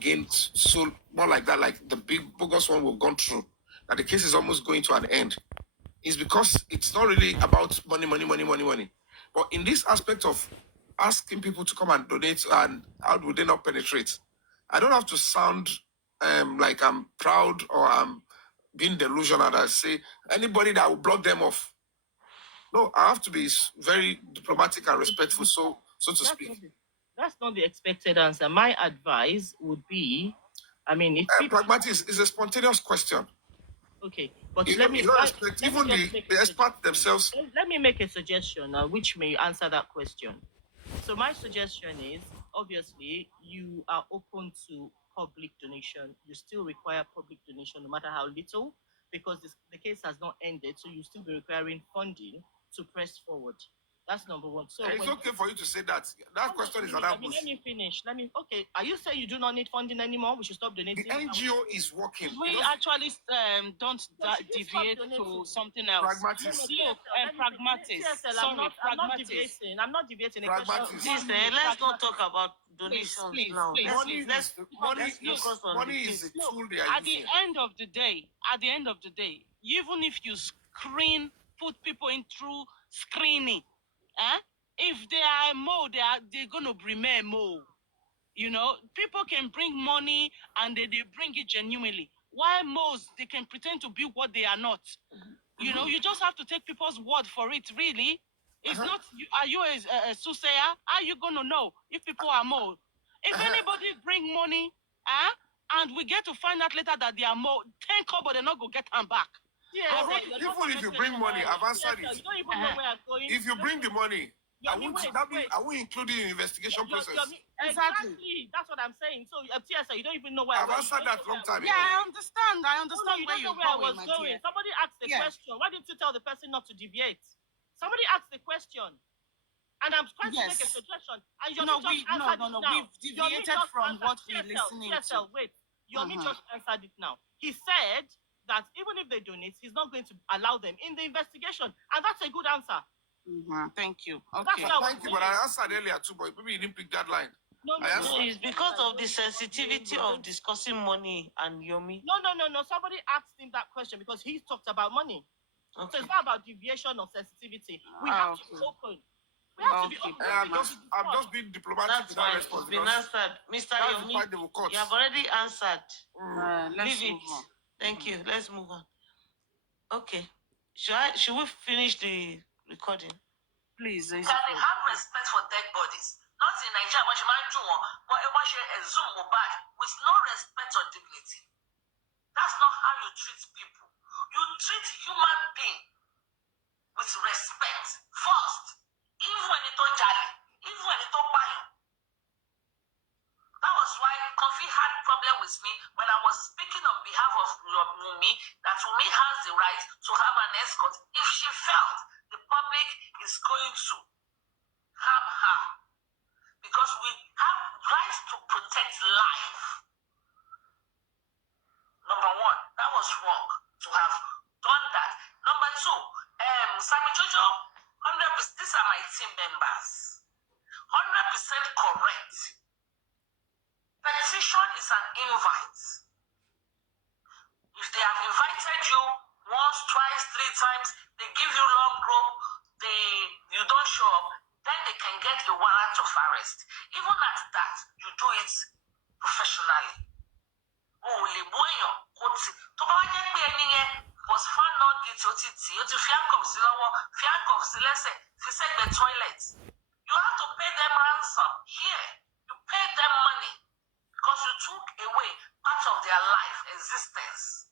again, so more like that, like the big bogus one we've gone through, that the case is almost going to an end, is because it's not really about money, money, money, money, money. But in this aspect of asking people to come and donate, and how would they not penetrate? I don't have to sound like I'm proud or I'm being delusional and I say anybody that will block them off. No, I have to be very diplomatic and respectful, so to speak. That's not the expected answer. My advice would be, I mean, if people... Pragmatic is a spontaneous question. Okay, but let me respect even the experts themselves. Let me make a suggestion which may answer that question. So my suggestion is, obviously, you are open to public donation. You still require public donation, no matter how little, because the case has not ended. So you still be requiring funding to press forward. That's number one. So it's okay for you to say that. That question is another bush. Let me finish. Okay. Are you saying you do not need funding anymore? We should stop donating. The NGO is working. We actually don't deviate to something else. Pragmatics. Pragmatics. I'm not deviating. I'm not deviating. Listen, let's not talk about donations now. Money is a tool they are using. At the end of the day, even if you put people in through screening, if they are a mole, they're going to remain mole. You know, people can bring money and they bring it genuinely. While moles, they can pretend to be what they are not. You know, you just have to take people's word for it, really. It's not, are you a soothsayer? How are you going to know if people are mole? If anybody bring money, and we get to find out later that they are mole, 10 kobo, they're not going to get them back. Yeah, even if you bring money, I've answered it. You don't even know where I'm going. If you bring the money, I won't include it in the investigation process. Exactly. That's what I'm saying. So, TSA, you don't even know where I've answered that long time ago. Yeah, I understand. Where you're going, my dear. Somebody asked the question. Why didn't you tell the person not to deviate? Somebody asked the question. And I'm trying to make a suggestion. And we've deviated from what we're listening to. Wait. Yomi just answered it now. He said that even if they donate, he's not going to allow them in the investigation. And that's a good answer. Thank you. Okay. Thank you, but I answered earlier too, but maybe you didn't pick that line. No, it's because of the sensitivity of discussing money and Yomi. No. Somebody asked him that question because he talked about money. Okay. So it's not about deviation or sensitivity. We have to be open. We have to be open. I'm just being diplomatic. That's fine. It's been answered. Mr. Yomi, you have already answered. Let's move on. Thank you. Let's move on. Okay. Should we finish the recording? Please. Can they have respect for dead bodies? Not in Nigeria, but a Zoom back with no respect or dignity. That's not how you treat people. You treat human being with respect first. Even when it's jolly, even when it's buying. That was why Kofi had problem with me when I was speaking on behalf of Wumi, that Wumi has the right to have an escort if she felt the public is going to harm her. Because we have rights to protect life. Number one, that was wrong to have done that. Number two, Sammy Jojo, 100%, these are my team members. 100% correct. Petition is an invite. If they have invited you once, twice, 3 times, they give you long rope, you don't show up, then they can get a warrant of arrest. Even at that, you do it professionally. Was found not guilty, the toilet. You have to pay them ransom. Here, you pay them money because you took away part of their life, existence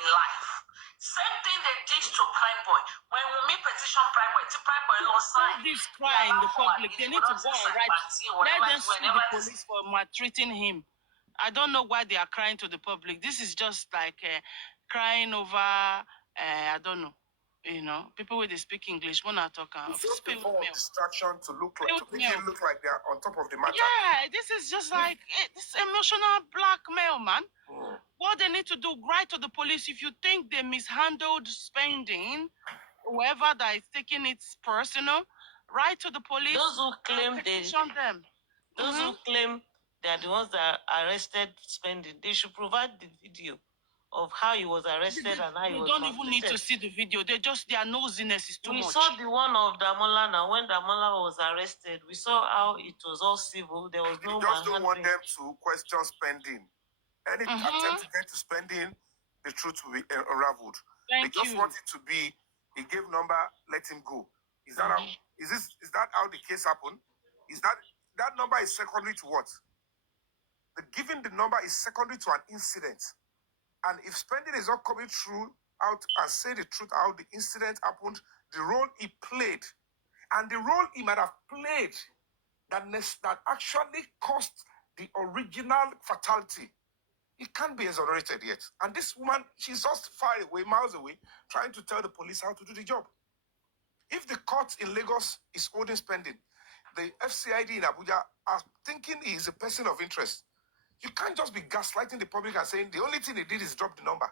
in life. Same thing they did to Prime Boy. When we petition Prime Boy lost sign. This cry in the public. They need to go and write. Let them sue the police for maltreating him. I don't know why they are crying to the public. This is just like crying over, I don't know. You know, people when they speak English, when I talk, distraction to make it look like they're on top of the matter. Yeah, this is just like this emotional blackmail, man. What they need to do, write to the police if you think they mishandled spending, whoever that is taking it personal, write to the police. Those who claim petition them. Those who claim They are the ones that arrested spending. They should provide the video of how he was arrested and how he was don't even need to maltreated. see the video. Their nosiness is too We much. saw the one of Damola now. When Damola was arrested, we saw how it was all civil. There was no You just don't want manhandling. them to question spending. Any attempt to get to spending, the truth will be unraveled. They just want it to be, he gave number, let him go. Is that how? Is that how the case happened? Is that number is secondary to what? The giving the number is secondary to an incident. And if spending is not coming through out and say the truth how the incident happened, the role he played, and the role he might have played that actually caused the original fatality, it can't be exonerated yet. And this woman, she's just far away, miles away, trying to tell the police how to do the job. If the court in Lagos is holding spending, the FCID in Abuja are thinking he is a person of interest. You can't just be gaslighting the public and saying the only thing he did is drop the number.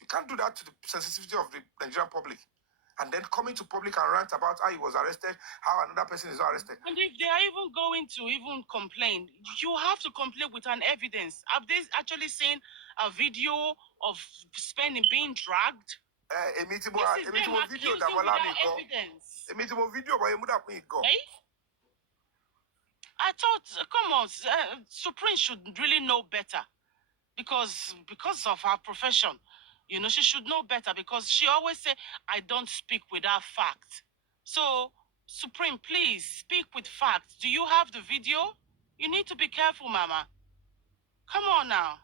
You can't do that to the sensitivity of the Nigerian public. And then coming to public and rant about how he was arrested, how another person is not arrested. And if they are even going to even complain, you have to complain with an evidence. Have they actually seen a video of spending being dragged? This is them accusing without evidence. Video, Hey? I thought, come on, Supreme should really know better because of her profession. You know, she should know better because she always say, I don't speak without facts. So, Supreme, please speak with facts. Do you have the video? You need to be careful, Mama. Come on now.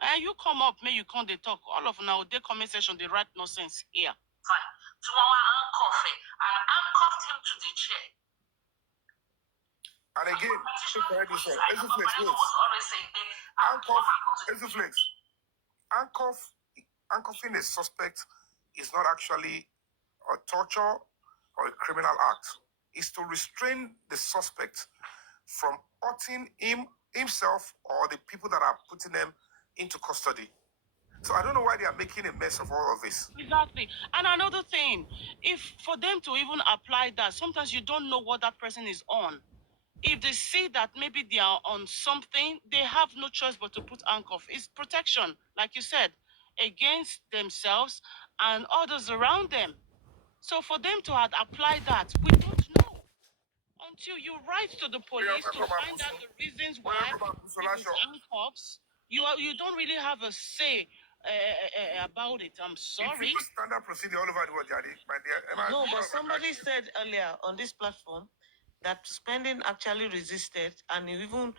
And you come up, may you come, they talk. All of now, they comment section, they write nonsense here. Fine. Tomorrow, handcuff him and handcuffed him to the chair. And again, handcuffing a suspect is not actually a torture or a criminal act. It's to restrain the suspect from hurting himself or the people that are putting them into custody. So I don't know why they are making a mess of all of this. Exactly. And another thing, if for them to even apply that, sometimes you don't know what that person is on. If they see that maybe they are on something, they have no choice but to put handcuff. It's protection, like you said, against themselves and others around them. So for them to have applied that, we don't know until you write to the police to find out the reasons why it was handcuffs. You don't really have a say about it. I'm sorry. It's standard procedure all over the world, Daddy. No, but somebody said earlier on this platform that spending actually resisted, and even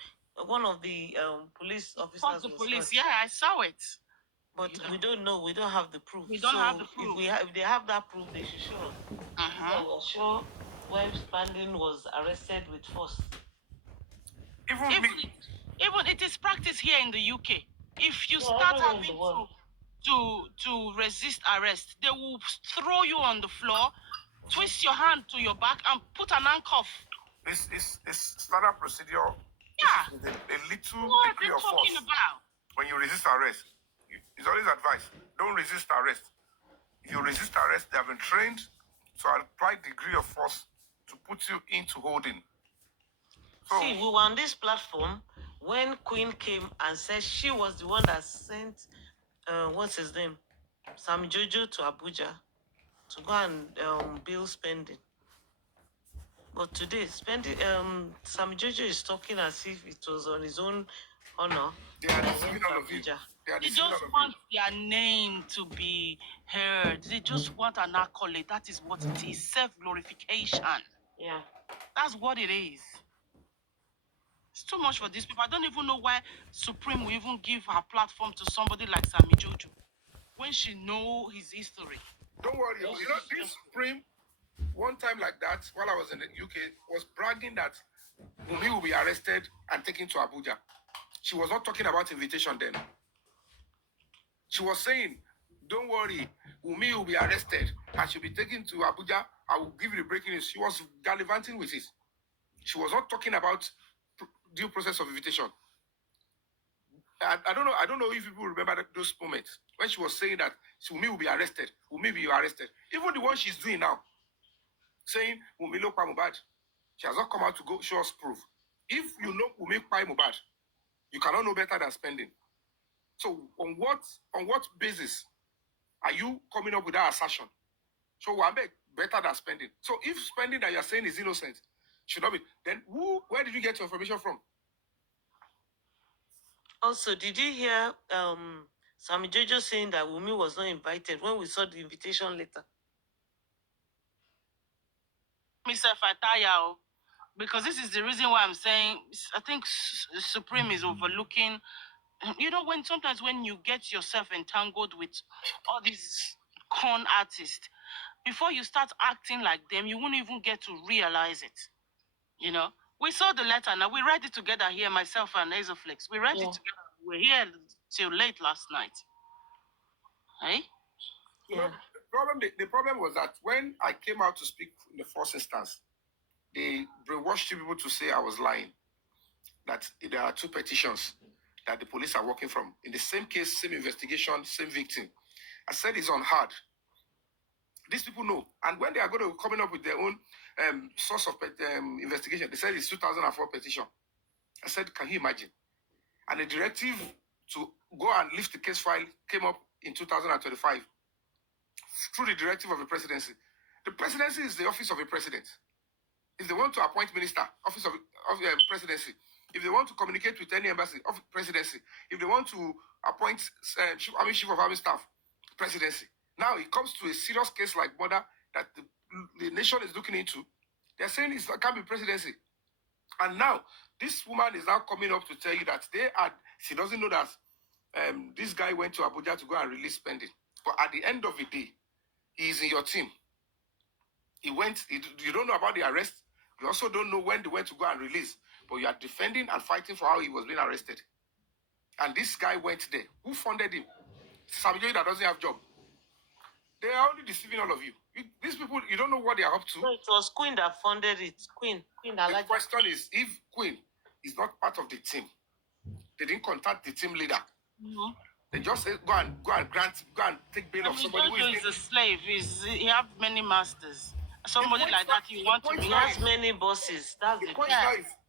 one of the police officers. The police, yeah, I saw it. But we don't know. We don't have the proof. We don't have the proof. If they have that proof, they should show us. We're sure when Spending was arrested with force. Even it is practice here in the UK. If you start having to resist arrest, they will throw you on the floor, twist your hand to your back, and put an handcuff. This standard procedure. Yeah. With a little What degree are of they talking force. about? When you resist arrest, it's always advised, don't resist arrest. If you resist arrest, they have been trained to apply degree of force to put you into holding. So, see, we were on this platform when Queen came and said she was the one that sent, what's his name, Sam Jojo to Abuja to go and bill Spending. But today, Sam Jojo is talking as if it was on his own honor. They are deceiving all of you. They just want their name to be heard. They just want an accolade. That is what it is. Self-glorification. Yeah. That's what it is. It's too much for these people. I don't even know why Supreme will even give her platform to somebody like Sammy Jojo when she know his history. Don't worry. You know, this Supreme, one time like that, while I was in the UK, was bragging that Yomi will be arrested and taken to Abuja. She was not talking about invitation then. She was saying, don't worry, Yomi will be arrested and she'll be taken to Abuja. I will give you the breaking news. She was gallivanting with it. She was not talking about due process of invitation. I don't know if people remember those moments when she was saying that Yomi will be arrested. Yomi will be arrested. Even the one she's doing now, saying Yomi lo pa Mohbad. She has not come out to go show us proof. If you know Wumi Pai Mubad, you cannot know better than spending. So on what basis are you coming up with that assertion? So we make better than spending. So if spending that you're saying is innocent, should not be, then where did you get your information from? Also, did you hear Sammy Jojo saying that Wumi was not invited when we saw the invitation letter? Mr. Fataya, because this is the reason why I'm saying I think Supreme is overlooking. You know, sometimes when you get yourself entangled with all these con artists, before you start acting like them, you won't even get to realize it. You know, we saw the letter now. We read it together here, myself and Azoflex. We read it together. We were here till late last night. Hey? Yeah. The problem was that when I came out to speak in the first instance, they brainwashed people to say I was lying. That there are two petitions that the police are working from. In the same case, same investigation, same victim. I said it's on hard. These people know. And when they are going to coming up with their own source of investigation, they said it's 2004 petition. I said, can you imagine? And the directive to go and lift the case file came up in 2025 through the directive of the presidency. The presidency is the office of a president. If they want to appoint minister, office of presidency. If they want to communicate with any embassy, of presidency. If they want to appoint chief of army staff, presidency. Now it comes to a serious case like murder that the nation is looking into. They're saying it can't be presidency. And now this woman is now coming up to tell you that she doesn't know that this guy went to Abuja to go and release spending. But at the end of the day, he is in your team. You don't know about the arrest. You also don't know when they went to go and release. But you are defending and fighting for how he was being arrested. And this guy went there. Who funded him? Somebody that doesn't have job. They are only deceiving all of you. These people, you don't know what they are up to. No, it was Queen that funded it. Queen The question is, if Queen is not part of the team, they didn't contact the team leader. Mm-hmm. They just say, go and take bail of somebody who is a slave. He have many masters. Somebody like that you want to be. He has many bosses. That's the point.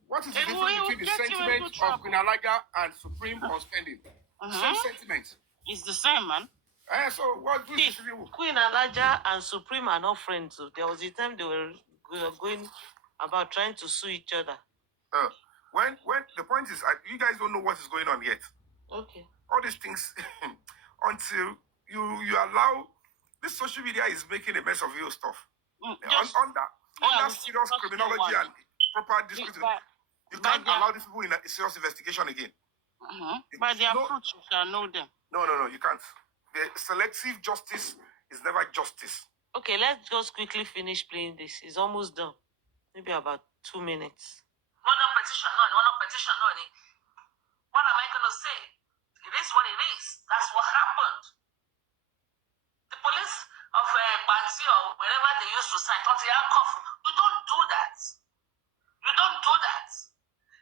What is the difference between the sentiment of Queen Alaga and Supreme on spending? Same sentiment. It's the same, man. So what? Queen Alaja and Supreme are not friends. So there was a time they were going about trying to sue each other. When the point is, you guys don't know what is going on yet. Okay. All these things until you allow this social media is making a mess of your stuff. Under serious criminology and proper discussion, you can't allow these people in a serious investigation again. By their fruits, you shall know them. No, you can't. The selective justice is never justice. Okay, let's just quickly finish playing this. It's almost done. Maybe about 2 minutes. What am I going to say? It is what it is. That's what happened. The police of Bansi or wherever they used to sign, you don't do that. You don't do that.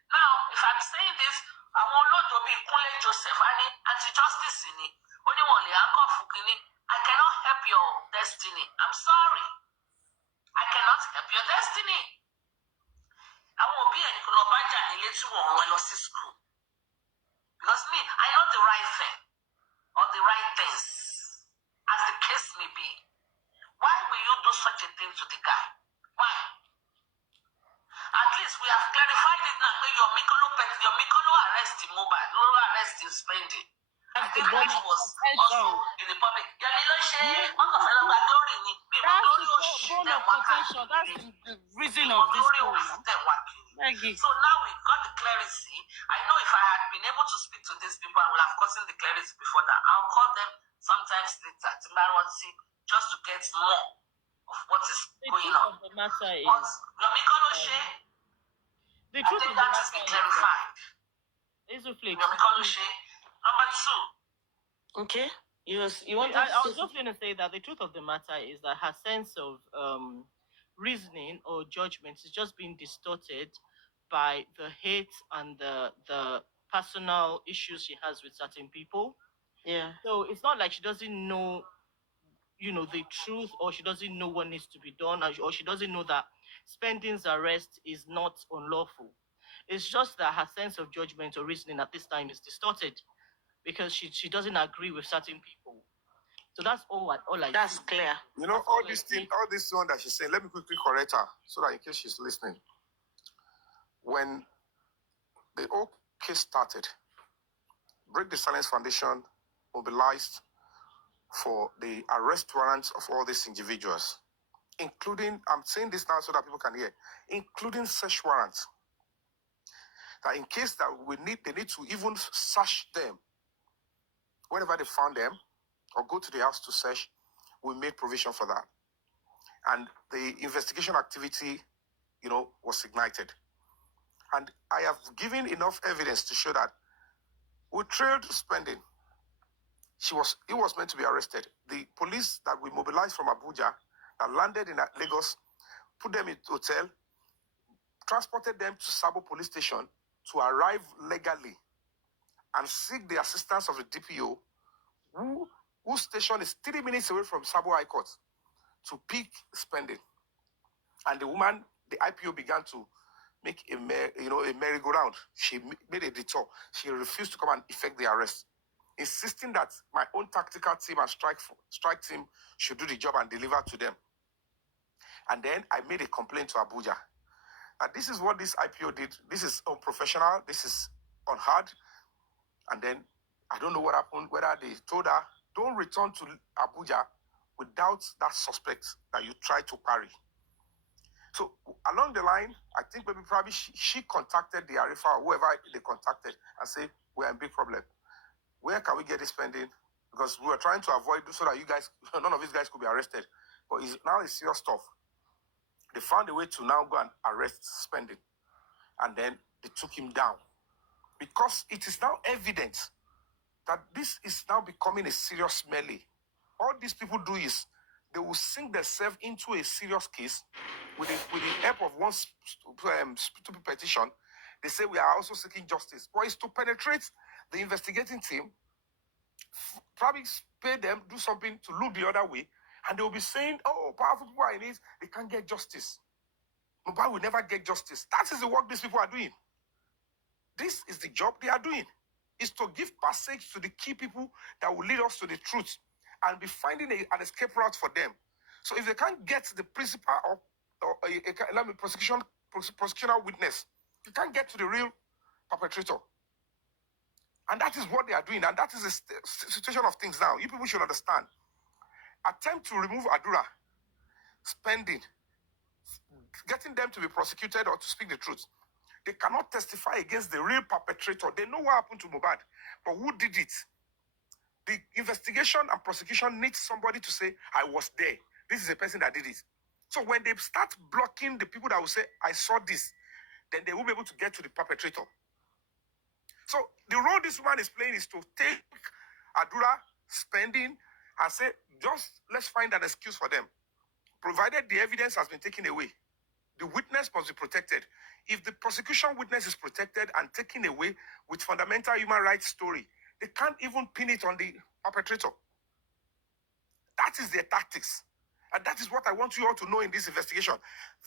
Now, if I'm saying this, I want Lord to be Kunle Joseph, anti-justice in it. Only one I cannot help your destiny. I'm sorry. I cannot help your destiny. I won't be any Kulobaja and Letu school. Because me, I know the right thing or the right things, as the case may be. Why will you do such a thing to the guy? Why? At least we have clarified it now. Your Mikolo arrest in mobile, no arrest in spending. I think that was also in the public. That's the reason of this story. So now we've got the clarity. I know if I had been able to speak to these people, I would have gotten the clarity before that. I'll call them sometimes later to Maronsi just to get more of what is going on. The matter is, I think that has been clarified. Number two. Okay. You want I was just going to say that the truth of the matter is that her sense of reasoning or judgment is just being distorted by the hate and the personal issues she has with certain people. Yeah. So it's not like she doesn't know, the truth, or she doesn't know what needs to be done, or she doesn't know that Spending's arrest is not unlawful. It's just that her sense of judgment or reasoning at this time is distorted because she doesn't agree with certain people. So that's all I That's feel. clear. You know, all these things, all this one that she's saying, let me quickly correct her so that in case she's listening. When the whole case started, Break the Silence Foundation mobilized for the arrest warrants of all these individuals, including, I'm saying this now so that people can hear, including search warrants. That in case that they need to even search them, wherever they found them, or go to the house to search, we made provision for that. And the investigation activity, was ignited. And I have given enough evidence to show that we trailed spending. He was meant to be arrested. The police that we mobilized from Abuja that landed in Lagos, put them in hotel, transported them to Sabo police station to arrive legally and seek the assistance of the DPO, whose station is 3 minutes away from Sabo High Court, to pick spending. And the woman, the IPO, began to make a merry-go-round. She made a detour. She refused to come and effect the arrest, insisting that my own tactical team and strike team should do the job and deliver to them. And then I made a complaint to Abuja that this is what this IPO did. This is unprofessional. This is unheard. And then I don't know what happened, whether they told her, don't return to Abuja without that suspect that you tried to parry. So along the line, I think probably she contacted the Arifa or whoever they contacted and said, we're in big problem. Where can we get this spending? Because we were trying to avoid so that none of these guys could be arrested. But now it's serious stuff. They found a way to now go and arrest spending. And then they took him down. Because it is now evident that this is now becoming a serious melee. All these people do is they will sink themselves into a serious case with the help of one stupid petition. They say we are also seeking justice. But it's to penetrate the investigating team, probably pay them, do something to look the other way, and they will be saying, oh, powerful people are in it, they can't get justice. Mobile will never get justice. That is the work these people are doing. This is the job they are doing. Is to give passage to the key people that will lead us to the truth and be finding an escape route for them. So if they can't get the principal or prosecutional witness, you can't get to the real perpetrator. And that is what they are doing. And that is the situation of things now. You people should understand. Attempt to remove Adura, spending, getting them to be prosecuted or to speak the truth. They cannot testify against the real perpetrator. They know what happened to Mohbad, but who did it? The investigation and prosecution needs somebody to say, I was there. This is a person that did it. So when they start blocking the people that will say, I saw this, then they will be able to get to the perpetrator. So the role this woman is playing is to take Adura, spending, and say, just let's find an excuse for them. Provided the evidence has been taken away, the witness must be protected. If the prosecution witness is protected and taken away with fundamental human rights story, they can't even pin it on the perpetrator. That is their tactics. And that is what I want you all to know in this investigation.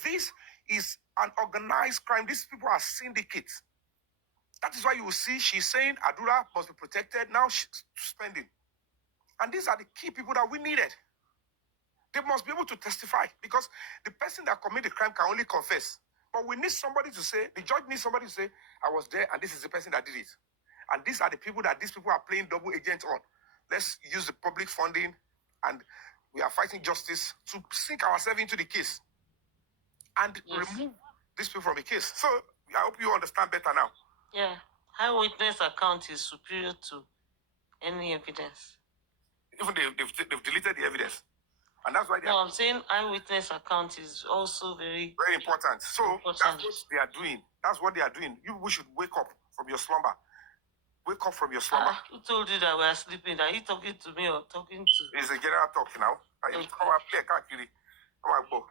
This is an organized crime. These people are syndicates. That is why you will see she's saying Adura must be protected. Now she's spending. And these are the key people that we needed. They must be able to testify because the person that committed the crime can only confess. But we need somebody to say, the judge needs somebody to say, I was there and this is the person that did it. And these are the people that these people are playing double agent on. Let's use the public funding and we are fighting justice to sink ourselves into the case and remove these people from the case. So I hope you understand better now. Yeah. Eyewitness account is superior to any evidence. Even they've deleted the evidence. And that's why they I'm saying eyewitness account is also very important. So that's what they are doing. That's what they are doing. You should wake up from your slumber. Wake up from your slumber. Who told you that we are sleeping? Are you talking to me or talking to? It's a general talk now. Okay. Come on, play Kakiri. Come on, go.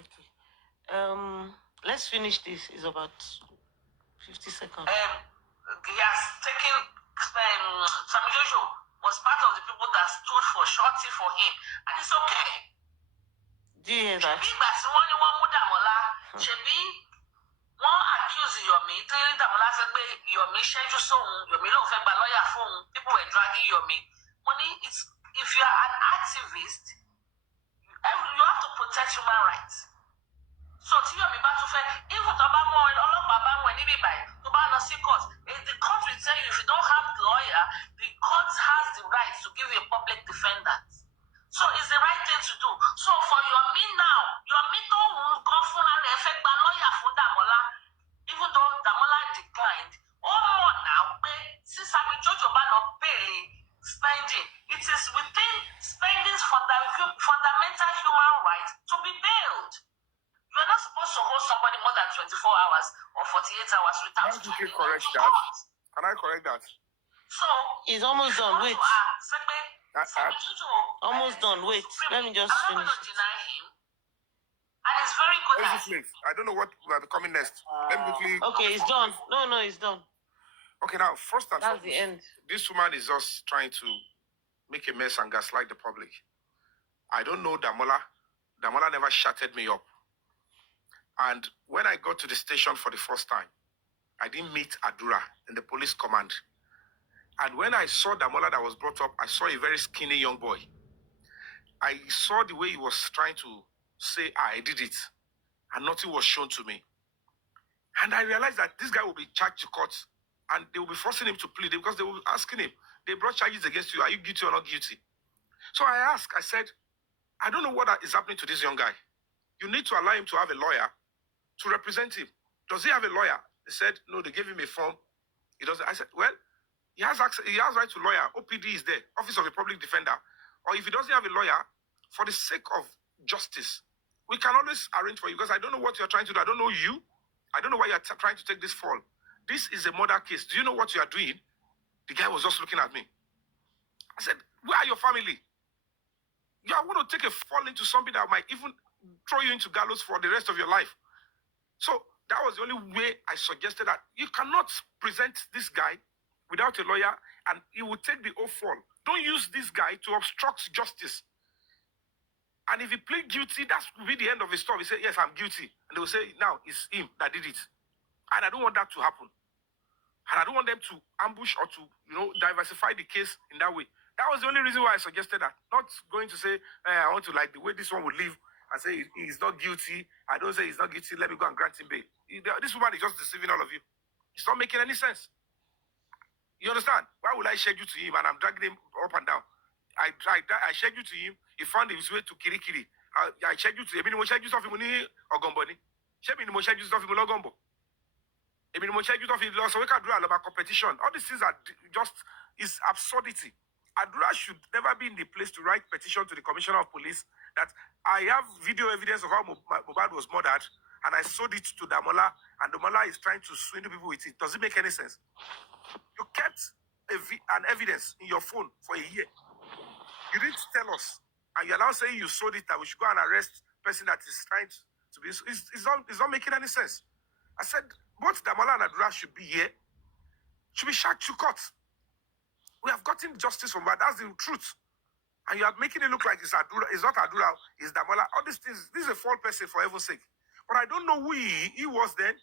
Okay. Let's finish this. It's about 50 seconds. He has taken Samuel Jojo was part of the people that stood for Shorty for him, and it's okay. Do you hear that? Should be one accuse Yomi, pé Yomi ṣẹ́jú sóhun, Yomi lòun fẹ́ gba lọ́ọ̀yà fóun, people were dragging Yomi. Money, it's, if you are an activist, you have to protect human rights. So tí Yomi bá tún fẹ́, even tó bá mú ọlọ́pàá bá mú ẹ níbí báyìí, tó bá lọ sí court, the court will tell you if you don't have the lawyer, the court has the right to give you a public defendant. So it's the right thing to do. So for Yomi now, Yomi tó ń gan fúnra rẹ̀ fẹ́ gba lọ́ọ̀yà fún Dàmọ́lá, even though Dàmọ́lá declined, ó mọ̀ now pé tí Sammy Jojo bá lọ béèrè spending, it is within spending's fundamental human right to be bailed. You are not supposed to hold somebody more than 24 hours or 48 hours without Can I correct that? Can I correct that? So He's almost done. Wait. Almost done. Wait. Let me just I'm not finish. going to deny him. And he's very good Where at is this place? I don't know what will be coming next. Let me quickly. Okay, it's done. No, it's done. Okay, now, first and That's foremost, the end. this woman is just trying to make a mess and gaslight the public. I don't know Damola. Damola never shutted me up. And when I got to the station for the first time, I didn't meet Adura in the police command. And when I saw Damola that was brought up, I saw a very skinny young boy. I saw the way he was trying to say, I did it. And nothing was shown to me. And I realized that this guy will be charged to court and they will be forcing him to plead because they will be asking him, they brought charges against you. Are you guilty or not guilty? So I asked, I said, I don't know what is happening to this young guy. You need to allow him to have a lawyer to represent him. Does he have a lawyer? They said, no, they gave him a form. He doesn't. I said, well, he has access, he has right to lawyer. OPD is there, Office of the Public Defender. Or if he doesn't have a lawyer, for the sake of justice, we can always arrange for you because I don't know what you're trying to do. I don't know you. I don't know why you're trying to take this fall. This is a murder case. Do you know what you are doing? The guy was just looking at me. I said, where are your family? You are going to take a fall into something that might even throw you into gallows for the rest of your life. So that was the only way I suggested that you cannot present this guy without a lawyer and he will take the oath fall. Don't use this guy to obstruct justice. And if he plead guilty, that will be the end of his story. He say, yes, I'm guilty. And they will say, now it's him that did it. And I don't want that to happen. And I don't want them to ambush or to, diversify the case in that way. That was the only reason why I suggested that. Not going to say, I want to like the way this one would live and say he's not guilty. I don't say he's not guilty. Let me go and grant him bail. This woman is just deceiving all of you. It's not making any sense. You understand? Why would I schedule to him and I'm dragging him up and down? I scheduled to him. He found his way to Kirikiri. I scheduled to him. I scheduled stuff him Ogomboni. I scheduled stuff him Logombo. I scheduled stuff him so we can do a lot of competition. All these things are just is absurdity. Adura should never be in the place to write petition to the Commissioner of Police that I have video evidence of how Mohbad was murdered and I sold it to Damola and Damola is trying to swindle people with it. Does it make any sense? You kept an evidence in your phone for a year. You didn't tell us. And you're now saying you sold it, that we should go and arrest the person that is trying to be. It's not making any sense. I said, both Damola and Adura should be here. Should be charged to court. We have gotten justice from that. That's the truth. And you are making it look like it's Adura. It's not Adura. It's Damola. All these things. This is a false person for heaven's sake. But I don't know who he was then.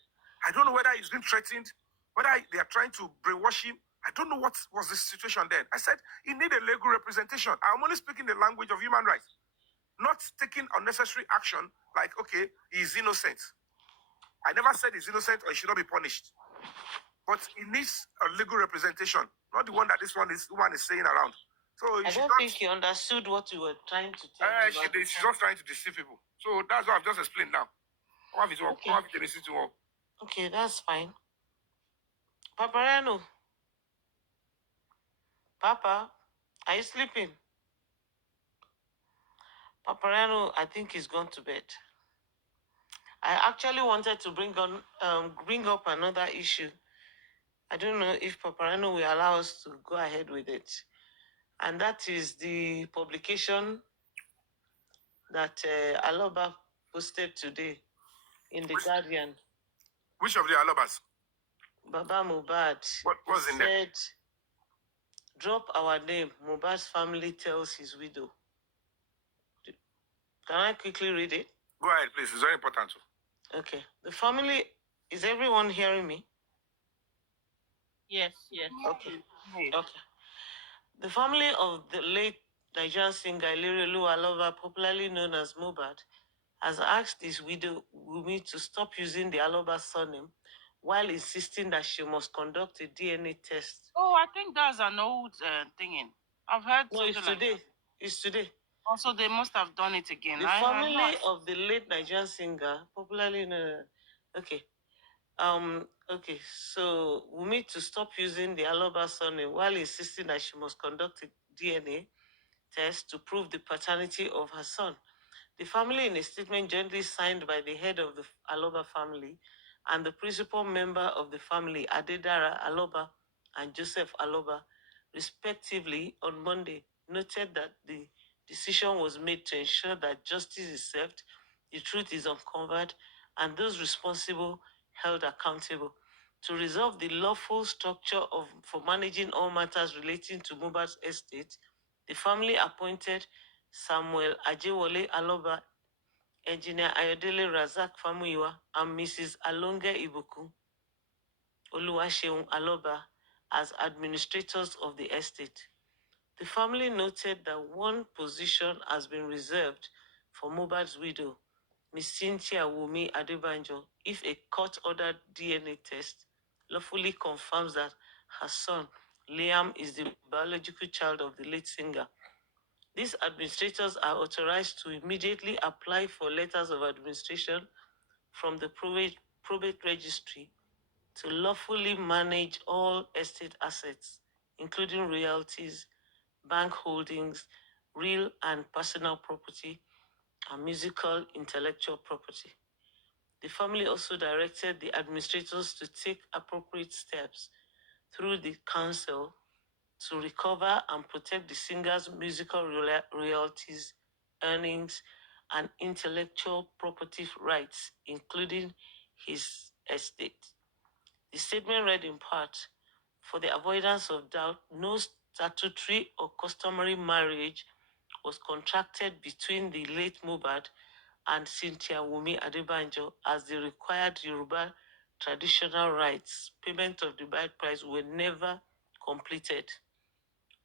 I don't know whether he's been threatened, whether they are trying to brainwash him. I don't know what was the situation then. I said, he need a legal representation. I'm only speaking the language of human rights. Not taking unnecessary action like, okay, he's innocent. I never said he's innocent or he should not be punished. But he needs a legal representation, not the one that this woman is saying around. So I don't think he understood what you were trying to tell me. She's just trying to deceive people. So that's what I've just explained now. Okay, that's fine. Paparano. Papa, are you sleeping? Paparano, I think he's gone to bed. I actually wanted to bring up another issue. I don't know if Paparano will allow us to go ahead with it. And that is the publication that Aloba posted today in The Guardian. Which of the Alobas? Baba Mohbad. What was in there? Said, drop our name. Mohbad's family tells his widow. Can I quickly read it? Go ahead, please. It's very important. Okay. The family, is everyone hearing me? Yes, yes. Okay. Hey. Okay. The family of the late Nigerian singer Ileriolu Aloba, popularly known as Mohbad, has asked his widow Wumi to stop using the Aloba surname while insisting that she must conduct a DNA test. Oh, I think that's an old thing. I've heard No, it's something like today. that. It's today. Also, they must have done it again. The I family know. of the late Nigerian singer, popularly known. Okay. Okay, so Wumi to stop using the Aloba surname while insisting that she must conduct a DNA test to prove the paternity of her son. The family, in a statement jointly signed by the head of the Aloba family and the principal member of the family, Adedara Aloba and Joseph Aloba, respectively, on Monday, noted that the decision was made to ensure that justice is served, the truth is uncovered, and those responsible held accountable. To resolve the lawful structure for managing all matters relating to Mohbad's estate, the family appointed Samuel Ajewole Aloba, Engineer Ayodele Razak Famuyiwa, and Mrs. Alonge Ibuku Oluwaseun Aloba as administrators of the estate. The family noted that one position has been reserved for Mohbad's widow, Miss Cynthia Wumi Adebanjo, if a court-ordered DNA test lawfully confirms that her son, Liam, is the biological child of the late singer. These administrators are authorized to immediately apply for letters of administration from the probate registry to lawfully manage all estate assets, including royalties, bank holdings, real and personal property, and musical intellectual property. The family also directed the administrators to take appropriate steps through the council to recover and protect the singer's musical royalties, earnings, and intellectual property rights, including his estate. The statement read in part, for the avoidance of doubt, no statutory or customary marriage was contracted between the late Mohbad and Cynthia Wumi Adebanjo as the required Yoruba traditional rights. Payment of the bride price were never completed.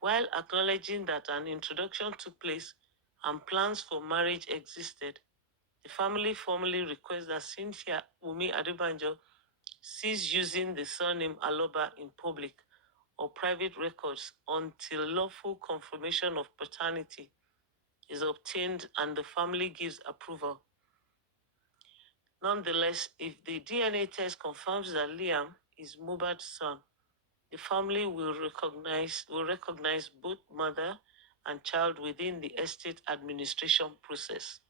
While acknowledging that an introduction took place and plans for marriage existed, the family formally requests that Cynthia Wumi Adebanjo cease using the surname Aloba in public or private records until lawful confirmation of paternity is obtained and the family gives approval. Nonetheless, if the DNA test confirms that Liam is Mohbad's son, the family will recognize both mother and child within the estate administration process.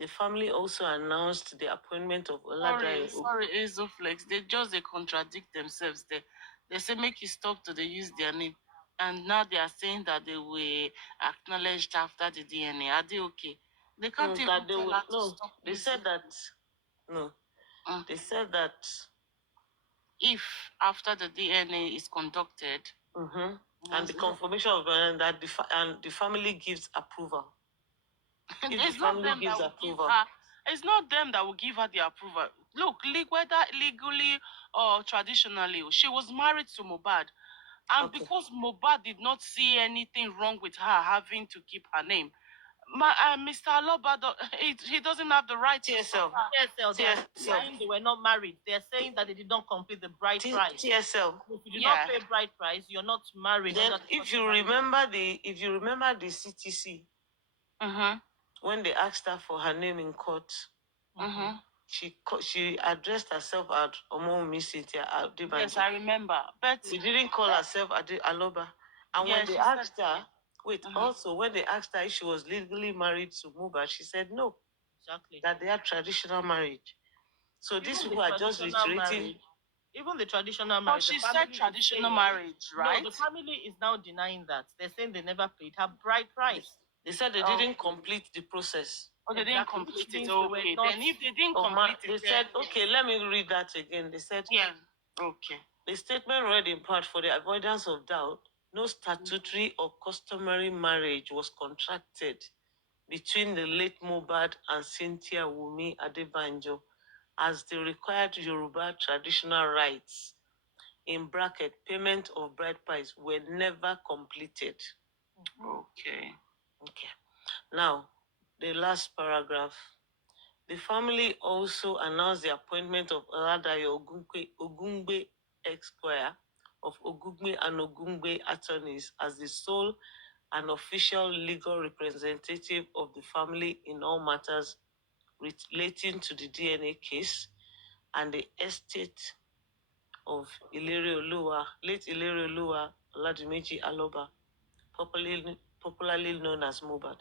The family also announced the appointment of Oladayo. Sorry, Azoflex. They contradict themselves. They say make you stop to they use their name. And now they are saying that they were acknowledged after the DNA. Are they okay? They can't even That they tell would her to no. stop They using. said that no. Mm. They said that If after the DNA is conducted, and the confirmation of that and the family gives approval. If the it's not family them gives that will give approval. her. It's not them that will give her the approval. Look, whether legally or traditionally, she was married to Mohbad, and Okay. because Mohbad did not see anything wrong with her having to keep her name, Mr. Aloba, he doesn't have the right to TSL. TSL, they are TSL. saying they were not married. They are saying that they did not complete the bride price. TSL. If you do Yeah. not pay bride price, you're not married. Then under the if you customary- remember the CTC, when they asked her for her name in court, she addressed herself as Omomi Cynthia Adebanjo. Yes, I remember. But She didn't call herself Aloba. And yeah, when they she asked said, her, also when they asked her if she was legally married to Mohbad, she said no, Exactly. that they had traditional marriage. So these Even people the are just traditional reiterating. marriage, even the traditional but marriage, she the said family is traditional saying- marriage, right? No, the family is now denying that. They're saying they never paid her bride price. They said they didn't complete the process. Oh, they didn't Exactly, which complete it. means they were Okay, not- then if they didn't They complete it, said, then okay, let me read that again. They said, yeah, okay. the statement read in part, for the avoidance of doubt, no statutory or customary marriage was contracted between the late Mohbad and Cynthia Wumi Adebanjo as the required Yoruba traditional rights, in bracket, payment of bride price, were never completed. Okay. Okay. Now, the last paragraph. The family also announced the appointment of Oladayo Ogungbe Esquire of Ogungbe and Ogungbe attorneys as the sole and official legal representative of the family in all matters relating to the DNA case and the estate of late Ilere-Oluwa Oladimeji Aloba, popularly known as Mohbad.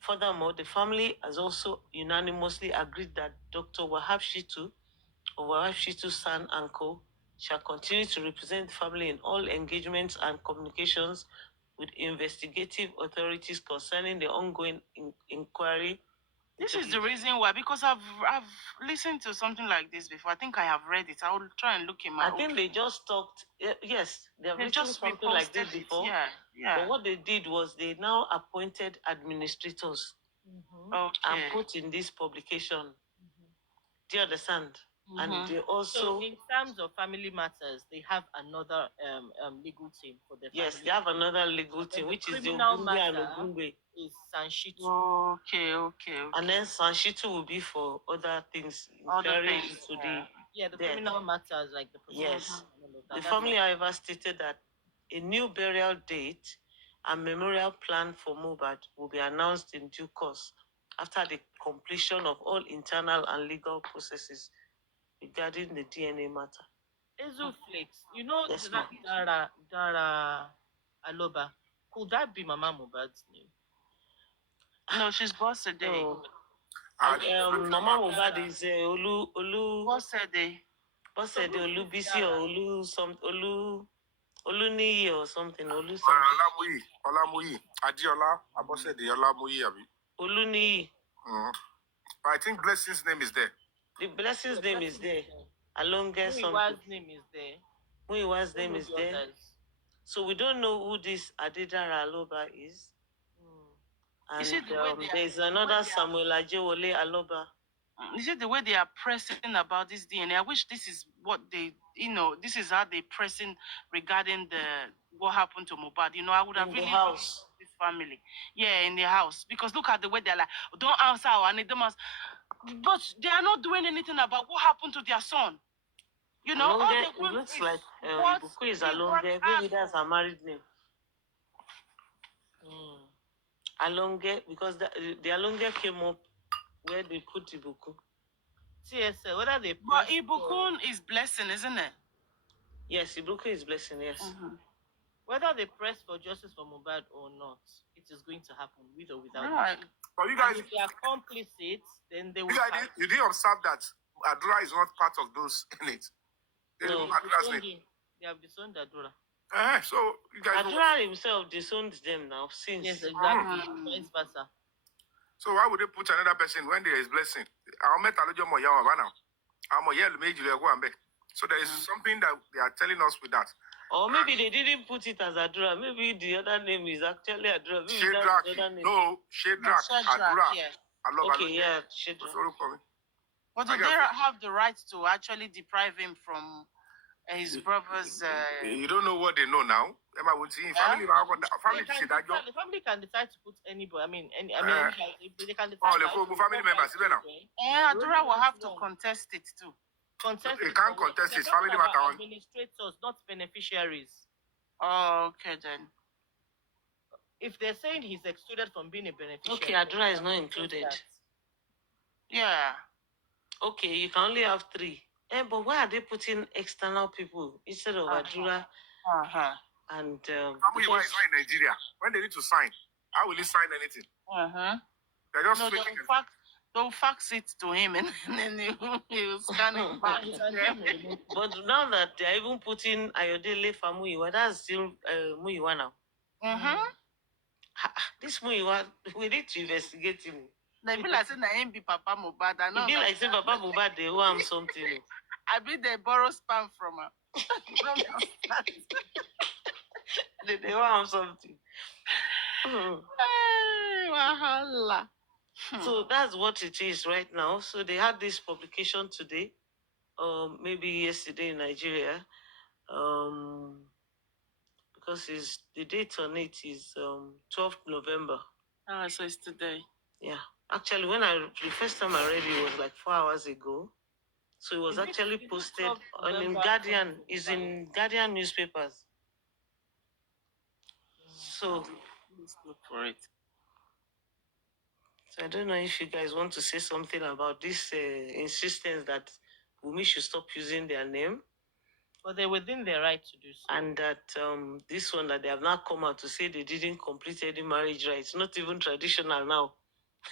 Furthermore, the family has also unanimously agreed that Dr. Wahab Shitu of Wahab Shitu San and Co. shall continue to represent the family in all engagements and communications with investigative authorities concerning the ongoing inquiry. This is the reason why, because I've listened to something like this before. I think I have read it. I will try and look in my. I think they just talked. Yes, they have They written just something like this reposted it. before. Yeah, yeah. But what they did was they now appointed administrators and Okay. put in this publication. Do you understand? And they So also, in terms of family matters, they have another legal team for the family. yes, they have another legal Then team, the which is the criminal Ogungbe and matter Ogungbe. is Sanshitu. Okay. And then Sanshitu will be for other things, Other inquiry things, into the Yeah, the death. criminal matters like the Yes. prosecution and all of that. The That's family, fine. however, stated that a new burial date and memorial plan for Mohbad will be announced in due course after the completion of all internal and legal processes regarding the DNA matter. Flakes, you know Yes, that ma'am. Dara Aloba. Could that be Mama Mohbad's name? No, she's boss a day. No. And Mama Mohbad is Olu Boss a day. Bosede Olubisi or Oluniyi or something. Olu something. Olamuyi, Adiola, Abosede, Olamuyi, Abi. Oluniyi. But I think Blessing's name is there. The Blessing's name is there. Alonge something. Muiwa's name is there. Muiwa's name is there. So we don't know who this Adedara Aloba is. And there's another Samuel Ajewole Aloba. You see the way they are pressing about this DNA. I wish this is what they, this is how they pressing regarding what happened to Mohbad. I would have In really the house. this family. Yeah, in the house. Because look at the way they're like, don't answer our need them. But they are not doing anything about what happened to their son. All Alonge, they it want looks is like what Ibuku is he Alonge. brought Maybe up. that's her married name. Alonge, because the Alonge came up where they put Ibuku. TSL, whether they But Ibukun is blessing, isn't it? Yes, Ibuku is blessing, yes. Whether they press for justice for Mohbad or not, it is going to happen with or without. Right. But you guys, if they are complicit, then they will. you didn't observe that Adura is not part of those in it. They No. didn't put Adura's name. They have disowned Adura. So you guys Adura himself disowned them now since. Yes, exactly. Vice versa. So why would they put another person when there is blessing? So there is something that they are telling us with that. Or maybe they didn't put it as Adura. Maybe the other name is actually Adura. Maybe that's the other name. No, Shadrach, Adura. Yeah. Okay, yeah, Shadrach. But do they have the right to actually deprive him from his brother's? You don't know what they know now. Family, The family can decide to put anybody. They can decide. Family members, Adura will have to contest it too. He can't contest his family matter. Administrators, not beneficiaries. Oh, okay then. If they're saying he's excluded from being a beneficiary, Okay, Adura is not included. Yeah. Okay, you can only have 3. But why are they putting external people instead of Adura? And Family is not in Nigeria. When they need to sign, how will he sign anything? They're just they'll fax it to him and then he'll scan it back. But now that they're even putting Ayodele for Muyiwa, that's still Muyiwa now. This Muyiwa, we need to investigate him. They be like saying that him be Papa Mohbad. He be like saying Papa Mohbad, they want something. I be they borrow spam from her. They want something. Wahala. So that's what it is right now. So they had this publication today, maybe yesterday in Nigeria, Because the date on it is 12th November. Ah, so it's today. Yeah. Actually, the first time I read it was like 4 hours ago. So it was actually posted in Guardian. Is in Guardian newspapers. So let's look for it. So I don't know if you guys want to say something about this insistence that women should stop using their name. But they're within their right to do so. And that this one that they have now come out to say they didn't complete any marriage rights, not even traditional now.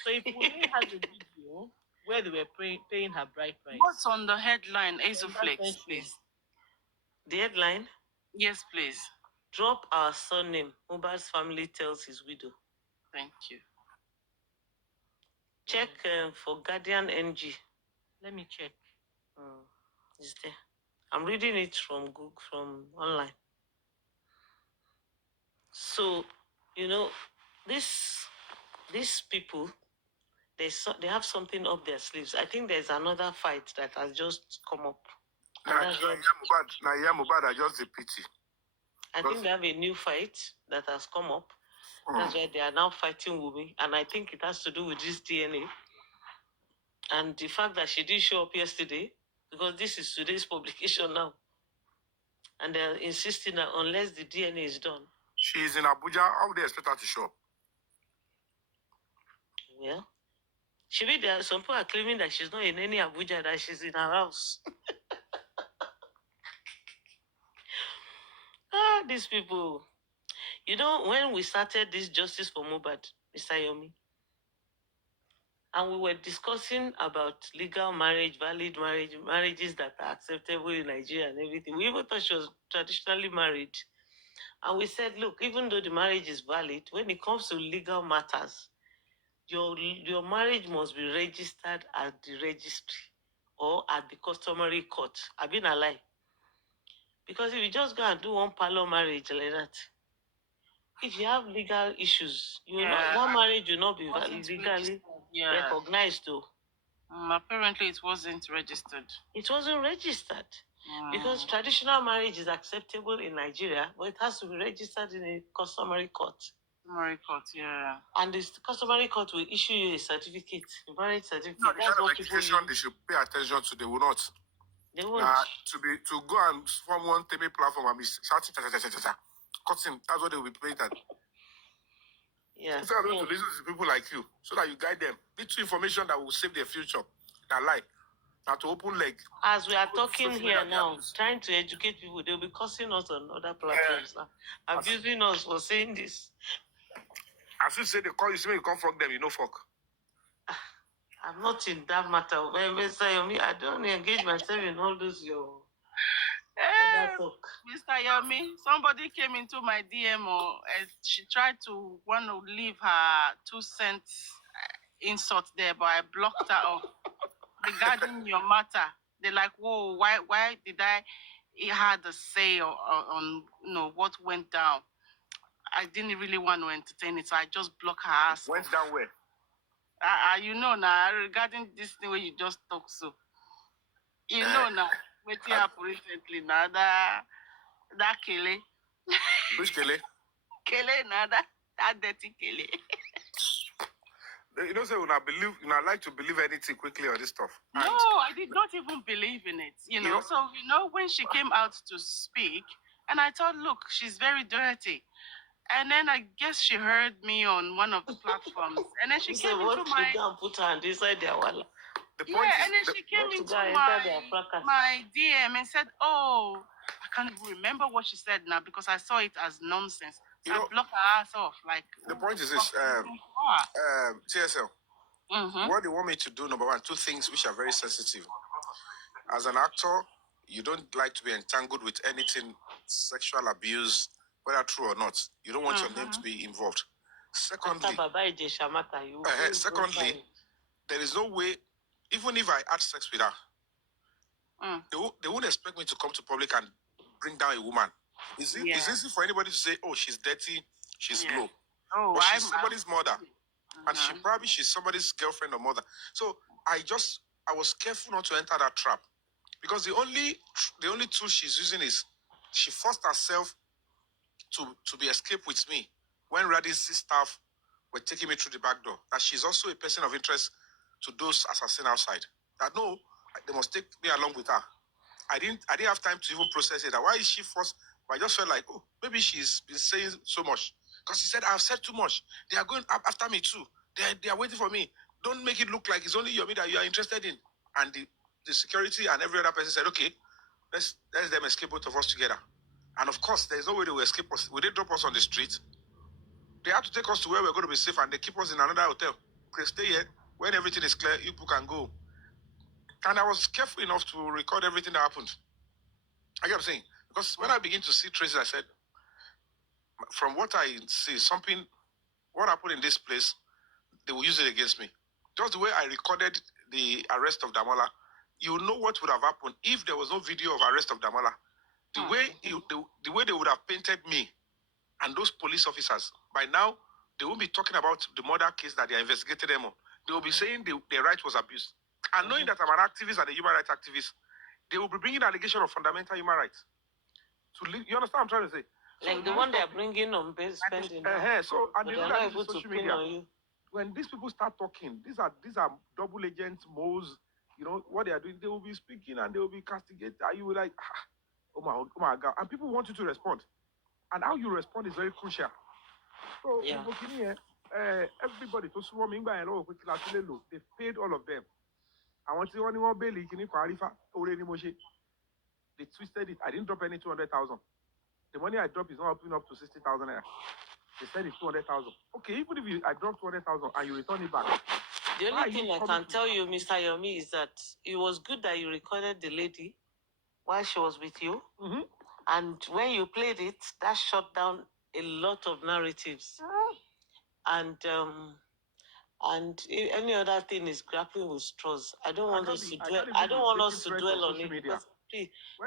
So if Wumi has a video where they were paying her bride price. What's on the headline, Azuflex, please? The headline? Yes, please. Drop our surname. Mohbad's family tells his widow. Thank you. Check for Guardian NG. Let me check. It's there. I'm reading it from Google, from online. So, these people, they have something up their sleeves. I think there's another fight that has just come up. Mohbad, I just a pity. I think they have a new fight that has come up. That's why they are now fighting Wumi. And I think it has to do with this DNA. And the fact that she didn't show up yesterday, because this is today's publication now. And they're insisting that unless the DNA is done. She is in Abuja. How would they expect her to show up? Well, some people are claiming that she's not in any Abuja, that she's in her house. These people. When we started this Justice for Mohbad, Mr. Yomi, and we were discussing about legal marriage, valid marriage, marriages that are acceptable in Nigeria and everything. We even thought she was traditionally married. And we said, look, even though the marriage is valid, when it comes to legal matters, your marriage must be registered at the registry or at the customary court. I've been a lie. Because if you just go and do one parlor marriage like that, if you have legal issues, that marriage will not be legally recognized though. Apparently it wasn't registered. It wasn't registered. Because traditional marriage is acceptable in Nigeria, but it has to be registered in a customary court. Customary court, yeah. And the customary court will issue you a certificate, a marriage certificate. No, the kind of education they should pay attention to, they will not. They won't. To go and form one TV platform and be shouting, cutting, that's what they will be paying at. Yeah. Instead of to listen to people like you, so that you guide them. Little information that will save their future, their life. Now to open leg. As we are talking here now, trying to educate people, they'll be cursing us on other platforms now, abusing us for saying this. As you say, they call you, say you can't fuck them, you know fuck. I'm not in that matter. Mr. Yomi, I don't engage myself in all those talk. Mr. Yomi, somebody came into my DM and she tried to want to leave her 2 cents insult there, but I blocked her off. Regarding your matter, they're like, whoa, why did I had a say on what went down? I didn't really want to entertain it, so I just blocked her ass. Went down where? Now, regarding this thing where you just talk so. Now, waiting up recently, now that Kele. Which Kele? Kele, now that dirty Kele. Say when I like to believe anything quickly on this stuff. No, I did not even believe in it. So when she came out to speak, and I thought, look, she's very dirty. And then I guess she heard me on one of the platforms, and then she came into my. And put her inside their wallet. And then she came into my DM and said, "Oh, I can't even remember what she said now because I saw it as nonsense." So I blocked her ass off. Like the point is this: TSL. What they want me to do, number one, two things which are very sensitive. As an actor, you don't like to be entangled with anything sexual abuse, whether true or not. You don't want your name to be involved. Secondly, there is no way, even if I had sex with her, they won't expect me to come to public and bring down a woman. It's easy for anybody to say, oh, she's dirty, she's low. Oh, but she's somebody's mother. And she's somebody's girlfriend or mother. So I was careful not to enter that trap. Because the only tool she's using is she forced herself to be escaped with me when Radis's staff were taking me through the back door. That she's also a person of interest to those assassins outside. That no, they must take me along with her. I didn't have time to even process it. That why is she forced? But I just felt like, oh, maybe she's been saying so much. Because she said, I've said too much. They are going up after me too. They are waiting for me. Don't make it look like it's only Yomi that you are interested in. And the security and every other person said, okay, let's them escape both of us together. And of course, there is no way they will escape us. Will they drop us on the street? They have to take us to where we're going to be safe, and they keep us in another hotel. Okay, stay here. When everything is clear, you people can go. And I was careful enough to record everything that happened. I get what I'm saying. Because when I begin to see traces, I said, from what I see, what happened in this place, they will use it against me. Just the way I recorded the arrest of Damola, you know what would have happened if there was no video of arrest of Damola. The way they would have painted me and those police officers, by now, they won't be talking about the murder case that they investigated them on. They will be saying their right was abused. And knowing that I'm an activist and a human rights activist, they will be bringing allegation of fundamental human rights. You understand what I'm trying to say? Like the one they're bringing on base spending. So, and they they're know not that able this is to social pin media. on you. When these people start talking, these are double agents, moles. You know what they are doing. They will be speaking and they will be castigated. And you will like, oh my God. And people want you to respond. And how you respond is very crucial. So, Yeah. everybody to swarming by they paid all of them. I want to only bailey they twisted it. I didn't drop any 200,000. The money I dropped is not up to 60,000 naira. They said it's 200,000. Okay, even if I drop 200,000 and you return it back. The only thing I can tell you, Mr. Yomi, is that it was good that you recorded the lady while she was with you. Mm-hmm. And when you played it, that shut down a lot of narratives. And any other thing is grappling with straws. I don't want us to dwell. I don't want us to dwell on it. Because,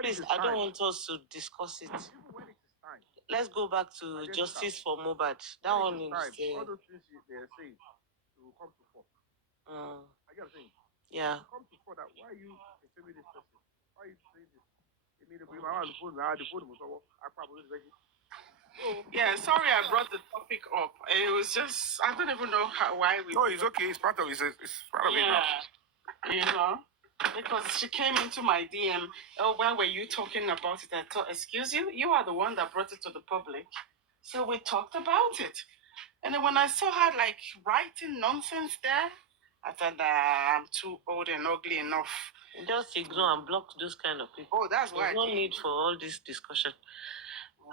please, I don't want us to discuss it. Let's go back to justice for Mohbad. That one is. All those things they are saying, will come to fall. I get what I'm saying. Yeah. Come to fall that why are you defaming this person? Why are you saying this? You need to bring my phone. The phone was over. Yeah, sorry I brought the topic up. It was just, I don't even know why we. No, it's okay. It's part of it. It's part of it now. You know, because she came into my DM. Oh, why were you talking about it? I thought, excuse you, you are the one that brought it to the public. So we talked about it. And then when I saw her like writing nonsense there, I thought, I'm too old and ugly enough. Just ignore and block those kind of people. Oh, that's why. There's no need for all this discussion.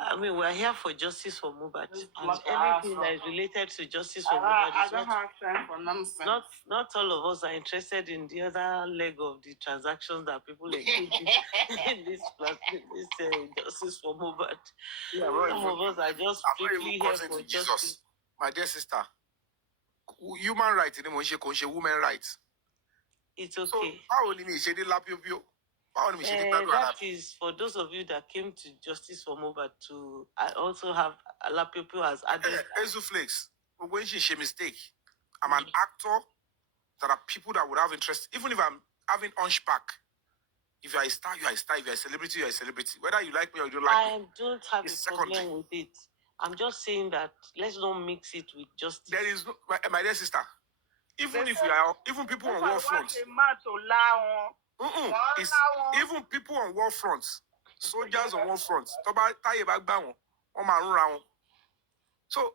I mean, we're here for justice for Mohbad, and anything that is related to justice for Mohbad is I don't have time for nonsense. Not all of us are interested in the other leg of the transactions that people engage in this justice for Mohbad. Yeah, some of us are just strictly here for justice. My dear sister, human rights in women rights. It's okay. So, how only me shady lapio? That is for those of you that came to Justice for Mohbad to also have a lot of people as added. Ezuflex, when she mistake, I'm an actor. There are people that would have interest, even if I'm having hunchback. If you are a star, you are a star. If you are a celebrity, you are a celebrity. Whether you like me or you don't like me. I don't have a problem with it. I'm just saying that let's not mix it with justice. There is no, my dear sister. Even if you are, even people on war fronts. Even people on war fronts, soldiers on war fronts. So,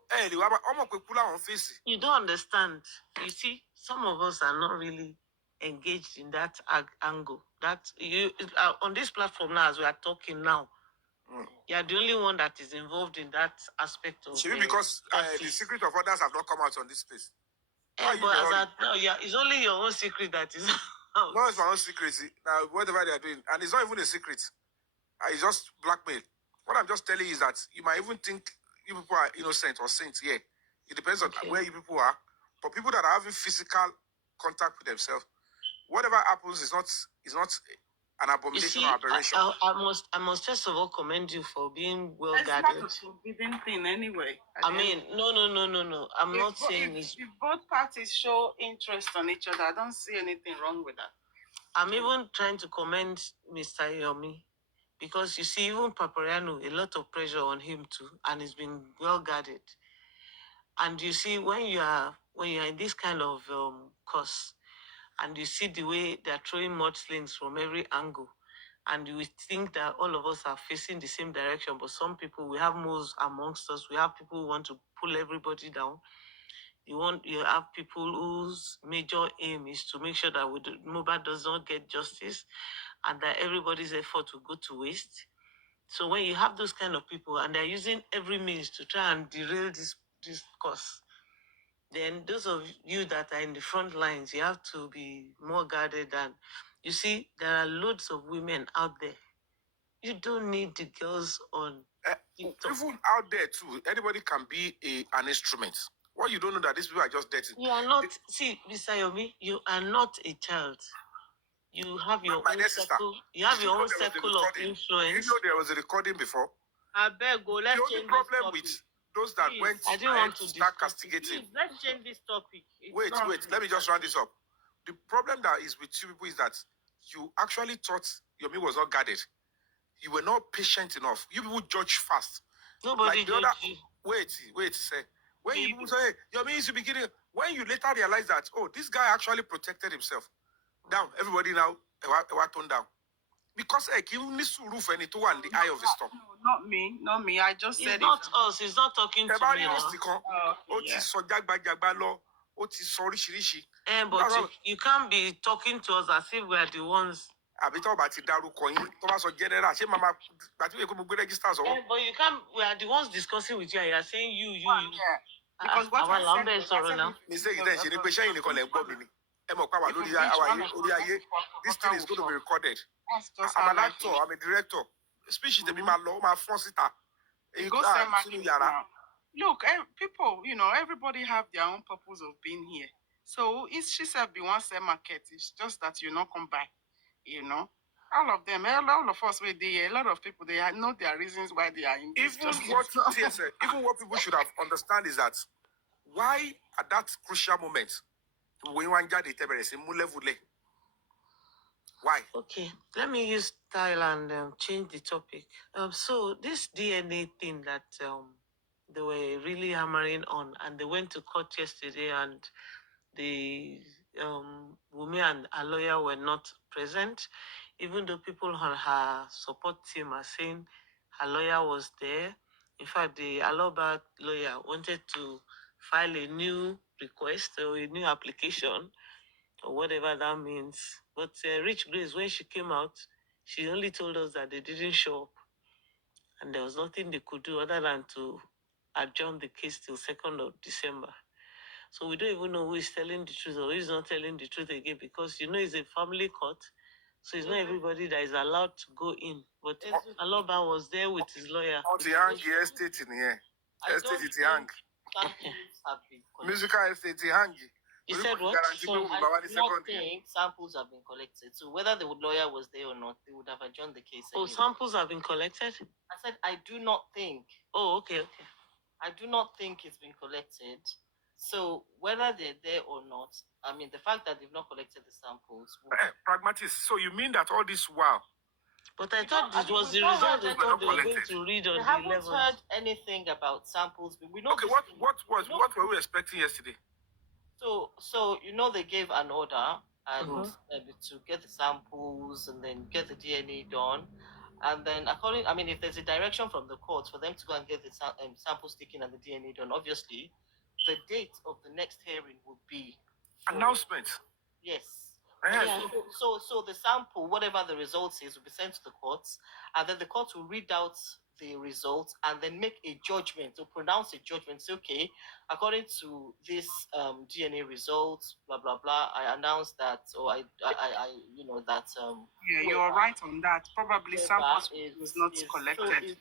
you don't understand. You see, some of us are not really engaged in that angle. That you on this platform now, as we are talking now, you are the only one that is involved in that aspect of. Because the secret of others have not come out on this space. It's only your own secret that is. No, it's my own secret. Now, whatever they are doing, and it's not even a secret. It's just blackmail. What I'm just telling you is that you might even think you people are innocent or saints here. It depends on where you people are. For people that are having physical contact with themselves, whatever happens is not an abomination or aberration. I must first of all commend you for being well guarded. It's not a forbidden thing anyway. No. I'm not saying it. If both parties show interest on each other, I don't see anything wrong with that. I'm even trying to commend Mr. Yomi Because you see, even Papariano, a lot of pressure on him too, and he's been well guarded. And you see, when you're in this kind of course, and you see the way they're throwing mudslings from every angle, and you would think that all of us are facing the same direction, but some people, we have moves amongst us, we have people who want to pull everybody down. You have people whose major aim is to make sure that Mobile does not get justice, and that everybody's effort will go to waste. So when you have those kind of people and they're using every means to try and derail this cause, then those of you that are in the front lines, you have to be more guarded. And you see, there are loads of women out there. You don't need the girls on TikTok. Even out there too, anybody can be an instrument. What you don't know that these people are just dirty. You are not, see, Mr. Yomi, you are not a child. You have your My own dear sister, circle. You have your know own there was a circle of recording? influence. You know there was a recording before. I beg, go. Let's The only change this problem topic. with those that Please. went I didn't want to start discuss it. castigating. Please, let's change this topic. It's Wait, not- let me just round this up. The problem that is with you people is that you actually thought Yomi was not guarded. You were not patient enough. You people judge fast. Nobody Like the judge other, you. wait, say. When you people say, Yomi is beginning, when you later realize that, oh, this guy actually protected himself. Down, everybody now, turned down. Because you need to roof and it in the eye of the storm. No, not me. I just It's said not it. us. He's not talking to Everybody me knows now. the con. Okay, yeah. sọ jágbajàgba lọ, ó ti sọ oríṣiríṣi. But you can't be talking to us as if we are the ones. Àbí tó bá ti dárúkọ yín, tó bá sọ general, ṣé màmá gbàtí wíwé kó mo gbé register sọ? But you can't. We are the ones discussing with you, and you are saying you. Yeah. Because what I said, was, I said Mistake tẹ́ ẹ̀ ṣe ni pé ṣẹ́yìn nìkan lẹ̀ ń gbọ́ mi ni. Ẹ mọ̀ pé àwa lórí ayé, this thing is going to be recorded. That's just I'm how an my actor, I'm a director. Speech tèmi máa lọ, ó máa fọ́n síta. Èyí Go send my sínú yàrá. now. Look, people, everybody have their own purpose of being here. So she said be one sell market. It's just that you not come back, All of them, all of us, a lot of people, they know their reasons why they are in this. Even what people should have understand is that why at that crucial moment, when one jáde tẹ́bẹ̀rẹ̀ sí mú level lẹ̀. Why? Okay, let me use style and change the topic. So this DNA thing that they were really hammering on, and they went to court yesterday, and the Wumi and her lawyer were not present, even though people on her support team are saying her lawyer was there. In fact, the Aloba lawyer wanted to file a new request or a new application or whatever that means. But Rich Grace, when she came out, she only told us that they didn't show up. And there was nothing they could do other than to adjourn the case till 2nd of December. So we don't even know who is telling the truth or who is not telling the truth again, because it's a family court. So it's not everybody that is allowed to go in. But Aloba was there with his lawyer. All the hang estate in here. Estate is hang. Samples have been collected. Musical estate hang. You said what? I do not think samples have been collected. So whether the lawyer was there or not, they would have adjourned the case. Oh, anyway. samples have been collected? I said I do not think. Oh, okay. I do not think it's been collected. So whether they're there or not, I mean, the fact that they've not collected the samples. Pragmatist. So you mean that all this while? But I thought this was the result they thought they were going to read on We the haven't 11th. heard anything about samples. We know. Okay, what were we expecting yesterday? So they gave an order and to get the samples and then get the DNA done. And then if there's a direction from the court for them to go and get the samples taken and the DNA done, obviously, the date of the next hearing would be announcement. Yes. Yeah. So the sample, whatever the results is, will be sent to the courts, and then the court will read out the results and then make a judgment, to pronounce a judgment. Say, okay, according to this DNA results, blah blah blah, I announce that, or I that yeah, you are right on that. Probably samples was not collected.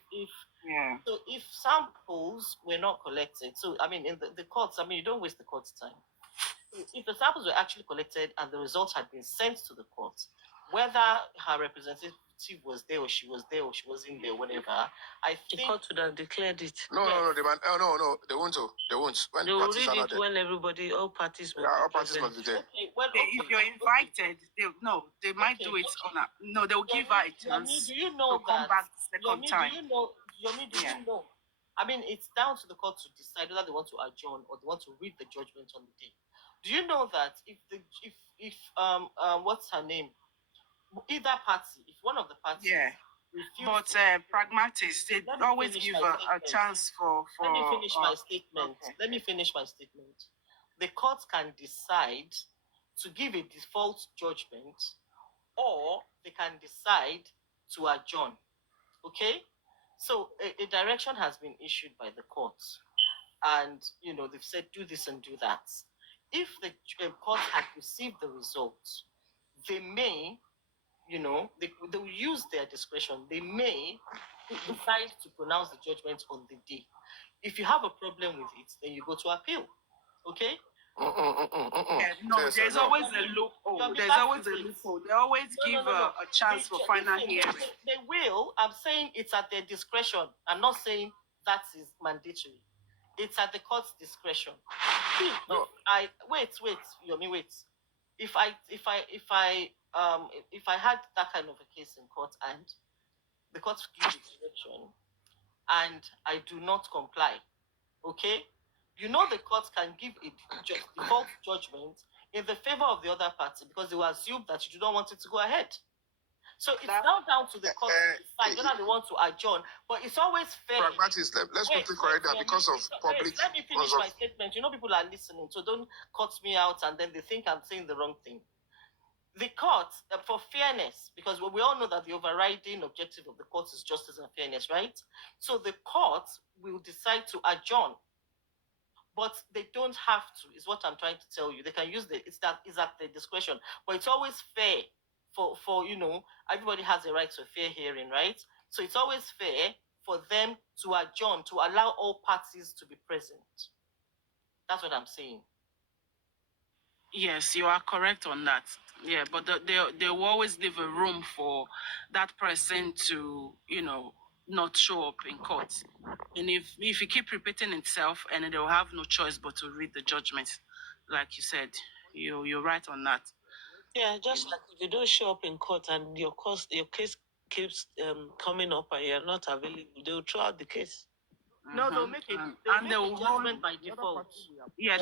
So if samples were not collected, so in the courts, you don't waste the court's time. If the samples were actually collected and the results had been sent to the court, whether her representative deceive was there or she wasn't there, whatever, I The think court would have declared it. No, they won't. They won't. When They the will parties read are not it there, when everybody, all parties will yeah, be all parties present. must be there. okay, well, If okay, you're okay. invited, they might do Okay, it on a no. They'll give her a chance Do you know to come that? back the second time. Yomi, do you know? I mean, it's down to the court to decide whether they want to adjourn or they want to read the judgment on the day. Do you know that if what's her name? Either party, if one of the parties Yeah. refuses But pragmatists, they Let me always finish give my a statement. chance for. Let me finish my statement. okay. Let me finish my statement. The court can decide to give a default judgment or they can decide to adjourn. Okay? So a direction has been issued by the court, and they've said do this and do that. If the court had received the results, they may, they will use their discretion. They may decide to pronounce the judgment on the day. If you have a problem with it, then you go to appeal. Okay? Yeah, no, Yes, there's no. always a loophole. Yomi, There's that's always a it. loophole. They always give a chance for final hearing. They will. I'm saying it's at their discretion. I'm not saying that is mandatory. It's at the court's discretion. No. Yomi, wait. If I had that kind of a case in court and the court gives a direction and I do not comply, okay? The court can give a default judgment in the favor of the other party because they will assume that you do not want it to go ahead. So it's now down to the court to decide whether they want to adjourn. But it's always fair. Pragmatics, let's quickly correct that because of public. Let me finish my statement. People are listening, so don't cut me out and then they think I'm saying the wrong thing. The court, for fairness, because we all know that the overriding objective of the court is justice and fairness, right? So the court will decide to adjourn. But they don't have to, is what I'm trying to tell you. They can use it's at their discretion. But it's always fair for everybody has a right to a fair hearing, right? So it's always fair for them to adjourn, to allow all parties to be present. That's what I'm saying. Yes, you are correct on that. Yeah, but they will always leave a room for that person to, not show up in court. And if you keep repeating itself, and they will have no choice but to read the judgment, like you said, you're right on that. Yeah, just like if you don't show up in court and your case keeps coming up and you're not available, they will throw out the case. No, they'll make it. They will judgment by default. Yeah,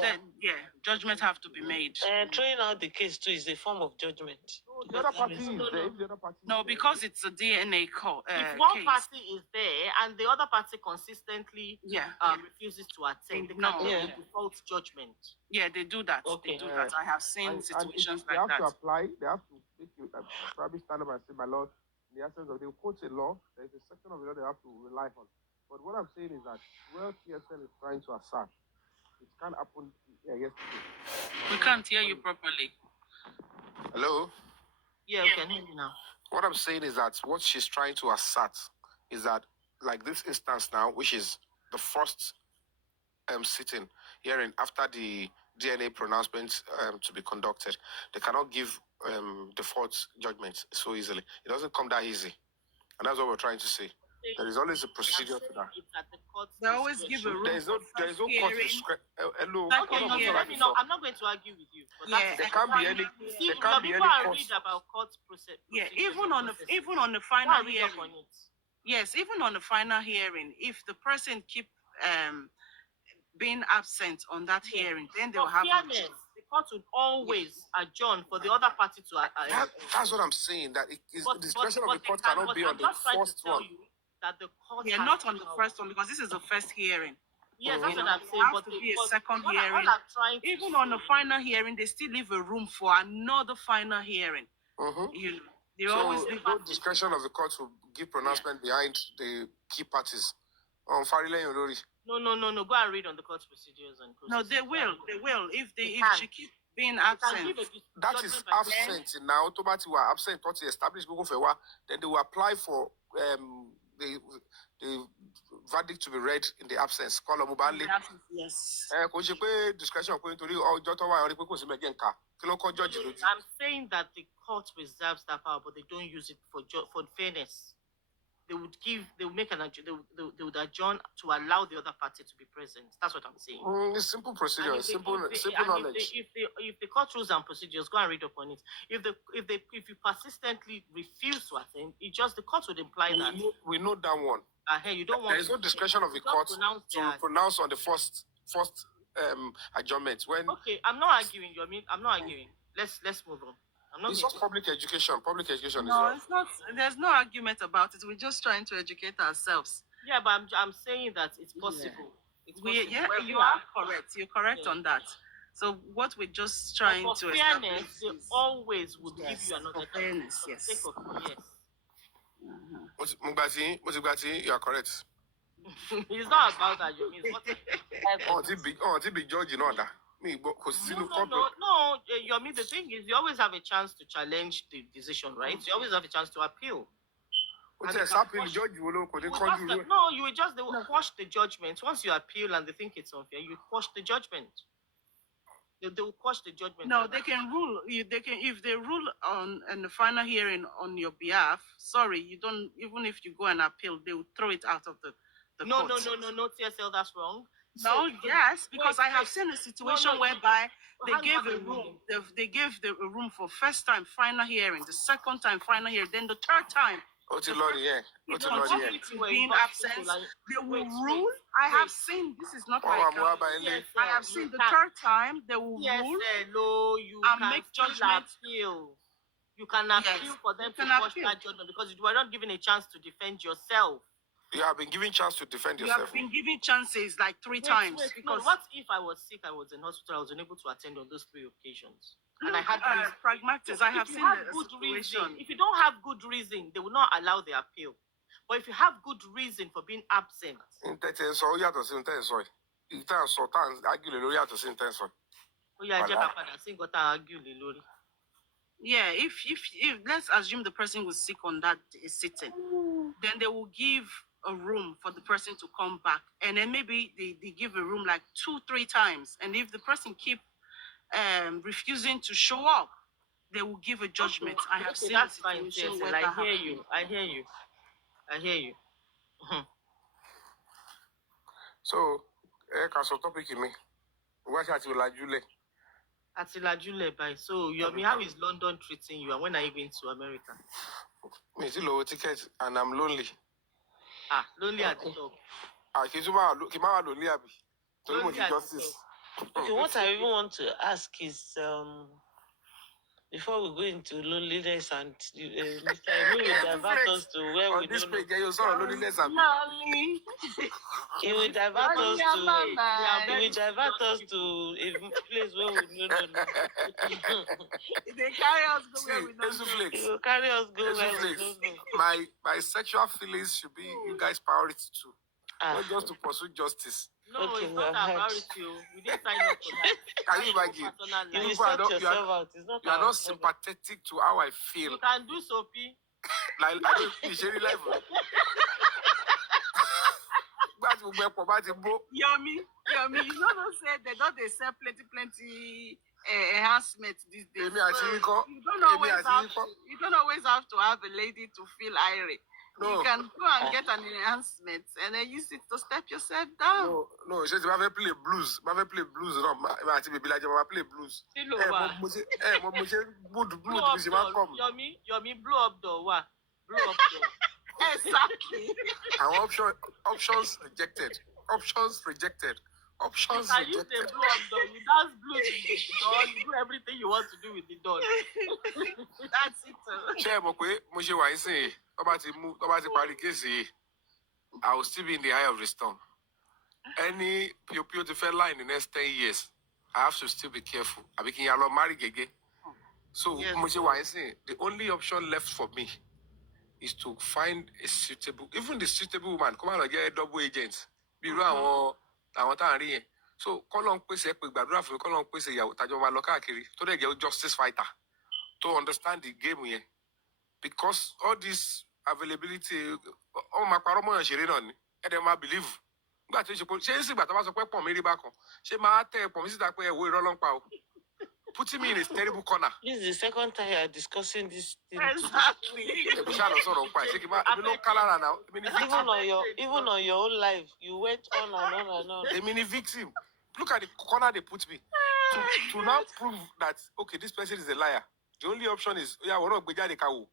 judgment have to be made. Throwing out the case too is a form of judgment. The other party is there. The other party No, because it's a DNA call. If one party is there and the other party consistently refuses to attend, they can default judgment. Yeah, they do that. Okay. They do that. I have seen situations like that. They have to apply. They have to make you probably stand up and say, my lord, in the essence of they quote a law, there is a section of the law they have to rely on. But what I'm saying is that where TSN is trying to assert, it can't happen yesterday. We can't hear you properly. Hello? Yeah, we can hear you now. What I'm saying is that what she's trying to assert is that, like this instance now, which is the first sitting hearing after the DNA pronouncement to be conducted, they cannot give default judgments so easily. It doesn't come that easy. And that's what we're trying to say. There is always a procedure to that. They always give a room. There is no court discretion. Hello. Okay, let me know. I'm not going to argue with you. But there can't be any. See, There can't be any read court. about court process. Yeah, even on the final hearing. Yes, even on the final hearing, if the person keep being absent on that hearing, then they'll have. The court would always adjourn for the other party to. That's what I'm saying. That the discretion of the court cannot be on the first one. That the court not on the first one because this is the first hearing. Yes, that's what I'm saying. There has to be a second hearing. Even on the final hearing, they still leave a room for another final hearing. They always leave no discretion of the court to give pronouncement behind the key parties. No. Go and read on the court procedures and process. No, they will. If she keep being absent. That is absent now. Automati were absent. What he established, then they will apply for the verdict to be read in the absence. Yes. Discretion going to the I'm saying that the court reserves that power, but they don't use it for fairness. They would make they would adjourn to allow the other party to be present. That's what I'm saying. It's simple procedure, simple knowledge. If the court rules and procedures, go and read up on it. If you persistently refuse to attend, the court would imply that we know that one. You don't want. There is no discretion of the court to pronounce on the first adjournment. Okay, I'm not arguing. I'm not arguing. Let's move on. It's just public education. Public education no, it's not. There's no argument about it. We're just trying to educate ourselves. Yeah, but I'm saying that it's possible. Yeah. It's possible. You are correct. You're correct on that. So what we're just trying to fairness, they always would give you another fairness. Yes. Yes. Mugati, you are correct. It's not about that, Yomi. It's what big judge in order. No, Yomi, the thing is, you always have a chance to challenge the decision, right? You always have a chance to appeal. No, you will just quash the judgment. Once you appeal and they think it's unfair, you quash the judgment. They will quash the judgment. No, they can rule. They can, if they rule on the final hearing on your behalf. Sorry, you don't. Even if you go and appeal, they will throw it out of the court. No, TSL, that's wrong. No, yes, because I have seen a situation whereby they gave a room. They gave the room for first time final hearing, the second time final hearing, then the third time. Being absent, they will rule. I have seen. This is not like I have seen the third time they will rule. You and can make judgment. You can appeal for them to quash that judgment because you were not given a chance to defend yourself. You have been given chance to defend yourself. You have been given chances like three times. Because what if I was sick, I was in hospital, I was unable to attend on those 3 occasions? And I had pragmatics. I have seen good reason. If you don't have good reason, they will not allow the appeal. But if you have good reason for being absent, yeah, if let's assume the person was sick on that sitting, then they will give a room for the person to come back, and then maybe they give a room like 2-3 times, and if the person keep refusing to show up, they will give a judgment. I have seen that's fine. I hear you. So, topic me. What shall you like, Julie? So, Yomi, how is London treating you, and when are you going to America? Me still low ticket, and I'm lonely. Lonely at the top. Lonely at justice. Okay, what I even want to ask is, before we go into loneliness and Mr. Yomi will divert us to where on we this don't page, know. you saw loneliness and He will divert us to. He will divert us to a place where we don't know. They carry us go where we don't know. He will carry us go where we don't know. My sexual feelings should be you guys' priority too. Not just to pursue justice. No, it's not about you. We didn't sign up for that. Can you imagine? You will sort yourself out. It's not you are not sympathetic to how I feel. You can do Sophie. Like I don't feel very level. Yomi, you know, say they don't sell plenty enhancement these days. So you don't always have to have a lady to feel irate. No. You can go and get an enhancement and then use it to step yourself down. No, it's just if I play blues. I play blues. I play blues. Yomi, blow up door. What? Blow up door. Exactly. Our options rejected. Options rejected. Options I rejected. use the blow up door. You dance blues in the door. You do everything you want to do with the door. That's it. I will still be in the eye of the storm. Any beautiful line in the next 10 years, I have to still be careful. I became a marry again. So, the only option left for me is to find a suitable, even the suitable woman, come on and get a double agent. Be around so, call on Pese, call on Pese, Tajoma Lokakiri, to the justice fighter, to understand the game here. Because all this availability, all my paramour and Shirin, and then I believe. But she says, but I was a weapon, maybe back on. She might tell Pomisi that way, we roll on power. putting me in a terrible corner. This is the second time you are discussing this thing. Exactly. Èmi ṣáà lọ sọ̀rọ̀ nípa ẹ̀, ṣé kí n má- èmi ló ń ká lára now. Èmi ni victim. Even on your own life, you went on and on and on. Èmi ni victim. Look at the corner they put me. To now prove that, okay, this person is a liar. The only option is, yeah, we're not gbé jáde ká wò.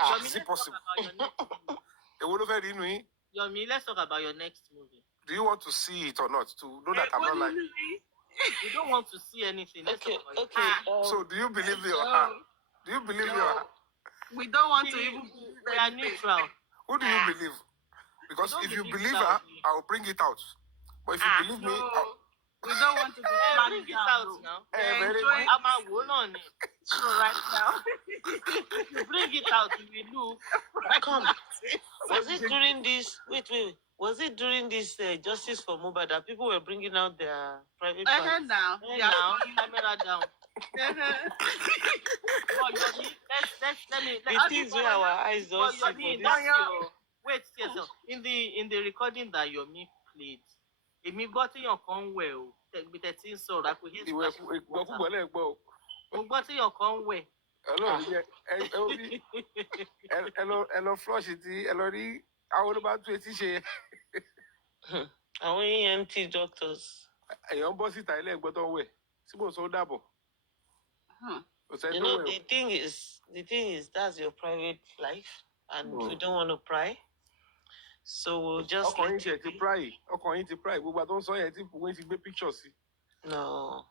Yomi, Is it let's talk possible? about your next movie. Èwo ló fẹ́ rí inú yín? Yomi, let's talk about your next movie. Do you want to see it or not? To know that I'm not lying. You don't want to see anything. Let's Okay, talk about okay. So do you believe me or her? Do you believe me or her? We don't want to We- even. we are neutral. Who do you believe? Because Don't if you believe believe that her, we- I will bring it out. But if you believe me, No, we don't want to be Bring flagged it down. out though. now. They're very enjoying I'm a woman. the show right now. If you bring it out, we will look. Come. Was it during this? Wait. Was it during this Justice for Mobile that people were bringing out their private parts? Now. Hey, Yeah. now, camera down. But Yomi, let The things where our eyes don't But see for Yomi, this. that's your wait, yes, in the recording that Yomi played, èmi gbọ́ téèyàn kan ń wẹ̀ o, tẹ̀gbí tẹ̀tí ń sọ̀rọ̀ àpò his ìwẹ̀ ìgbọ́kúgbọ́ lẹ́gbọ́ o. mo gbọ́ téèyàn kan ń wẹ̀. Ọlọ́run jẹ́ ẹ lọ flush tí ẹ lọ rí àwọn olóbá tún etí ṣe. Àwọn EMT doctors. Èèyàn ń bọ́ síta ilé ẹ̀gbọ́n tó ń wẹ̀. Tí mò ń sọ ó dàbọ̀. Kò sẹ́ni You tó know, wẹ̀ o. the thing is that's your private life, and we don't want to pry. So we'll just Ọkàn yín let tiẹ̀ it ti be. pry. Ọkàn yín ti pry. Gbogbo àtọ́ ń sọ yẹn tí wọ́n ti gbé picture sí. No,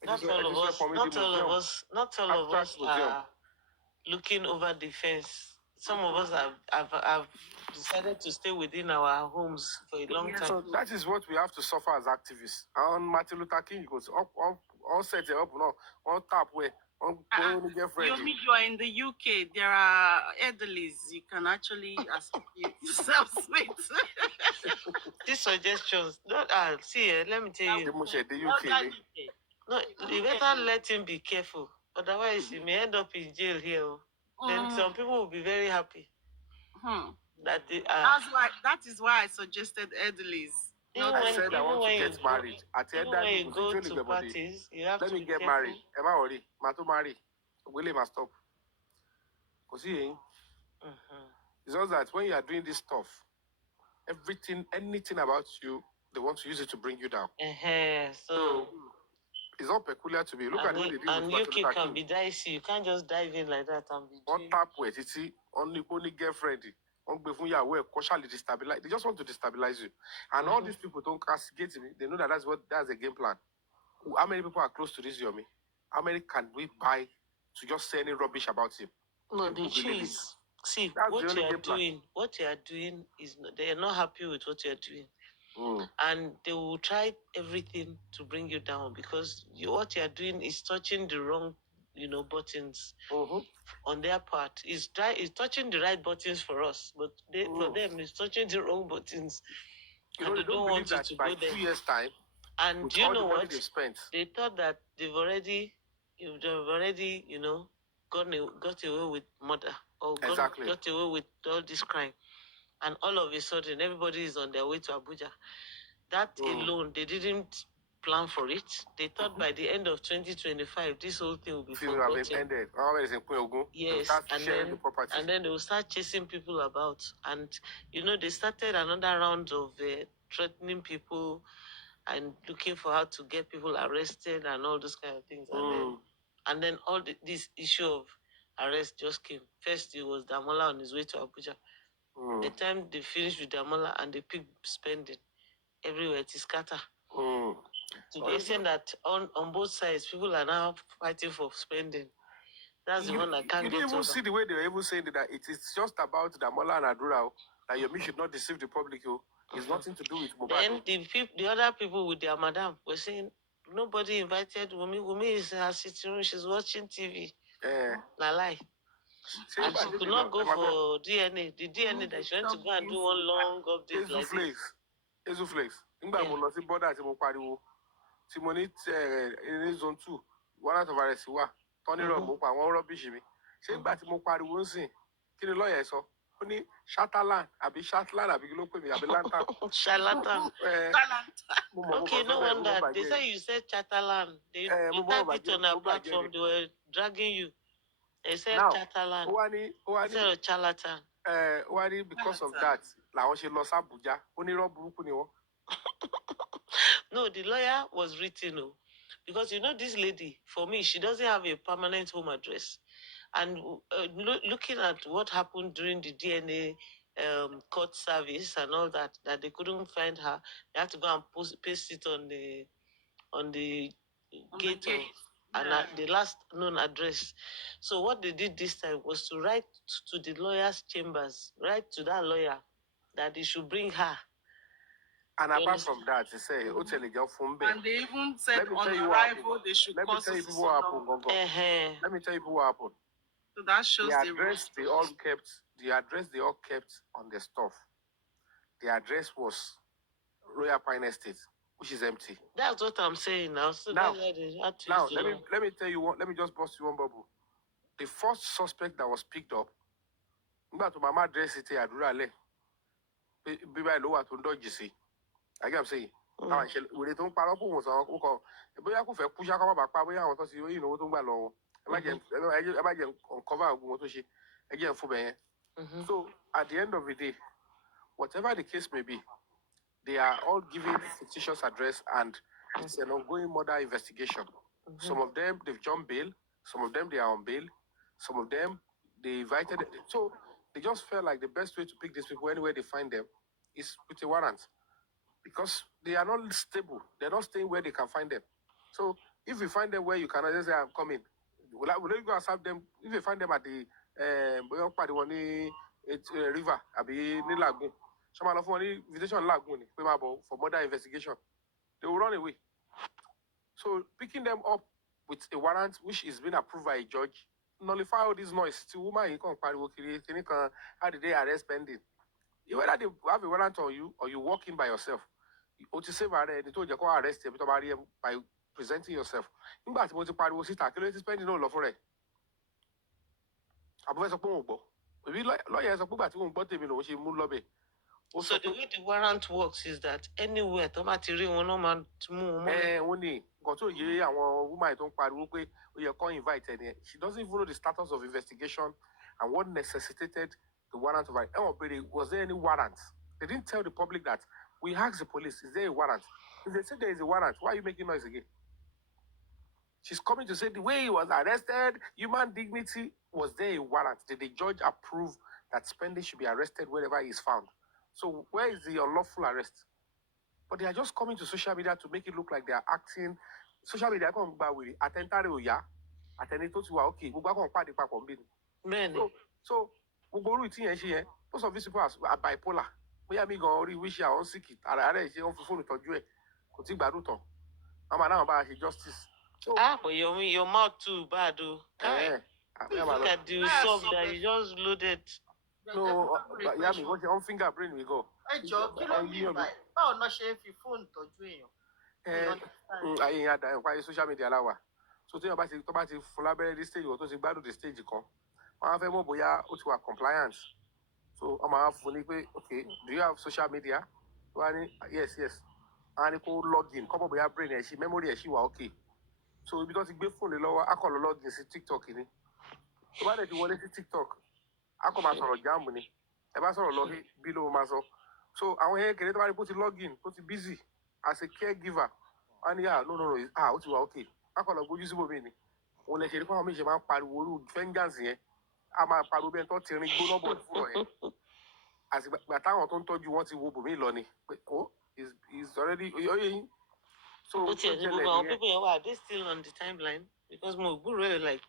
Ẹ ti not sọ- ẹ all ti of sọ us. ẹ̀kọ́ mi di Not all of museum. us. Not all of Abstract us museum. are looking over the fence. Some of us have decided to stay within our homes for a long time. So that is what we have to suffer as activists. And Martin Luther King goes all set it up now, on tap where on going get friendly. Yomi, you are in the UK. There are elderlies you can actually associate yourself with. These suggestions. See, let me tell you. The most the UK. No, you better let him be careful. Otherwise, he may end up in jail here. Then some people will be very happy that they are. That is why I suggested elderlies. Even I when- said I even want when to you get go- married. At the end Even of when the you day, go literally to get body. parties, you have Let to me be get careful. married. Am I worried? Mato marry. Will must stop. Because it's just that when you are doing this stuff, anything about you, they want to use it to bring you down. So It's all peculiar to me. Look at the way they do and with Martin UK Luther can King. be dicey. You can't just dive in like that and be One doing. tap where it's only girlfriend. Destabilize. They just want to destabilize you. And all these people don't castigate me. They know that that's a game plan. How many people are close to this Yomi? How many can we buy to just say any rubbish about him? No, People the issue believe it. is, see, That's what the only you are game plan. doing, is they are not happy with what you are doing. And they will try everything to bring you down because what you are doing is touching the wrong, buttons on their part. It's touching the right buttons for us, but for them, it's touching the wrong buttons. You And know, they don't believe want you that to by go there. 2 years' time, And with you all know the money what? they've spent, They thought that they've already, got away with murder or Exactly. got away with all this crime. And all of a sudden, everybody is on their way to Abuja. That alone, they didn't plan for it. They thought by the end of 2025, this whole thing will be feel have been forgotten. ended. Always in Queen Ogun. Yes, Start and sharing then the property. they will start chasing people about. And, they started another round of threatening people and looking for how to get people arrested and all those kind of things. And then all this issue of arrest just came. First, it was Damola on his way to Abuja. The time they finished with Damola and they picked spending, everywhere it is scatter. To the extent that on both sides, people are now fighting for spending. That's the one I can't You get didn't even over. see the way they were even saying that it is just about Damola and Adura, that Yomi should not deceive the public. It's nothing to do with mobile. Then the other people with their madam were saying, nobody invited Wumi. Wumi is in her sitting room. She's watching TV. La lie. And she could not go for DNA. The DNA that she went to go and do one long update like this. Ezuflex. Nígbà mo lọ sí border tí mo pariwo, tí mo ní ní zone 2, one out of arrest wà, Tony Rob mo pa àwọn rubbish mi. Ṣé nígbà tí mo pariwo ń sìn, kí ni lawyer sọ? Ó ní Shatterland àbí kí ló pè mí àbí Lantern. Charlatan. Okay, no wonder. They say you said Chatterland. You typed it on a platform. They were dragging you. They said Now, Chatterland Wani, instead of charlatan. Wani, because of that, làwọn ṣe lọ s'Abuja, onírọ́ burúkú ni wọ́n. No, the lawyer was written, because this lady, for me, she doesn't have a permanent home address. And looking at what happened during the DNA court service and all that they couldn't find her, they had to go and paste it on the gate and the last known address. So what they did this time was to write to the lawyer's chambers, write to that lawyer that they should bring her. And apart from that, they say, and they even said on arrival they should call Let me tell you what happened. Let me tell you what happened. So that shows the address they all kept on the stuff. The address was Royal Pine Estate, which is empty. That's what I'm saying now. So now, that's why they had to now let me tell you what. Let me just bust you one bubble. The first suspect that was picked up, to mama address it Adura le. Be by lower to dodge see. I am saying. We don't parọ́ fún wọn sọ ọkọ bóyá kò fẹ́ kú ṣá kọ́ bá pa bóyá àwọn tó ṣe yìí náwó tó ń gbà lọ́wọ́ ẹ má jẹ́ uncover ogun wọn tó ṣe ẹ jẹ́ fún bẹ́ẹ̀ yẹn. So at the end of the day, whatever the case may be, they are all giving fictitious address and it's an ongoing murder investigation. Some of them they've jumped bail, some of them they are on bail, some of them they invited. So they just felt like the best way to pick these people anywhere they find them is with a warrant. Because they are not stable. They're not staying where they can find them. So if you find them where you cannot just say, I'm coming, will you go and serve them? If you find them at the river, Abi ni lagoon, someone of one invitation lagoon for murder investigation, they will run away. So picking them up with a warrant which is being approved by a judge, nullify all this noise. To woman, how did they arrest pending? Whether they have a warrant on you or you walk in by yourself, or to save they told you to arrest him by presenting yourself. In fact, mo ti pariwo síta kí ló ti spending no lọ fún rẹ̀. Àbúfẹ́ sọ pé òun gbọ́. Òbí lọ́yẹ̀ sọ pé gbà tí òun gbọ́ tèmi lòun ṣe mú lọ́bẹ̀. So the way the warrant works is that anywhere tó bá ti rí wọn náà máa mú wọn. Wọ́n ní nǹkan tó yé àwọn woman tó ń pariwo pé ó yẹ kó invite ẹni. She doesn't even know the status of investigation and what necessitated the warrant of arrest. Was there any warrant? They didn't tell the public that. We asked the police, is there a warrant? If they said there is a warrant, why are you making noise again? She's coming to say the way he was arrested, human dignity, was there a warrant? Did the judge approve that Spending should be arrested wherever he is found? So where is the unlawful arrest? But they are just coming to social media to make it look like they are acting. Social media come back with attentare oya, attenito to okay, so most of these people are bipolar. We are wish you are sick. Justice. So, but your mouth too bad, though. Look at the stuff that you just loaded. No, yeah, me what's your fingerprint we go. Báwo náà ṣe fi fóònù tọ́jú èèyàn? Social media láwà. So tí wọ́n bá ti fún lábẹ́rẹ́ dé stage tó ti gbádùn dé stage kan, wọ́n á fẹ́ mọ̀ bóyá ó ti wà compliance. So I'm funny, okay, do you have social media? Yes. And you log in. Come up with your brain and memory and okay. So because you give phone lower, I call log in TikTok in it. So why did you want to TikTok? I come out of Germany. I was on log below myself. So I want to put it log in, put it busy as a caregiver. And yeah, no. What you okay? I call a good use of me. When they come me, man, paru vengeance here. I'm a paru bento tearing good over for him. As by time I told you what he will be lonely. Oh, he's already. So people are they still on the timeline? Because really like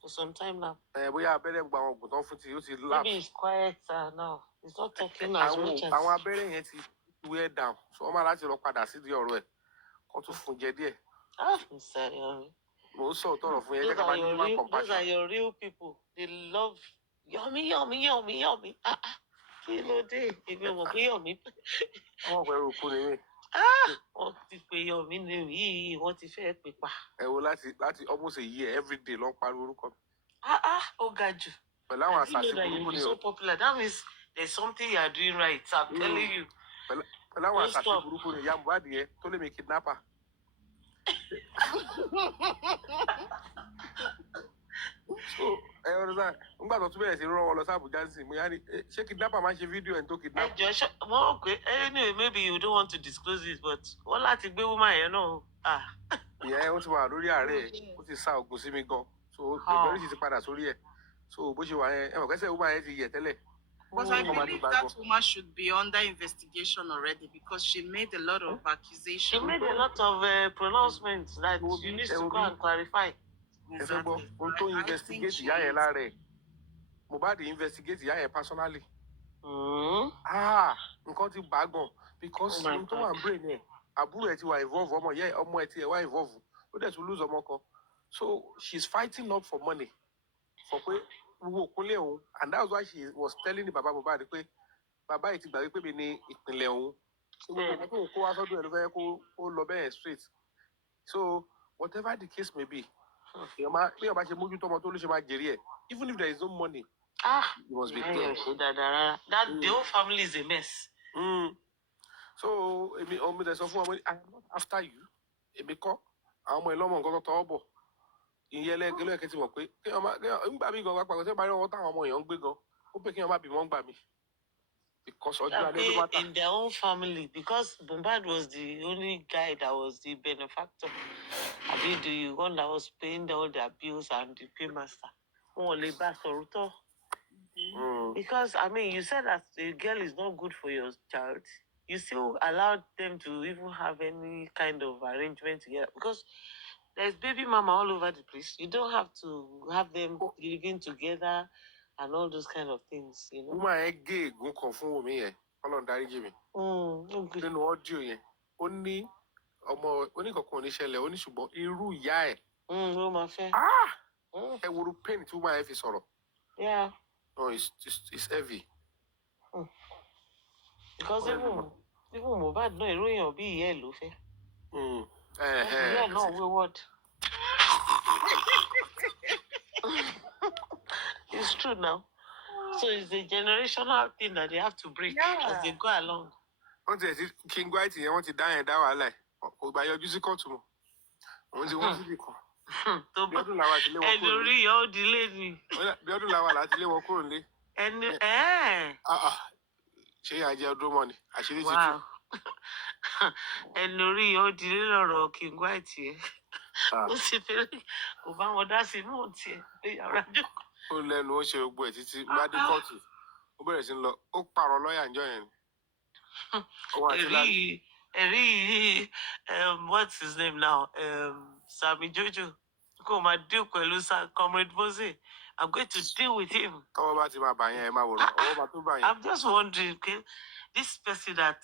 for some time now. We are better maybe it's quiet now. It's not talking as much as. Àwọn abẹ́rẹ́ yẹn ti wear down. So ọmọ aláti lọ padà sí di ọ̀rọ̀ ẹ̀. Kó tún fún jẹ díẹ̀. Mr. Yomi. Mo sọ tọrọ fún yẹn. Those are your real people. They love Yomi. Kí ló dé? Èmi ò mọ̀ pé Yomi. Wọ́n pẹ̀lú òkú ni mí. Wọ́n ti pe Yomi ní yìí, wọ́n ti fẹ́ pè pa. Ẹ wo láti almost a year every day ló ń pariwo orúkọ mi. Ó ga jù. Pẹ̀lú àwọn àṣàṣì burúkú ni o. So popular. That means there's something you are doing right. I'm telling you. Pẹ̀lú àwọn Don't àṣàṣì stop. burúkú ni ìyá Mohbad yẹn tó lè mi kidnapper. So ọ̀rọ̀ sáà nígbà tó tún bẹ̀rẹ̀ sí rán wọn lọ sí Àbújá sí mo yá ni ṣé kidnapper máa ń ṣe fídíò ẹ̀ tó kidnap. Anyway, maybe you don't want to disclose it, but wọ́n láti gbé woman yẹn náà. Ìyẹn ó ti wà lórí ààrẹ ó ti sá oògùn sí mi gan so ìbẹ̀rù sì ti padà sórí ẹ̀ so bó ṣe wà yẹn mọ̀ kẹ́sẹ̀ woman yẹn ti yẹ̀ tẹ́lẹ̀. But I believe that woman should be under investigation already because she made a lot of accusations. She made a lot of pronouncements that you need to go and clarify. Ẹ fẹ́ gbọ́ ohun tó investigate ìyá yẹn lára ẹ̀ Mohbad investigate ìyá yẹn personally. Nǹkan ti bá gan because ohun tó wà ń brain ẹ̀ àbúrò ẹ̀ ti wà involve ọmọ ẹ̀ ti ẹ̀ wá involve ó dẹ̀ tún lose ọmọ kan so she's fighting up for money for pé wo òkúnlé òun and that's why she was telling the baba Mohbad pé bàbá yìí ti gbàgbé pé mi ní ìpínlẹ̀ òun so gbogbo tó ń kó wá sọ́dún ẹ̀ ló fẹ́ kó lọ bẹ́ẹ̀ straight so whatever the case may be bí ọba ṣe mójútó ọmọ tó ló ṣe máa jèrè ẹ̀ even if there is no money you must be there. That the whole family is a mess. So èmi ọmọ ìdẹ sọ fún ọmọ I am not after you èmi kọ́ àwọn ọmọ ìlọ́mọ nǹkan tó tọwọ́ bọ̀ ìyẹn lẹ́gẹ̀lẹ́ kẹ́tì mọ̀ pé nígbà míì gan pàpàkọ́ tí wọ́n bá rí ọwọ́ táwọn ọmọ èèyàn ń gbé gan ó pé kí wọ́n má bímọ ń gbà mí because ọjọ́ alẹ́ ló má tà. In their own family because Mohbad was the only guy that was the benefactor abi the one that was paying all their bills and the paymaster wọn ò lè bá sọ̀rọ̀ tọ́. Because I mean you said that the girl is not good for your child you still allowed them to even have any kind of arrangement together because there's baby mama all over the place. You don't have to have them living together and all those kind of things, you know. Woman ẹ gé ègún kan fún omi yẹn Ọlọ́run dáríjì mi nínú ọ́díò yẹn ó ní ọmọ oníkankan oníṣẹ̀lẹ̀ ó ní ṣùgbọ́n irú ìyá ẹ̀ ló máa fẹ́. ẹ wo pain tí woman ẹ fi sọ̀rọ̀. Yeah. No, it's heavy. Because even Mohbad náà irú èèyàn bí ìyá ẹ̀ ló fẹ́. Ìyá ẹ̀ náà wayward. It's true now. So it's a generational thing that they have to break as they go along. Wọ́n ti ẹ̀ sí King White yẹn wọ́n ti dá yẹn dá wàhálà ẹ̀ kò bá yọjú sí kóòtù mọ́ òun ti wọ́n síbì kan. Bí ọdún làwọn àti lé wọn kúrò nílé. Ẹni orí ìyá ó di lé ni. Bí ọdún làwọn àti lé wọn kúrò nílé. Ṣé ìyá jẹ́ ọdún mọ́ ni àṣírí ti tú. Ẹni orí ìyá ó di lé lọ́rọ̀ King White yẹn. Ó sì fẹ́rẹ̀ kò bá wọn dá sí inú tiẹ̀ pé yàrá jókòó. Ó lẹ́nu ó ṣe gbogbo ẹ̀ títí bá dé kóòtù ó bẹ̀rẹ̀ sí lọ ó pààrọ̀ lọ́ọ̀yà ńjọ́ yẹn ni. Ẹ̀rí what's his name now? Sami Jojo. Kò máa deal pẹ̀lú Comrade Bose. I'm going to deal with him. Tọ́wọ́ bá ti máa bà yẹn ẹ máa wòrán ọwọ́ bá tó bà yẹn. I'm just wondering, okay, this person that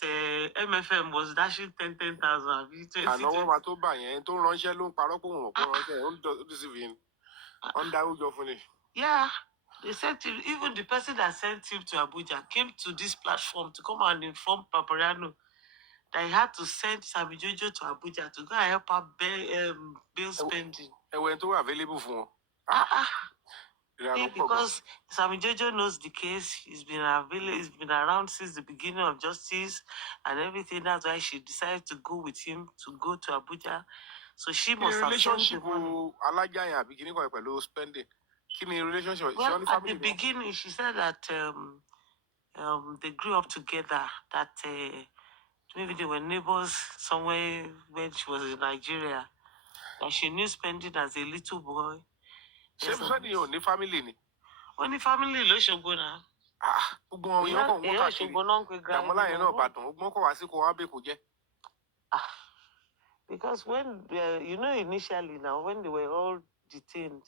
MFM was dashing 10,000. Ànáwó máa tó bà yẹn tó ránṣẹ́ ló ń parọ́ pé òun ò pé ránṣẹ́ ó ń deceive yín. Ó ń darúgbó fún ni. Yeah, they sent him, even the person that sent him to Abuja came to this platform to come and inform Papariano that he had to send Sami Jojo to Abuja to go and help her bill spending. Ẹ̀wẹ̀ tó wà available fún wọn. Because Sami Jojo knows the case, he's been around since the beginning of justice and everything. That's why she decided to go with him to go to Abuja. So she must have sent the money. Alájà yẹn àbí kìíní kan pẹ̀lú spending. Relationship? Well, at the beginning, she said that they grew up together, that maybe they were neighbors somewhere when she was in Nigeria, that she knew spending as a little boy. Ṣé Spending ò ní family ni? Ó ní family lóṣogbo náà. Gbogbo àwọn èèyàn kan wọ́n káàkiri. Dàmọ́lá yẹn náà Ìbàdàn, gbọ́n kọ́ wá sí kó wá bẹ́ẹ̀ kó jẹ́. Because when, initially now, when they were all detained,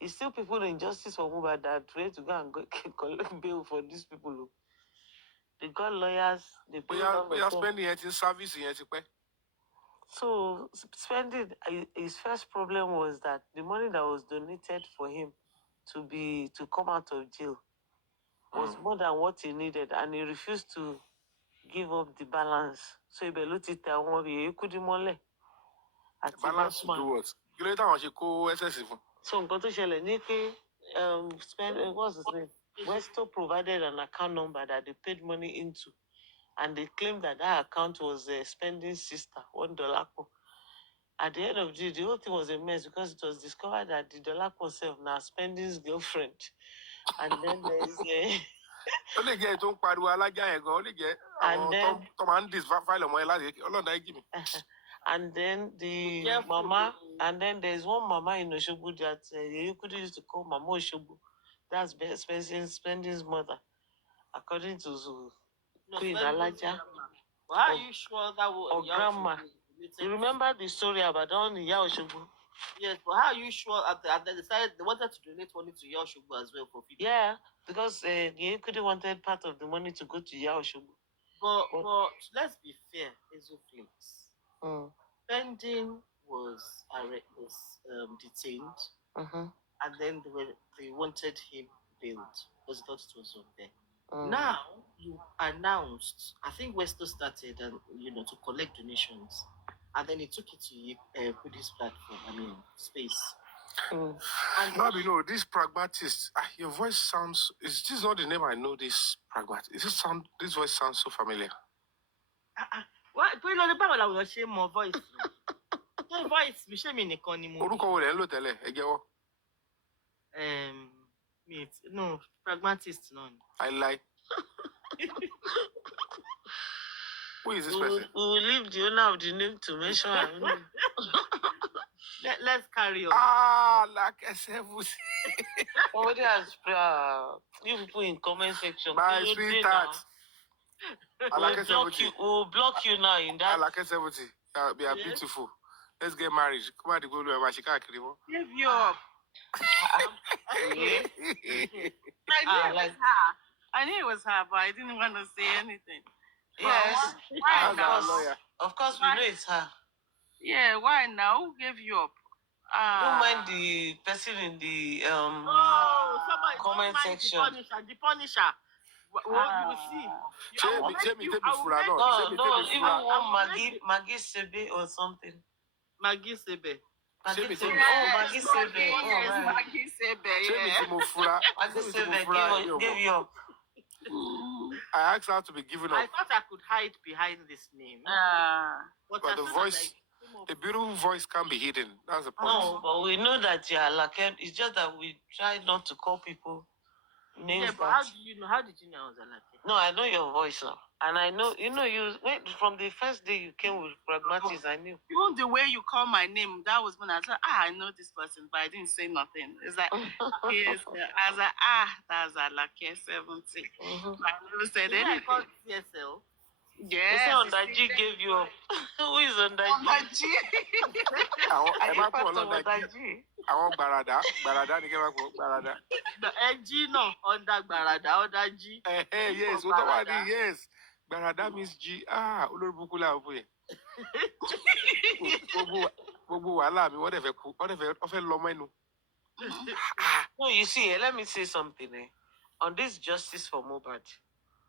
it's still people in justice for Mohbad that ready to go and collect bail for these people. They got lawyers. They pay Spending yẹn ti service yẹn ti pẹ́. So Spending, his first problem was that the money that was donated for him to come out of jail was more than what he needed, and he refused to give up the balance. So he beluti te àwọn ọmọ kudi mole. Balance to do what? Kí ló dé táwọn ṣe kó SS fún? So nǹkan tó ṣẹlẹ̀ ní pé what's his name? Westo provided an account number that they paid money into, and they claimed that that account was spending sister $1. At the end of the day, the whole thing was a mess because it was discovered that the dollar self now spending his girlfriend. And then there's a ó lè jẹ́ ètò ń pariwo alájà yẹn gan ó lè jẹ́ And àwọn then- tó máa ń dis file ọmọ yẹn láti ọlọ́dà ẹ̀jì mi. and then the Careful, mama, oh. and then there's one mama in Oshogbo that you could used to call Mama Oshogbo. That's spending's mother, according to No, Queen spending Alaja. grandma. But how Or- are you sure that was or grandma. You remember the story about that one in Iya Oshogbo? Yes, but how are you sure at they decided they wanted to donate money to Yoshugbo as well for people? Yeah, because Yekudi wanted part of the money to go to Iya Oshogbo. But let's be fair, Ezoflix. Mm. Spending was detained, and then they wanted him bailed because they thought it was unfair. Now you announced, I think Westo started and to collect donations, and then he took it to Kudi's platform. I mean space. And this pragmatist, your voice sounds. Is this not the name I know? This pragmatist. This voice sounds so familiar. Why? Pé lórí báwo làwọn ṣe mọ voice? Ṣé voice mi ṣé mi nìkan ni mo? Orúkọ wo lẹ ń lò tẹ́lẹ̀? Ẹ jẹ́wọ́. No, pragmatist none. I like. Who is this person? We will leave the owner of the name to mention her name. Let's carry on. Like a seven. Somebody has you people in comment section. My sweetheart. We'll block you now in that. I like a 70. They are beautiful. Let's get married. Come on, go to Mashika. Give you up. I knew it was her, but I didn't want to say anything. Yes. Why now? Of course, we know it's her. Yeah, why now? Who gave you up? Don't mind the person in the Somebody comment don't mind section. The Punisher. You will see. Jamie, No, even one Maggie Sebe or something. Maggie Sebe. Maggie Sebe. Maggie Sebe. Yes, Maggie Sebe. Maggie Sebe gave you up. I asked her to be given I up. thought I could hide behind this name. But the voice, the beautiful voice can't be hidden. That's the point. No, but we know that you are like it's just that we try not to call people names. Yeah, but how do you know? How did you know I was Alake? No, I know your voice now. And I know, you wait from the first day you came with pragmatics, I knew. Even the way you call my name, that was when I said, I know this person, but I didn't say nothing. It's like, yes, I was like, that's Alake 70. I never said anything. I called CSL. Yes. You say Ondaji gave you up. Who is Ondaji? I want Ondaji. I want Barada. Barada, ni kema ko Barada. The G no under Barada, under G. Yes, what about it? Yes. Barada means G. Olórí la obo ye. Gbogbo wàhálà mi whatever ofe lọ mẹ́nu. No, you see, let me say something. On this justice for Mohbad,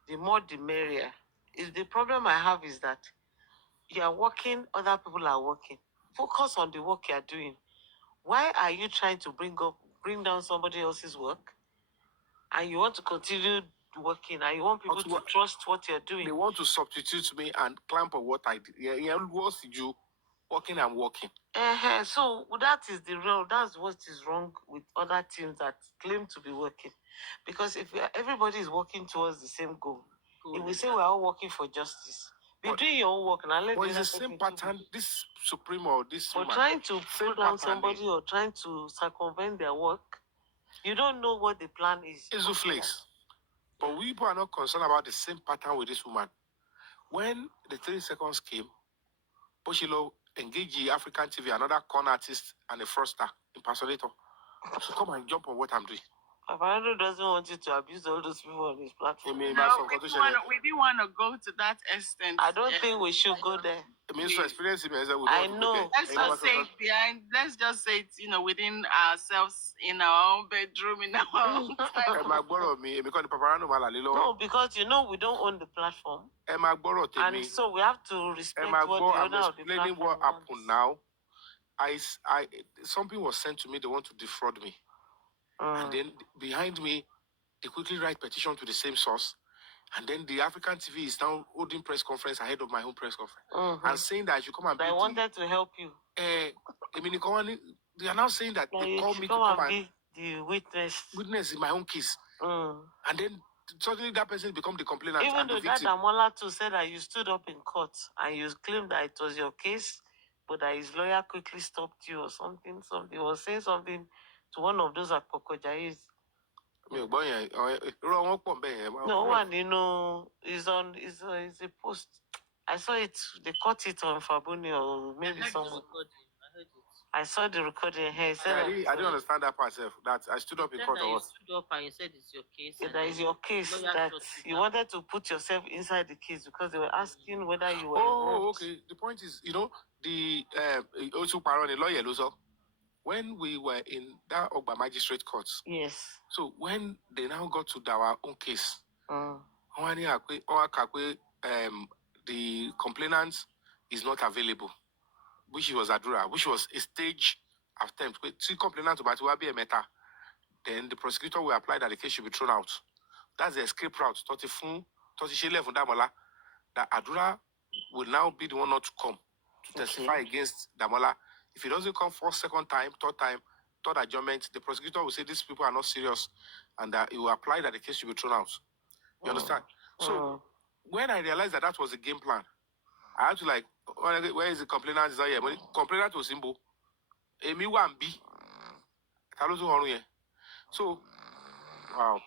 the more the merrier. The problem I have is that you are working, other people are working. Focus on the work you are doing. Why are you trying to bring down somebody else's work? And you want to continue working, and you want people to trust what you're doing. They want to substitute me and clamp on what I did. Yeah, what's you working and working? So that is that's what is wrong with other teams that claim to be working. Because if everybody is working towards the same goal, if we say we're all working for justice, be doing your own work and let it's the same pattern. This supreme or this. For trying to pull down somebody or trying to circumvent their work, you don't know what the plan is. It's a flex. But we people are not concerned about the same pattern with this woman. When the 30 seconds came, Boshilo engaged the African TV, another con artist and a fraudster impersonator. So come and jump on what I'm doing. Paparano doesn't want you to abuse all those people on his platform. We didn't want to go to that extent. I don't think we should go there. It means to experience it. I know. Let's just say it behind. Let's just say it, within ourselves, in our own bedroom, in our own time. No, because we don't own the platform. And so we have to respect what the owner of the platform what happened now. Something was sent to me. They want to defraud me. And then behind me, they quickly write petition to the same source. And then the African TV is now holding press conference ahead of my own press conference Mhm. and saying that I should come and be I wanted to help you. They are now saying that Like, they you call should me to come come and and be the witness. witness in my own case. Mm. And then suddenly that person become the complainant Even and the though that victim. Damola too said that you stood up in court and you claimed that it was your case, but that his lawyer quickly stopped you or something. He was saying something to one of those Akpokojais. No one, is on is a post. I saw it. They caught it on Fabuni or maybe someone. I saw the recording here. I didn't understand that part myself. That I stood up in court or what? You stood up and you said it's your case. Yeah, that is your case. That you wanted to put yourself inside the case because they were asking whether you were. Oh, okay. The point is, the also Paroni lawyer also. When we were in that Ogba magistrate court. Yes. So when they now got to our own case, Mm. the complainant is not available, which was Adura, which was a stage attempt. Two complainants about to be a meta. Then the prosecutor will apply that the case should be thrown out. That's the escape route. That Adura will now be the one not to come to testify against Damola. If he doesn't come for second time, third adjournment, the prosecutor will say these people are not serious and that he will apply that the case should be thrown out. You understand? So when I realized that was the game plan, I had to where is the complainant? Is that here? Complainant was Simbo. Emi one B. So, wow.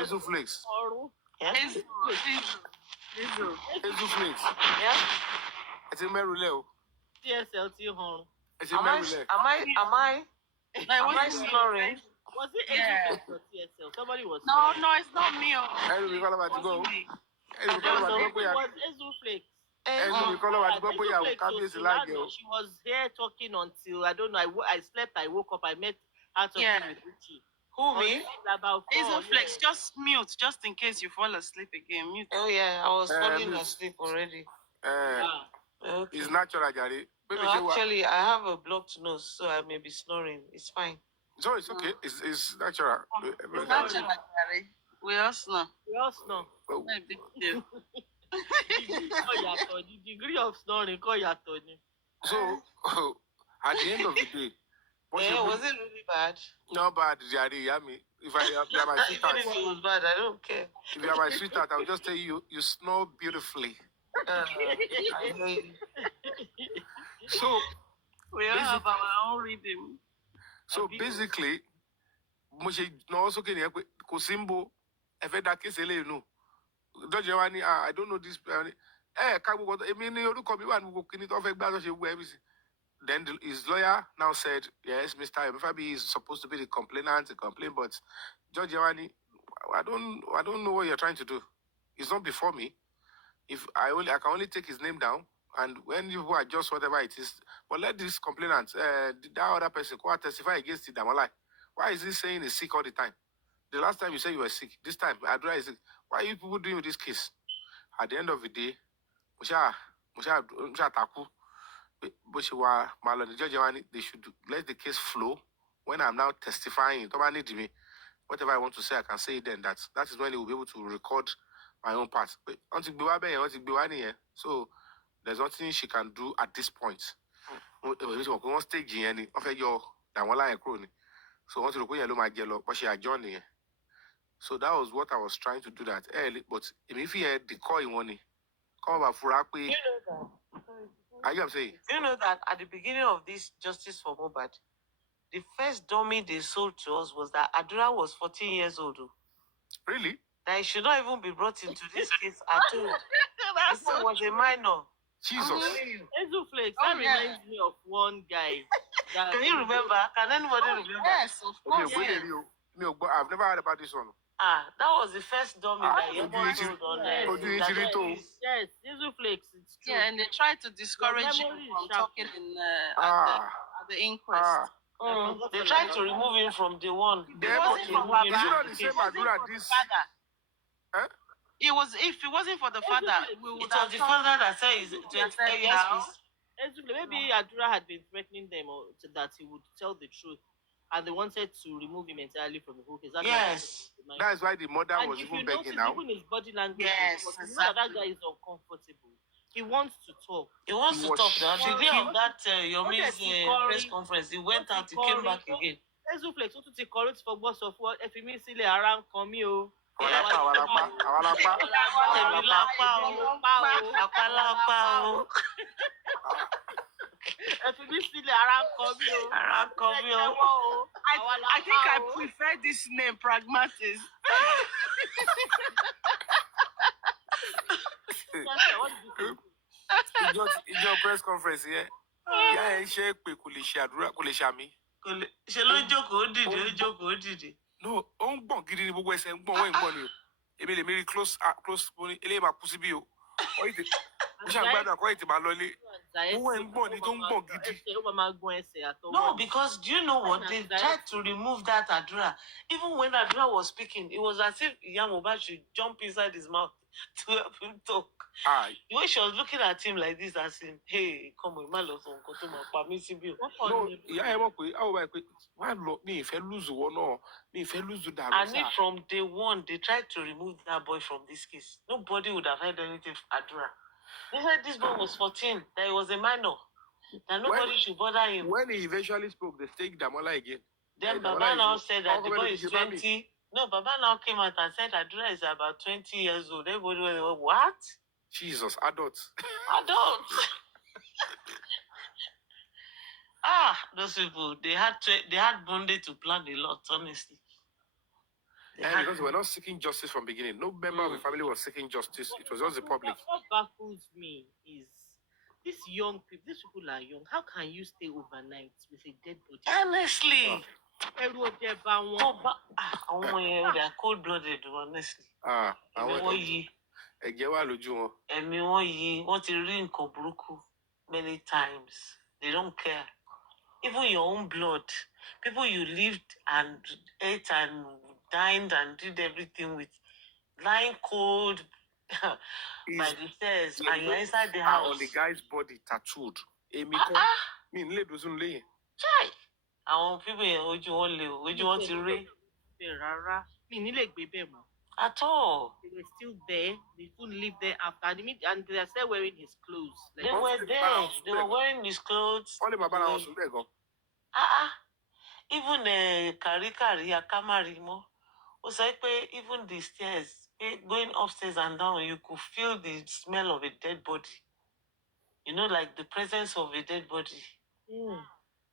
Ezu Flakes. Yeah. Ezu Flakes. Yeah. It's a merule. TSLT horn. It's a Am merule. I snoring? Was it Ezu or TSL? Somebody was. No, it's not me. We call about to go. It was Ezu Flakes. She was here talking until I don't know. I slept. I woke up. I met her talking with Richie. Who, me? About Flex, just mute, just in case you fall asleep again. Mute. Oh yeah, I was falling asleep already. Okay. It's natural, Gary. No, actually, I have a blocked nose, so I may be snoring. It's fine. So it's okay. It's natural. It's natural, Gary. We all snore. Oh. The degree of snoring, So, at the end of the day, was it really bad? No bad, Jerry. Yami. If you are my sweetheart, if it was bad, I don't care. If you are my sweetheart, I'll just tell you snore beautifully. So we all have our own rhythm. So basically, also can Kosimbo, if I no. I don't know this. Then his lawyer now said, yes, Mr. Fabiyi is supposed to be the complainant, but Judge Giovanni, I don't know what you're trying to do. It's not before me. If I can only take his name down, and when you adjust whatever it is, but let this complainant, that other person, go and testify against it. Why is he saying he's sick all the time? The last time you said you were sick, this time Adra is sick. Why are you people doing with this case? At the end of the day, they should let the case flow. When I'm now testifying, whatever I want to say, I can say it then. That is when they will be able to record my own part. So there's nothing she can do at this point. So but she adjourned here. So that was what I was trying to do that early. But if you had the call in one, come over for you know that. I'm saying. You know that at the beginning of this Justice for Mohbad, the first dummy they sold to us was that Adura was 14 years old. Really? That he should not even be brought into this case at all. That was a minor. Jesus. Ezu Flakes, that reminds me of one guy. Can you remember? Can anybody remember? Yes, of course. I've never heard about this one. That was the first dummy that you ever sold on Yes, Ezu Flakes, it's true. Yeah, and they tried to discourage him from talking at the inquest. They tried to remove him from day one. It wasn't from Baba. Is it not the same Adura this? It was, if it wasn't for the father, we would it was the father that said yes, please. Maybe Adura had been threatening them that he would tell the truth. and they wanted to remove him entirely from the whole case. That's Yes. That is why the mother and was if even you begging notice, now. even his body language, Yes, was, you know that exactly. guy is uncomfortable. He wants to talk. He wants He to was talk now. The day of that Yomi's Okay, press conference, he went out, he came back again. Ezuflex ó tún ti kọrí ti fọgbọ́n sọ fún ẹ fi mí sílẹ̀ ara ń kan mí o. Àwa lápá. Èmi lápá o, àpá lápá o. Ẹ fi mí sílẹ̀ ara ń kan mí o. Ara ń kan mí o. I think I prefer this name, pragmatist. Ìjọ press conference yẹn. Ìyá ẹ̀ ń ṣe é pé kò lè ṣe àdúrà, kò lè ṣe àmì. Ṣe ló ń jókòó dìde, ó jókòó dìde. No, ó ń gbọ̀n gidi ni gbogbo ẹsẹ̀ ń gbọ̀n, wọ́n ń gbọ̀n ni o. Èmi lè mérí close mo ní eléyìí máa kú síbí o. Mo ṣàgbádùn àkọ́ ètè máa lọ ilé. Owó ẹ̀ ń gbọ̀n ni tó ń gbọ̀n gidi. Ó máa gbọ́n ẹsẹ̀ àtọwọ́. No, because do you know what? They tried to remove that Adura. Even when Adura was speaking, it was as if Iya Mohbad should jump inside his mouth to help him talk. The way she was looking at him like this, as in, hey, come on, my love, No, ìyá ẹ̀ mọ̀ pé àwọn báyìí pé wọ́n á lọ mi ìfẹ́ lùzù wọ́n náà, mi ìfẹ́ lùzù dàrú And sá. if from day one they tried to remove that boy from this case, nobody would have heard anything from Adura. They said this boy was 14, that he was a minor, that nobody should bother him. When he eventually spoke, they stayed Damola again. Then Baba now said that the boy is 20. No, Baba now came out and said Adura is about 20 years old. Everybody was, what? Jesus, adults. Adults. Those people, they had Monday to plan a lot, honestly. Because we're not seeking justice from beginning. No member of the family was seeking justice. It was just the public. What baffles me is these young people. These people are young. How can you stay overnight with a dead body? Honestly. They are cold-blooded, honestly. Many times. They don't care. Even your own blood. People you lived and ate and dined and did everything with, lying cold by the stairs, and you're inside the house. On the guy's body tattooed. Chai! Àwọn people yẹn ojú wọn lè ojú wọn ti rí. Rárá, mi ní lè gbé bẹ́ẹ̀ mọ́. At all. They were still there. They couldn't live there after. And they are still wearing his clothes. Like, they were there. They were wearing his clothes. Only Baba now also there go. Even Kari Akamari mo. O say pe even the stairs, going upstairs and down, you could feel the smell of a dead body. You know, like the presence of a dead body.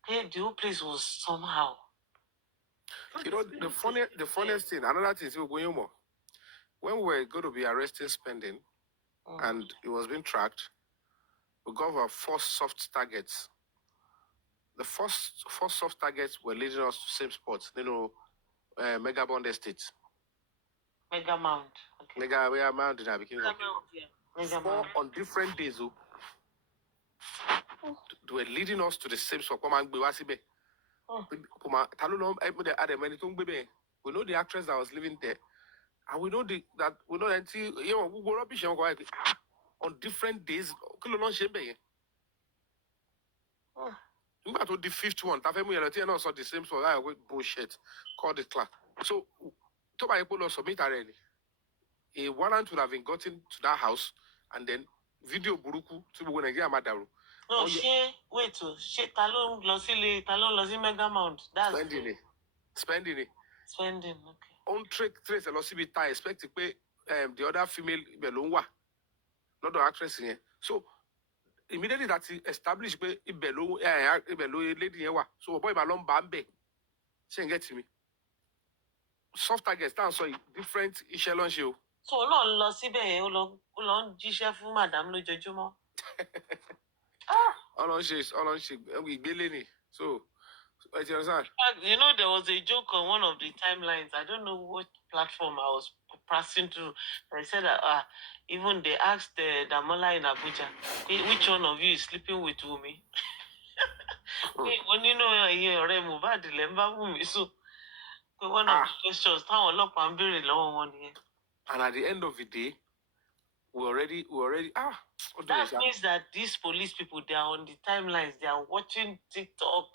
The whole place was somehow. You know, the funniest thing, another thing is going on. When we were going to be arresting spending, and it was being tracked, we got our first soft targets. The first soft targets were leading us to same spots. You know, Mega Bond Estate. Mega Mount. Okay. Mega Mount in the beginning. Mega Mount. On different days, they were leading us to the same spot. We know the actress that was living there, and we know that we rubbish on different days. The fifth one, saw the same spot. Bullshit. Call the clerk. So, submit already. A warrant would have been gotten to that house, and then video buruku to go and get Madaru. No, wait, talon lossy Mega Mount. That's Spending it. Spending, okay. On trace a lossy bit, I expect to pay the other female Belonwa, not the actress here. So immediately that he established Belo lady, so boy Malone Bambe. She get to me. Soft target stand so different echelon show. So long lossy bay, long G-chef madam Lujojumo. We billing. So, you understand? You know, there was a joke on one of the timelines. I don't know what platform I was passing through. I said that even they asked Damola in Abuja, which one of you is sleeping with Wumi? When you know you're Mohbad dilemma Wumi, so one of the questions, and at the end of the day, we already that means that these police people, they are on the timelines, they are watching TikTok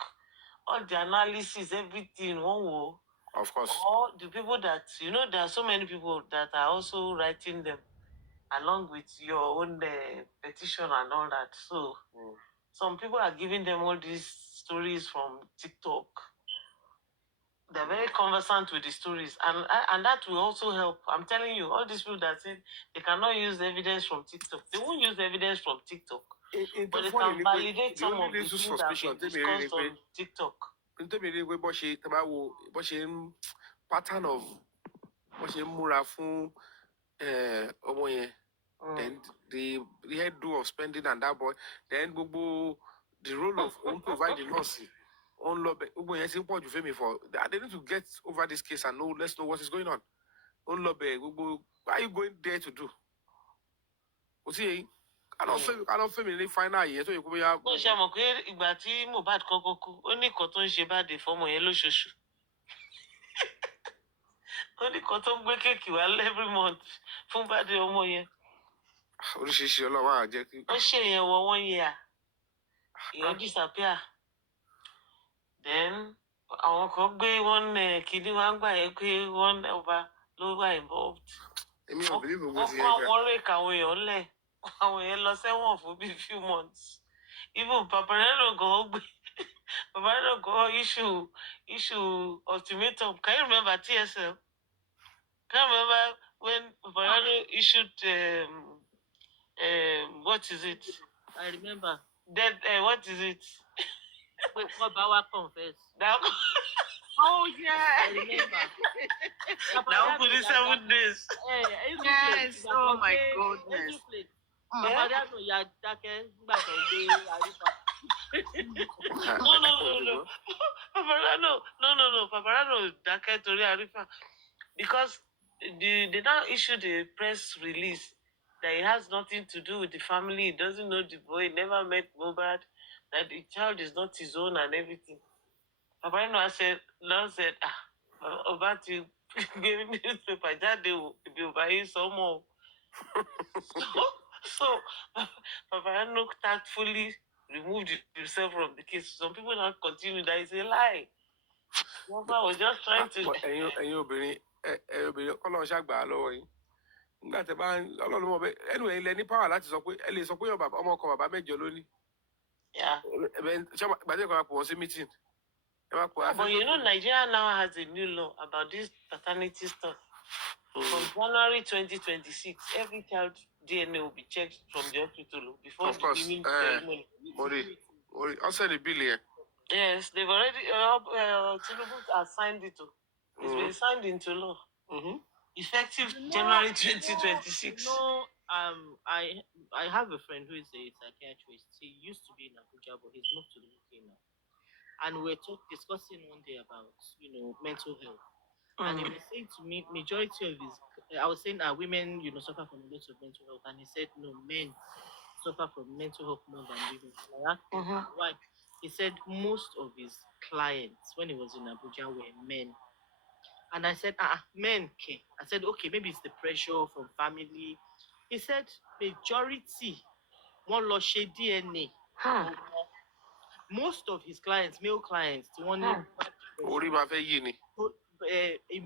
all the analysis, everything, one will. Of course. Or the people that, there are so many people that are also writing them along with your own petition and all that. So some people are giving them all these stories from TikTok. They're very conversant with the stories, and that will also help. I'm telling you, all these people that say they cannot use evidence from TikTok, they won't use evidence from TikTok, but they can validate some of the things that have been discussed on TikTok. Pattern of what she múra fún ọmọ yẹn. Then the head do of spending and that boy, then the role of providing nurse on love for they need to get over this case and let's know what is going on. On love what are you going there to do? See, I don't feel final year so you could be out. Ó ṣe mọ̀ pé ìgbà tí Mohbad kọ́kọ́ kú, ó ní nǹkan tó ń ṣe báde fọ́mọ yẹn lóṣooṣù. Ó ní nǹkan tó ń gbé kéèkì wá every month fún báde ọmọ yẹn. Oríṣiríṣi ọlọ́wọ́ àjẹ́ kí. Ó ṣe yẹn wọ 1 year. Èèyàn disappear. Then àwọn kan gbé wọn kìíní wá ń gbà yẹn pé wọ́n ọba ló wà involved. Èmi ò believe gbogbo ti yẹn. Wọ́n kọ́ àwọn rèéka àwọn èèyàn lẹ̀. Àwọn èèyàn lọ sẹ́wọ̀n fún bíi few months. Even Paparano gan Paparano gan issue ultimatum. Can you remember TSL? Can you remember when Paparano issued what is it? I remember. What is it? Wait, what Bawa confess? Oh yeah. I remember. Now for the 7 days. Yes. Oh my goodness. Paparano ya dákẹ́ nígbà tó gbé Arifa. No. Paparano dákẹ́ torí Arifa. Because they now issued a press release that it has nothing to do with the family. He doesn't know the boy, he never met Mohbad, that the child is not his own and everything. Paparano said, about to give newspaper, jáde o, ibi ò bá yín sọ́mọ́. So Paparano tactfully removed himself from the case. Some people now continue that it's a lie. Papa was just trying to. ẹ̀yin obìnrin kọ́lọ́run ṣàgbà lọ́wọ́ yín. Nígbà tẹ́ bá Ọlọ́run mọ̀ bẹ́ẹ̀ anyway ilẹ̀ ní power láti sọ pé ẹ lè sọ pé ọmọ ọkọ bàbá mẹ́jọ lónìí. Yeah. Gbàdé kan máa pọ̀ wọ́n sí meeting. But Nigeria now has a new law about this paternity stuff. From January 2026, every child DNA will be checked from the hospital before the beginning ceremony. Mori, I'll send a bill here. Yes, they've already Tinubu has signed it. It's been signed into law. Effective January 2026. I have a friend who is a psychiatrist. He used to be in Abuja, but he's moved to the UK now. And we're discussing one day about mental health. And he was saying to me, majority of his, I was saying, women, suffer from lots of mental health. And he said, no, men suffer from mental health more than women. And I asked him why. He said most of his clients, when he was in Abuja, were men. And I said, men, okay. I said, okay, maybe it's the pressure from family. He said, majority, one lost DNA. Most of his clients, male clients, one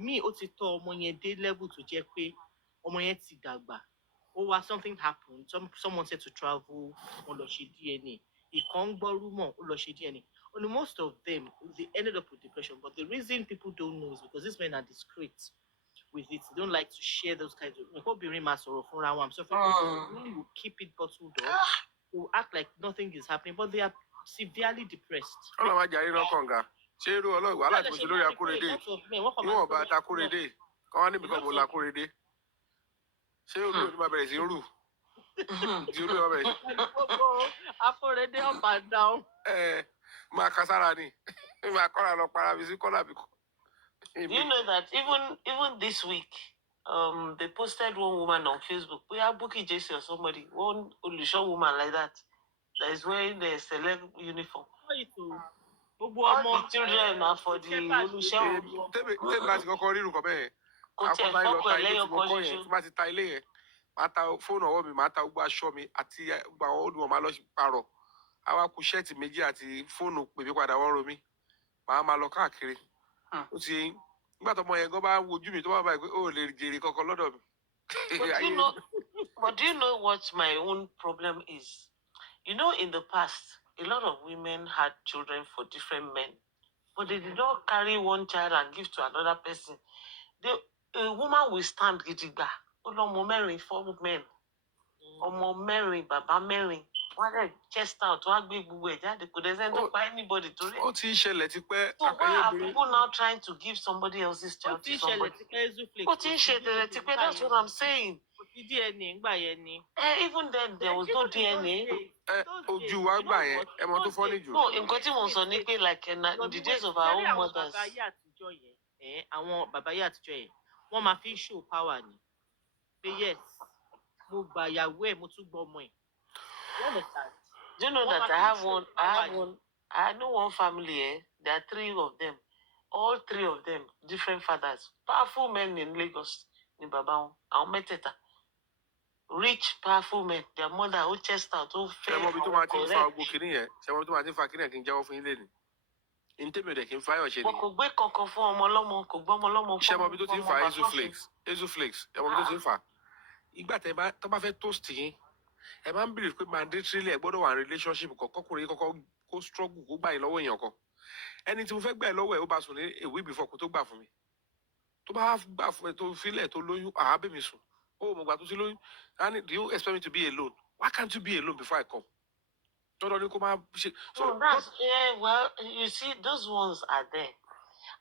me ó ti tọ́ ọmọ yẹn dé level tó jẹ́ pé ọmọ yẹn ti dàgbà. Something happened. Someone said to travel, wọ́n lọ ṣe DNA. Ìkan gbọ́ rumor, ó lọ ṣe DNA. Only most of them, they ended up with depression. But the reason people don't know is because these men are discreet with it. They don't like to share those kinds of. So when you keep it bottled up, you act like nothing is happening, but they are severely depressed. Ṣé irú wàhálà tí mo ṣe lórí Akóredé níwọ̀n bá ta Akóredé kọ́ wá níbi kan mo la Akóredé ṣé olú ni máa bẹ̀rẹ̀ sí rù di olú máa bẹ̀rẹ̀ sí. Akóredé up and down. Máa ka sára ni máa kọ́ra lọ para mi sí kọ́là bí kọ́. Do you know that even this week, they posted one woman on Facebook, Bukky Jesse or somebody, one Olusho woman like that is wearing the celeb uniform. All the children are for the Olusho. Tẹ́mi láti kọ́kọ́ rírun kọ́ bẹ́ẹ̀. Akọ́ta ilé ọ̀ta ilé tí mo kọ́ yẹn tí bá ti ta ilé yẹn máa ta fóònù ọwọ́ mi máa ta gbogbo aṣọ mi àti gbogbo àwọn olùwọ̀n máa lọ pààrọ̀. Àwa kù ṣẹ́ẹ̀tì méjì àti fóònù pèmí padà wọ́n ro mi. màá máa lọ káàkiri ó ti yẹn nígbà tó ọmọ yẹn gan bá wojú mi tó bá báyìí pé ó lè jèrè kankan lọ́dọ̀ mi. But do you know what my own problem is? You know, in the past, a lot of women had children for different men, but they did not carry one child and give to another person. A woman will stand gidigba. Ọlọ́mọ mẹ́rin, 4 men. Ọmọ mẹ́rin, bàbá mẹ́rin. Wọ́n á chest out, wọ́n á gbé gbogbo ẹ̀ jáde. Kò dẹ̀ sẹ́ni tó pa anybody torí. Ó ti ń ṣẹlẹ̀ tipẹ́. So why are people now trying to give somebody else's child to somebody? Ó ti ń ṣẹlẹ̀ tipẹ́, that's what I'm saying. Even then, there was no DNA. Ojú wa gbà yẹn, ẹ mọ tó fọ́ ní jù. No, nǹkan tí mo sọ ni pé like in the days of our own mothers. Àwọn bàbá yà àtijọ́ yẹn, wọ́n máa fi show power ni. Pé yes, mo gba ìyàwó ẹ̀, mo tún gbọ́ ọmọ ẹ̀. You understand? Do you know that I know one family, there are 3 of them. All 3 of them, different fathers. Powerful men in Lagos, ní bàbá wọn, àwọn mẹ́tẹ̀ẹ̀ta. Rich, powerful men. Their mother who chest out, who fair. Ṣé mo bí tó máa ti ń fa ogbó kìíní yẹn? Ṣé mo bí tó máa ti ń fa kìíní yẹn kí n jẹ́wọ́ fún yín lénìí? Ntẹ́mi ò dẹ̀ kí n fáyọ̀ ṣe nìyẹn. Kò gbé kankan fún ọmọ ọlọ́mọ, kò gbọ́ ọmọ ọlọ́mọ. Ṣé mo bí tó ti ń fa Ezuflex? Ṣé mo bí tó ti ń fa? Ìgbà tó bá fẹ́ toast yín, ẹ máa ń bèrè pé mandatorily ẹ gbọ́dọ̀ wà ní relationship kọ́kọ́kùnrin kọ́kọ́ kó struggle kó gbà yín lọ́wọ́ èèyàn kan. Ẹni tí mo fẹ́ gbà yín lọ́wọ́ ẹ̀ ó bá sùn ní a week before kó tó gbà fún mi. Tó bá gbà fún ẹ tó filẹ̀ tó lóyún, àá bẹ̀ mi sùn. Ó mo gbà tó ti lóyún. And do you expect me to be alone? Why can't you be alone before I come? So that's well, you see, those ones are there.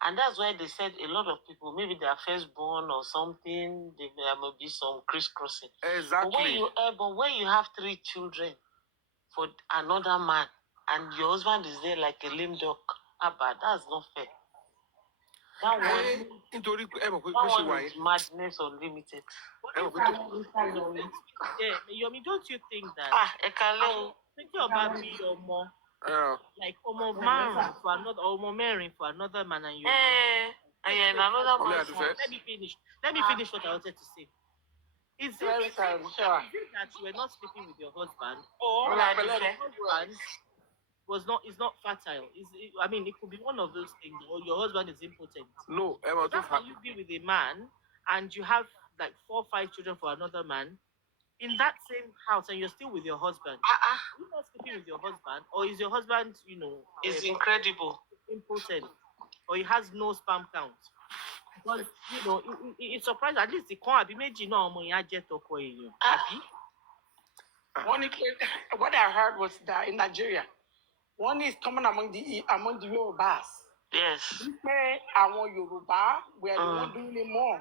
And that's why they said a lot of people, maybe they are firstborn or something, there may be some crisscrossing. Exactly. But when you have 3 children for another man and your husband is there like a lame duck, that's not fair. That one is madness unlimited. Yomi, don't you think that? Thinking about me or more, like Omo marrying for another, Omo marrying for another man, and you. Another man. Let me finish what I wanted to say. Is it that you were not sleeping with your husband, or your husband is not fertile? I mean, it could be one of those things, or your husband is impotent. No, that's how you be with a man, and you have like 4 or 5 children for another man. In that same house, and you're still with your husband. You're not sleeping with your husband, or is your husband, is incredible, impotent, or he has no sperm count? Because it's surprising. At least the can't be made. What I heard was that in Nigeria, one is common among the Yorubas. Yes. Àwọn Yorùbá were the one doing it more.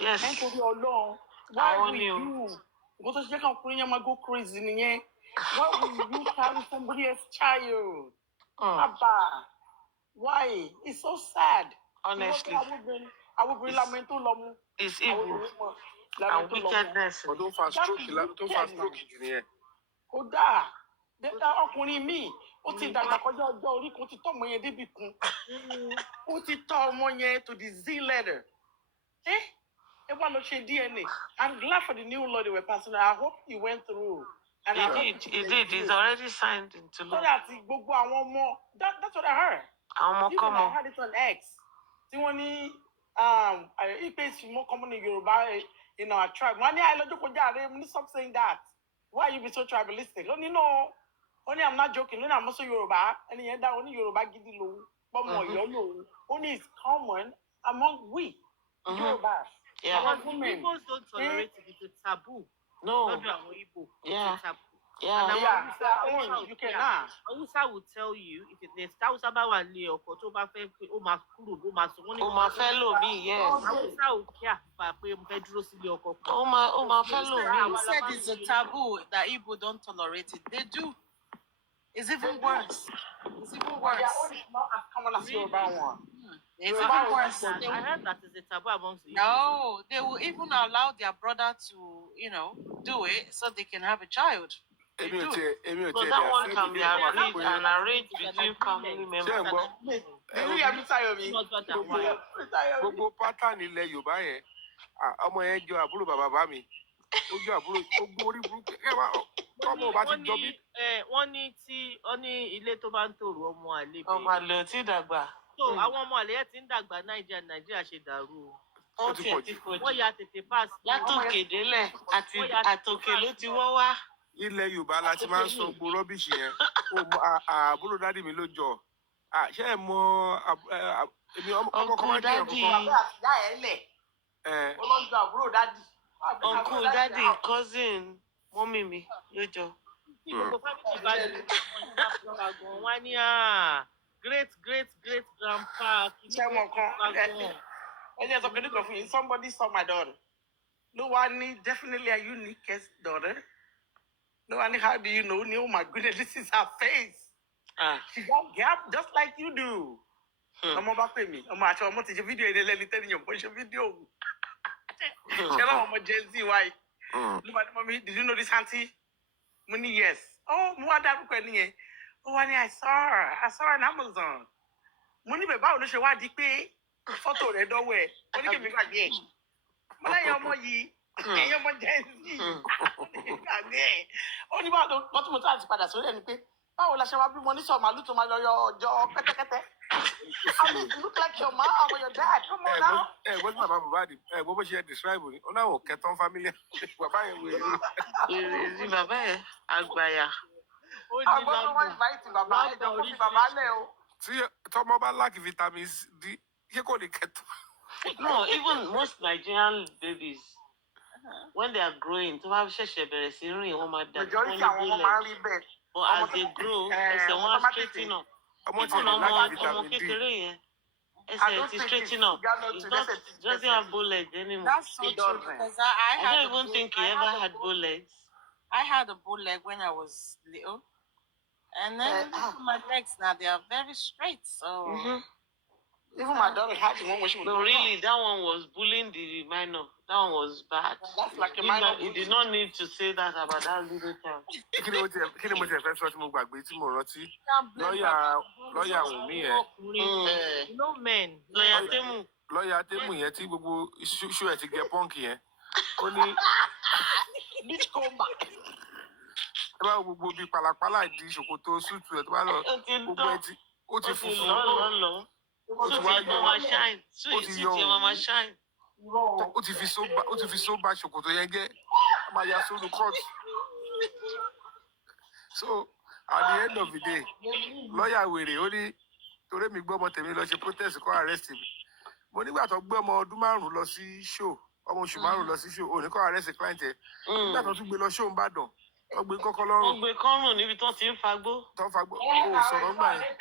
Yes. And to be alone, why will you? Go to check out go crazy in the end. Why will you carry somebody else's child? Abba, why? It's so sad. Honestly, I would bring lamento lomu. It's evil and wickedness. Don't fast stroke it. Kódà, ọkùnrin mi, ó ti dàgbà kọjá ọjọ́ orí kò ti tọ́ ọmọ yẹn débi kan. Ó ti tọ́ ọmọ yẹn to the Z letter. DNA. I'm glad for the new law they were passing. I hope he went through. And he did. He's already signed into law. So that's what I heard. Even I heard it on X. It is more common in Yoruba in our tribe. Stop saying that. Why you be so tribalistic? Only I'm not joking. Only I'm also Yoruba. And only Yoruba gidi low. But more only it's common among we Yorubas. Yeah. Igbos don't tolerate it. It's a taboo. No. Yeah. Yeah. You cannot. Hausa will tell you if there's Hausa bawa le oko to ba fe o ma kúrò o ma so woni o ma fe lo mi, yes. Hausa will care pa pe mo fe dúró sílé ọkọ. O ma fe lo mi. You said it's a taboo that Igbo don't tolerate it. They do. It's even worse. It's even worse. It's not as common as Yoruba one. It's even worse. I heard that is a taboo amongst the No, they will even allow their brother to, do it so they can have a child. So that one can be arranged between family members. Gbogbo pattern ilẹ̀ Yorùbá yẹn, ọmọ yẹn jọ àbúrò bàbá mi, ó jọ àbúrò gbogbo orí burúkú. Ọmọ bá ti jọ bí. Wọ́n ní ilé tó bá ń tòrò ọmọ àlè. Ọmọ àlè ò tí ì dàgbà. So àwọn ọmọ àlẹ́ yẹn ti ń dàgbà Nàìjíríà ṣe dàrú o. Ó tiẹ̀ ti pọ̀ Wọ́n jù. ya tètè pass. Látòkè délẹ̀ àtòkè ló ti wọ́ wá. Ilẹ̀ Yorùbá la ti máa ń sọ gbogbo rọ́bìṣì yẹn. Àbúrò dádì mi ló jọ. Ṣé ẹ mọ èmi ọmọ kan máa ń jẹ́ Uncle ọ̀kan. Bàbá àti ìyá ẹ̀ lẹ̀. Olóńgbò àbúrò dádì. Uncle daddy cousin mọ́mì mi ló jọ. Tí gbogbo family bá di wọn ní Africa gan, wọ́n á ní great grandpa. Ṣé mo kan ẹ jẹ́ sọ pé nígbà fún yín, somebody saw my daughter. No one definitely a unique daughter. No one, how do you know? Oh my goodness, this is her face. She got gap just like you do. Ọmọ bá pè mí, ọmọ àti ọmọ ti ṣe fídíò ilé lẹ́ni tẹ́niyàn bó ṣe fídíò. Ṣé láwọn ọmọ Gen Z wáyé? Ló bá ní mọ́ mi, did you know this auntie? Mo ní yes. Oh, mo wá dárúkọ ẹ nìyẹn. Ó wá ní I saw her on Amazon. Mo ní bẹ̀ báwo ló ṣe wá di pé fọ́tò rẹ̀ dọ́wọ́ ẹ̀? Mo ní kí mi gbàgbé ẹ̀. Mo lẹ́yìn ọmọ yìí, ẹ̀yìn ọmọ Gen Z. Ó ní báwo ló tún mo tún àti padà sórí ẹni pé báwo la ṣe wá bí mo ní sọ màálù tó máa lọ yọ ọjọ́ kẹ́tẹ́kẹ́tẹ́. I mean, you look like your mom or your dad. Come on now. What's my bàbá bó ṣe describe ni? Ó náà wò kẹtàn family. Bàbá yẹn wèrè. Èrè bàbá ẹ̀ àgbàyà. Àwọn ọmọ invite bàbá ẹ̀jọ̀ kó fi bàbá lẹ̀ o. Tí tọmọ bá lack vitamin D, ṣé kò ní kẹtàn? No, even most Nigerian babies, when they are growing, tó bá ṣẹ̀ṣẹ̀ bẹ̀rẹ̀ sí rìn, wọ́n máa dà Majority àwọn ọmọ máa ń rí bẹ́ẹ̀. But as they grow, ẹsẹ̀ wọn á straighten up. Ọmọ tí Even ò ní lack ọmọ vitamin D. kékeré yẹn, ẹsẹ̀ ti straighten up. It's not, doesn't have bow legs anymore. That's so true because I I had don't a even bow- think he I ever had a had bow- bow legs. I had a bow leg when I was little, and then my legs now they are very straight. So Even my daughter had one when she was No, really, that one was bullying the minor. That one was bad. That's like a He minor he did not need to say that about that little child. Kí ni mo tiẹ̀ fẹ́ sọ tí mo gbàgbé tí mo rántí? Can't blame Lọ́ọ̀yà Wùmí yẹn. ọkùnrin. No men. Lọ́yà Tẹ́mù. Lọ́ọ̀yà Tẹ́mù yẹn tí gbogbo ṣú ẹ̀ ti gẹ pọ́ǹkì yẹn. Ó ní beach comber. ẹ bá wo gbogbo bíi pàlàpàlà ìdí ṣòkòtò súùtù ẹ̀ tó bá lọ gbogbo ẹ̀ tí ó ti funfun. Lọ́lọ́lọ́. Ó ti Suit wá yẹn máa shine. ó ti Suit yọ yẹn máa shine. ó ti fi sóbà ṣòkòtò yẹn gẹ́ ó máa ya sóru court. So at the end of the day lọ́ọ̀yà wèrè ó ní torí mi gbọ́ ọmọ tèmi lọ ṣe protest kọ́ arrest mi. Mo nígbà tó gbé ọmọ ọdún 5 lọ sí show ọmọ oṣù 5 lọ sí show òní kọ́ arrest client ẹ̀. Nígbà tó tún gbé lọ show ń bàdàn wọ́n gbé kọ́kọ́ Wọ́n lọ́rùn gbé kọ́rùn níbi tó ti ń fagbó. tó ń fagbọ́ kó sọ̀rọ̀ ńgbà yẹn.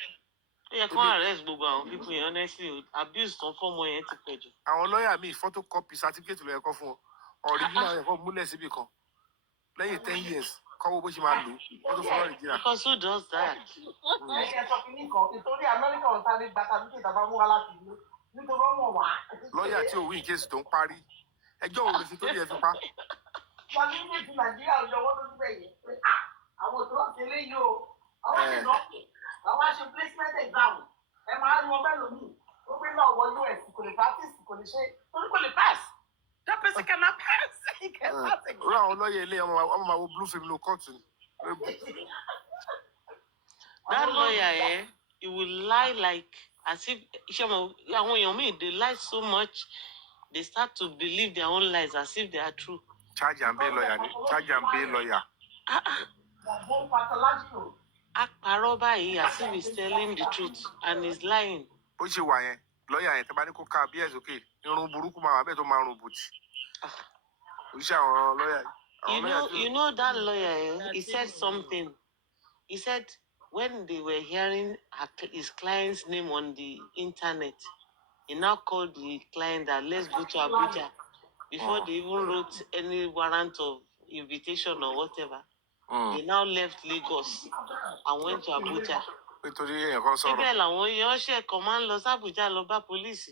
Ó yẹ kó arrest gbogbo àwọn people yẹn honestly abuse tán fọ́mọ yẹn ti pọ̀ jù. Àwọn lọ́ọ̀yà míì photocopy certificate ló yẹ kọ́ fún ọ original yẹ kọ́ múlẹ̀ síbì kan lẹ́yìn 10 years kọ́ wo bó ṣe máa lò ó tó fún original. Because who does that? Ẹ̀yẹ sọ fún mi kan nítorí Amẹ́ríkà ò sáré gba certificate àbá mú wa láti ìlú nítorí ọmọ wa. Lọ́ọ̀yà tí òwin case tó ń parí ẹjọ́ òun lè fi tó yẹ fi pa. Wọ́n ní ní ti Nàìjíríà ò yọwọ́ lójú bẹ́ẹ̀ yẹn pé àwọn òṣèlú ọ̀sẹ̀ léyìí o. Àwọn àti nọ́ọ̀kì, àwọn àṣe placement exam. Ẹ máa ń lọ bẹ́ẹ̀ lómi. Ó gbé náà wọ US kò lè practice kò lè ṣe torí kò lè pass. That person cannot pass. He can pass again. Irú àwọn lọ́ọ̀yà ilé ọmọ máa wo blue film ló kọ́ọ̀tù ni. That lawyer, he will lie like as if àwọn èèyàn míì they lie so much they start to believe their own lies as if they are true. Charge and bail lawyer ni charge and bail lawyer. Both pathological. A parọ́ báyìí as if he's telling the truth and he's lying. Bó ṣe wà yẹn lọ́ọ̀yà yẹn tẹ́ bá ní kó ká bí ẹ̀ sókè irun burúkú máa wà bẹ́ẹ̀ tó máa rùn bùtì. Oríṣi àwọn lọ́ọ̀yà yìí. You know that lawyer, he said something. He said when they were hearing his client's name on the internet, he now called the client that let's go to Abuja before they even wrote any warrant of invitation or whatever. They now left Lagos and went to Abuja. Nítorí èèyàn kan sọ̀rọ̀. Síbẹ̀ làwọn èèyàn ṣe kàn máa ń lọ sí Abuja lọ bá pólíìsì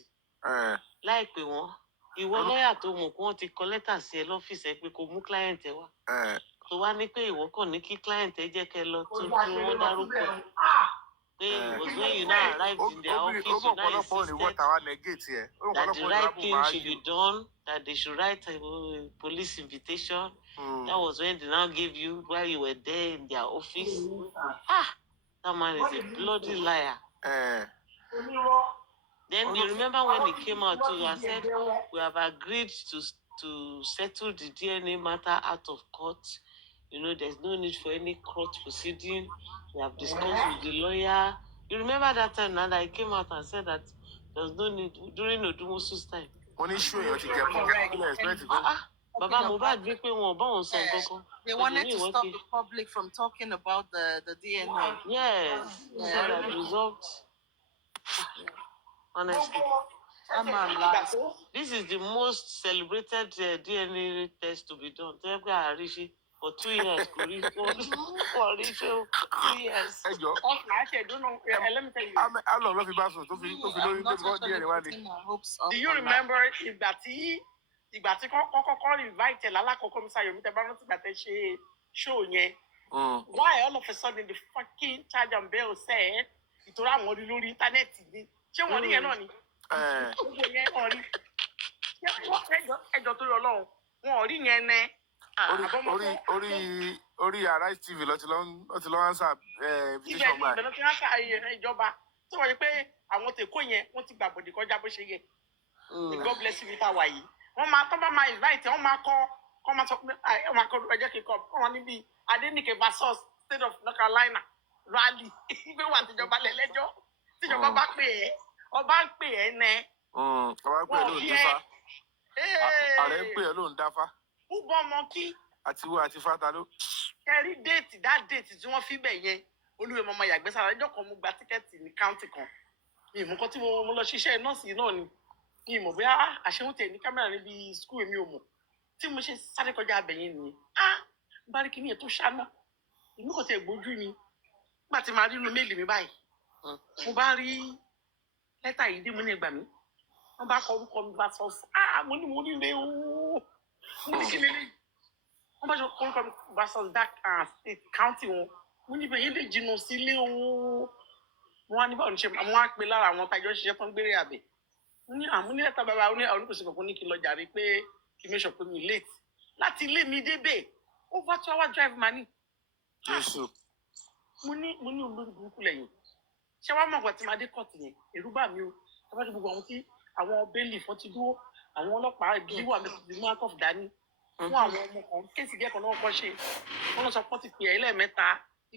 láìpẹ́ wọn. Ìwọ lọ́ọ̀yà tó mọ̀ pé wọ́n ti kọ lẹ́tà sí ẹ lọ́fíìsì ẹ pé kò mú client ẹ wá. Tó wá ní pé ìwọ kàn ní kí client ẹ jẹ́ kẹ́ lọ tó tí wọ́n dárúkọ ẹ̀. Pé it was when you now arrived in their office you now insisted that the right thing should be done, that they should write a police invitation. That was when they now gave you while you were there in their office. That man is a bloody liar. Then you remember when he came out too, I said, we have agreed to settle the DNA matter out of court. You know, there's no need for any court proceeding. We have discussed with the lawyer. You remember that time now that he came out and said that there's no need during Odumusu's time. One issue you to get Baba Mohbad wí pé wọn ò bá òun sọ nǹkan kan. They wanted to stop the public from talking about the DNA. Yes, he said that resolved. Honestly, this is the most celebrated DNA test to be done. For 2 years, for 2 years. Let me tell you. How long have you been so to Do you remember ìgbà tí kọ́kọ́ invite lálákọ̀ọ́kọ́ Mr. Yomi tẹ́ bá rántí ìgbà tẹ́ ṣe show yẹn? Why all of a sudden the fucking charge and bell said ìtura àwọn orí lórí íńtánẹ́ẹ̀tì ni? Ṣé wọ́n rí yẹn náà ni? Gbogbo yẹn wọ́n rí. Ẹjọ́ tó yọ lọ́hùn, wọn ò rí yẹn nẹ́. Orí Arise TV lọ ti lọ answer petition báyìí. Ibẹ̀ ló ti answer ìjọba tí wọ́n rí pé àwọn tèkó yẹn wọ́n ti gbàgbọ́dé kọjá bó ṣe yẹ. God bless you Mr. Wayi. Wọ́n máa tọ́ bá máa invite wọ́n máa kọ́ máa sọ pé wọ́n máa kọ́ ẹjẹ́ kíkọ́ wọ́n níbi Adenike versus State of North Carolina rally gbé wà tíjọba lẹ́lẹ́jọ́ tíjọba bá pè é ọba ń pè é nẹ. Ọba ń pè é lóun dífá. Ààrẹ ń pè é lóun dáfá. Púpọ̀ ọmọ kí. Àti wo àti fata ló. Kẹrí déètì tí wọ́n fi bẹ̀ yẹn olúwe mọ́mọ́ yàgbẹ́ sára ẹjọ́ kan mo gba tíkẹ́ẹ̀tì ní káùntì kan. Ìmùkọ́ tí mo lọ ṣiṣẹ́ nọ́ọ̀sì náà ni. Ìmọ̀ bí àṣehùn tẹ̀ ní kámẹ́rà níbi skul èmi ò mọ̀ tí mo ṣe sáré kọjá abẹ̀yẹn nìyẹn bá rí kíní yẹn tó ṣáná ìmú kò tẹ̀ gbójú ni nígbà tí màá rí inú méèlì mi báyìí mo bá rí lẹ́tà yìí dé mo ní ẹgbàá mi wọ́n bá kọ orúkọ mi bá sọ mo ní mo nílé ooo mo ní kí lélẹ̀ wọ́n bá ṣe orúkọ mi bá sọ dark state county wọn mo ní bẹ̀yẹn lè jìnnà sílé ooo wọn á ní báwo ní ṣe wọn á pe lára àwọn tajọ ṣiṣẹ́ tó ń gbére àbẹ̀ ní àmúlẹ́ta bàbá oníkòsí kankan ní kí n lọ jàre pé kí n make sure pé mi late láti ilé mi débẹ̀ over 2 hour drive mani. Jésù. mo ní olórí burúkú lẹ́yìn ṣé wàá mọ̀ pé tí máa dé kọ́ọ̀tù yẹn èrú bà mí o tọ́ba tí gbogbo àwọn tí àwọn bẹ́ẹ̀lì fọ́n ti dúró àwọn ọlọ́pàá ìdílé wà mẹ́tò máa kọ́ dání fún àwọn ọmọ kan kéèsì gẹ́kan náà kọ́ ṣe wọ́n lọ sọ pé wọ́n ti pè é lẹ́ẹ̀mẹ́ta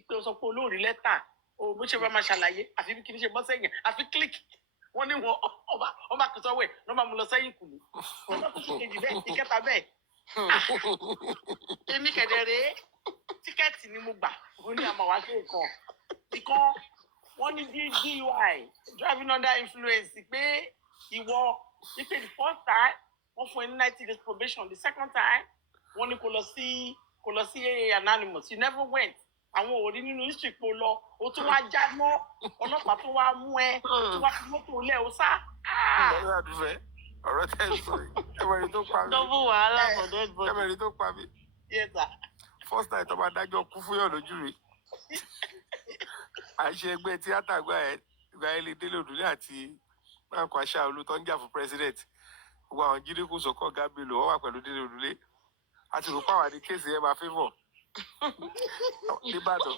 pé ó sọ pé olóòrí lẹ́tà bó ṣe bá máa ṣàlàyé àfi bí kì í ṣe bọ́ sẹ́yìn àfi click wọ́n ní wọn ọba kìsọ́wẹ̀ ló máa mú lọ sẹ́yìn kùlù wọ́n bá tó ṣe kejì bẹ́ẹ̀ ìkẹta bẹ́ẹ̀ èmi kẹ̀dẹ̀rẹ́ tíkẹ́ẹ̀tì ni mo gbà ó ní àmọ́ wá sí ìkan wọ́n ní DUI driving under influence pé ìwọ wípé the first time wọ́n fún ẹ ní 90 days probation the second time wọ́n ní kó lọ sí anonymous you never went àwọn òrí nínú history pò lọ o tún wá já mọ́ ọlọ́pàá tó wá mú ẹ tó wá fi mọ́tò lẹ̀ ó sá. Ọ̀rọ̀ tẹ́ ẹ sọ yìí ẹ̀mẹ̀rin tó pa mí. Double wàhálà for dead body. Ẹ̀mẹ̀rin tó pa mí. Yes sir. First night ọba adájọ́ kú fún yàn lójú mi. Àṣẹ ẹgbẹ́ tíátà gba ẹlẹ́ délé òdúlé àti báńkì àṣà olú tó ń jà fún president. Gbogbo àwọn jíríkù sọ̀kọ́ gábìlì wọ́n wà pẹ̀lú délé òdúlé. A ti rò pàwọn ní kéèsì ẹ̀ máa favour. Nìbàdàn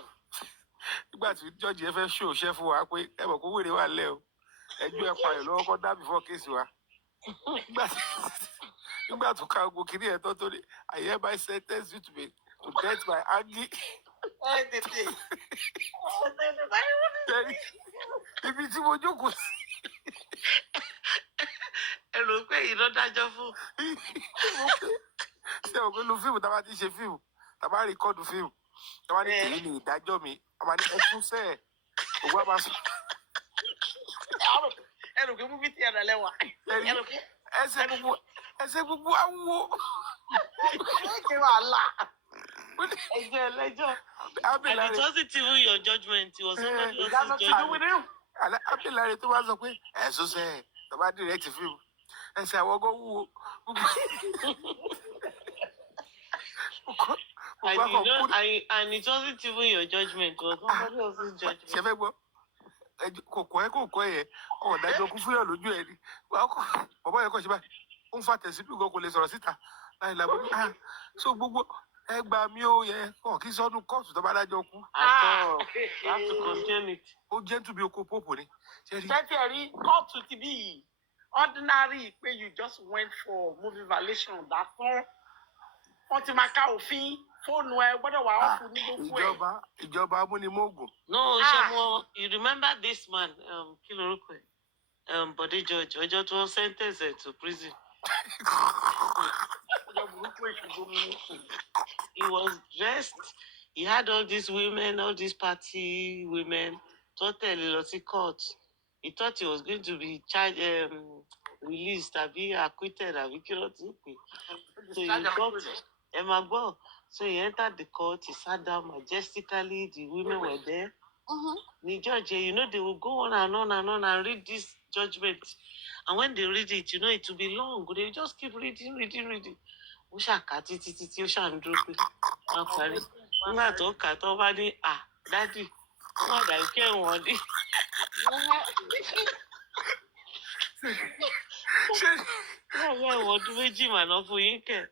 nígbà tí jọ́ọ̀jì ẹ fẹ́ ṣòṣẹ́ fún wa pé ẹ mọ̀ kó wèrè wà lẹ́ o ẹjọ́ ẹ pààyàn lọ́wọ́ kọ́ dá before kéèsì wa. Nígbà tó ká gbogbo kìnìún ẹ̀ tó ní I hereby sentence you to death by hanging. Ibi tí mo jókòó sí. Ẹ rò pé iná dájọ́ fún. Ṣé o pé lu fíìmù tá a bá ti ṣe fíìmù tá a bá rìkọ́dù fíìmù tá a bá ní èyí ni ìdájọ́ mi a bá ní ẹkún sẹ́ẹ̀ òwú àbá sọ. Ẹ rò pé mú bí tí ẹ̀rọ lẹ́wà. Ẹsẹ̀ gbogbo awo. Ṣé wàhálà? Ẹjọ́ ẹlẹ́jọ́. And it wasn't even your judgment. It was somebody else's judgment. Abẹ́láre tó bá sọ pé ẹ̀sùn sẹ́ẹ̀ tó bá direct fíìmù ẹsẹ̀ àwọn ọgọ́ wúwo. And it wasn't even your judgment. It was somebody else's judgment. Ṣé fẹ́ gbọ́? Kò yẹ ọ̀dájọ́ kú fún yàn lójú ẹ̀ ni. Bàbá yẹn kọ́ ṣe báyìí. Ó ń fa tẹ̀síbí gan kò lè sọ̀rọ̀ síta láì lábọ́. So gbogbo ẹ gbà mí ó yẹ kàn kí sọdún kóòtù tó bá dájọ́ kú. At all. You have to contain it. Ó jẹ́ tún bí oko pópò ni. Secretary, court to be ordinary pé you just went for movie violation that fún wọ́n ti máa ká òfin fóònù ẹ gbọ́dọ̀ wà ọ́fù ní gbogbo ẹ̀. Ìjọba amúnimóògùn. No, Shemo, you remember this man, Kilorukwe, Bode George, Ojo to sentence to prison. He was dressed, he had all these women, all these party women, totally court. He thought he was going to be charged, released, be acquitted, so he got Emma. So he entered the court, he sat down majestically, the women were there. The judge, you know, they will go on and on and on and read this judgment. And when they read it, you know, it will be long. They just keep reading. Daddy, what I can't want it. What do we do, man? Of you can.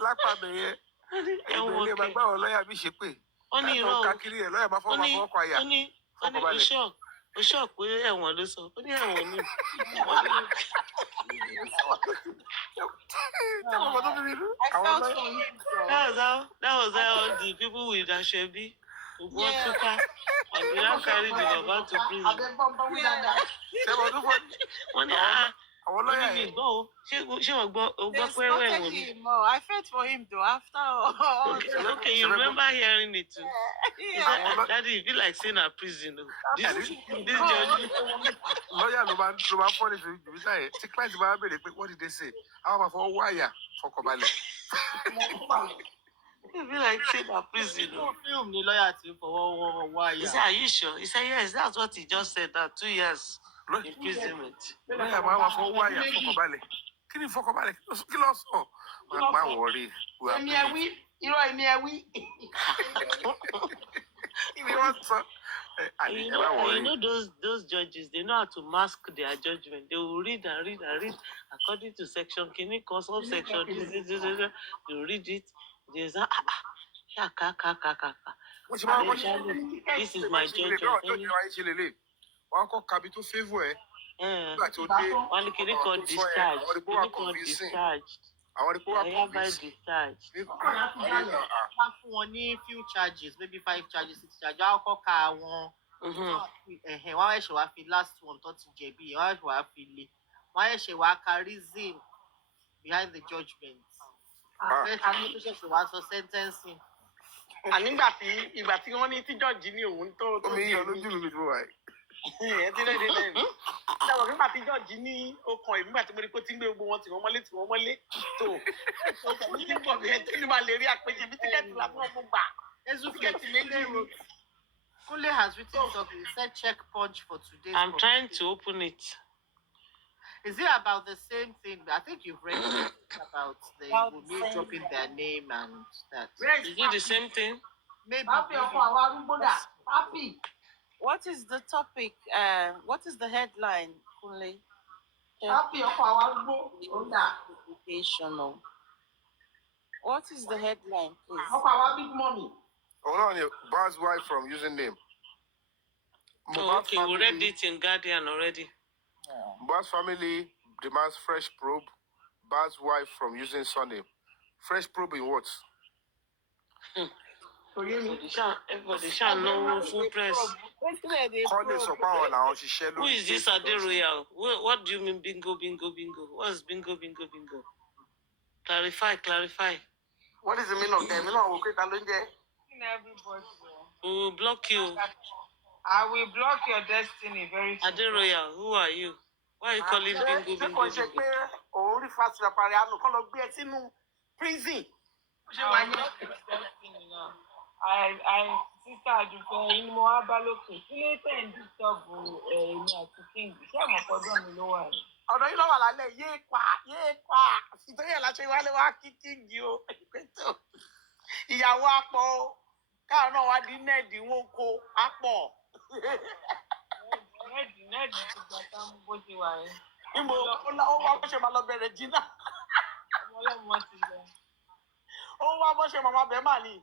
Lápá bẹ̀yẹ ìgbẹ́lẹ̀ bá gbá ọ lọ́ọ̀yà mi ṣe pé látọ̀ kákiri ẹ̀ lọ́ọ̀yà bá fọwọ́ ọkọ̀ àyà fọkànbalẹ̀. O sọ pé ẹ̀wọ̀n ló sọ ó ní ẹ̀wọ̀n ni. That was how the people with Ashebi Ugotuka and they now carried the Baba to prison. Wọ́n ní àwọn lọ́ọ̀yà yẹn. I felt for him though after all. Okay, you remember hearing it too. Daddy, it feel like saying a prison. This judge. Lọ́ọ̀yà ló máa ń fọ́ ní ìṣòro ìjùmísà yẹn tí client máa ń béèrè pé what did they say? Àwọn máa fọwọ́ wáyà fọkànbalẹ̀. It feel like saying a prison. Film the lawyer to for why. He said, are you sure? He said, yes, that's what he just said, that 2 years imprisonment. Lọ́ọ̀yà máa fọwọ́ wáyà fọkànbalẹ̀. Kí ni fọkànbalẹ̀? Kí lọ sọ? Máa wọrí. Èmi ẹ wí, irọ́ èmi ẹ wí. You know those judges, they know how to mask their judgment. They will read and read and read according to section. Can you call some section? This. They will read it. They say, this is my judgment. Wọ́n kọ́ kabi tó favour ẹ̀. Nígbà tó dé, wọ́n ní kí ni kò discharged. Àwọn ìpò wà discharged. Wọ́n fún wọn ní few charges, maybe 5 charges, 6 charges. Wọ́n kọ́ ka wọn. Wọ́n ẹ̀ṣẹ̀ wá fi last one tó ti jẹ̀bi. Wọ́n ẹ̀ṣẹ̀ wá fi lé. Wọ́n ẹ̀ṣẹ̀ wá ka reason behind the judgment. Àní tó ṣẹ̀ṣẹ̀ wá sọ sentencing. Àní ìgbà tí wọ́n ní tí jọ́ọ̀jì ní òun tó. Omi yíyọ lójú mi tó wà yìí. Ẹ ti lẹ́ẹ̀dẹ̀ lẹ́nu. Ṣé nígbà tí jọ́ọ̀jì ní okàn ìgbà tí mo rí pé tí ń gbé gbogbo wọn tí wọ́n mọ́lé tó. Ọkọ̀ mi ti pọ̀ bí ẹ tí ní máa lè rí àpèjì bí tíkẹ́ẹ̀tì làwọn ọmọ gbà. Tíkẹ́ẹ̀tì méjì. Kule has written something. He said check punch for today. I'm trying to open it. Is it about the same thing? I think you've read about the women dropping their name and that. Is it the same thing? Maybe. What is the topic? What is the headline, Kule? Educational. What is the headline, please? Hold on, Bars wife from using name. Oh, okay, we read it in Guardian already. Bars family demands fresh probe. Bars wife from using surname. Fresh probe in what? Everybody shall know full press. Who is this Aderoyal? What do you mean bingo? What's bingo? Clarify. What is the meaning of them? We will block you. I will block your destiny very soon. Aderoyal, who are you? Why are you calling bingo? Prison. I sister Adufe inú mo wá bá lókè kí ló tẹ̀ ń disturb èmi àti king ṣé àmọ̀ pọ̀dọ̀ mi ló wà ní. Ọ̀dọ̀ yìí lọ́wọ́ lálẹ́ yéé pa ìtòrí ẹ̀ láṣẹ wálé wá kí kíngì o ìyàwó apọ̀ o káwọn náà wá dín nẹ́ẹ̀dì wọn kó apọ̀. Nẹ́ẹ̀dì ti gbà tá mú bó ṣe wà yẹn. Níbo ó wá bó ṣe máa lọ bẹ̀rẹ̀ jìnnà. ọmọ ọlọ́mọ ti lọ. Ó wá bó ṣe máa bẹ̀ mà ní.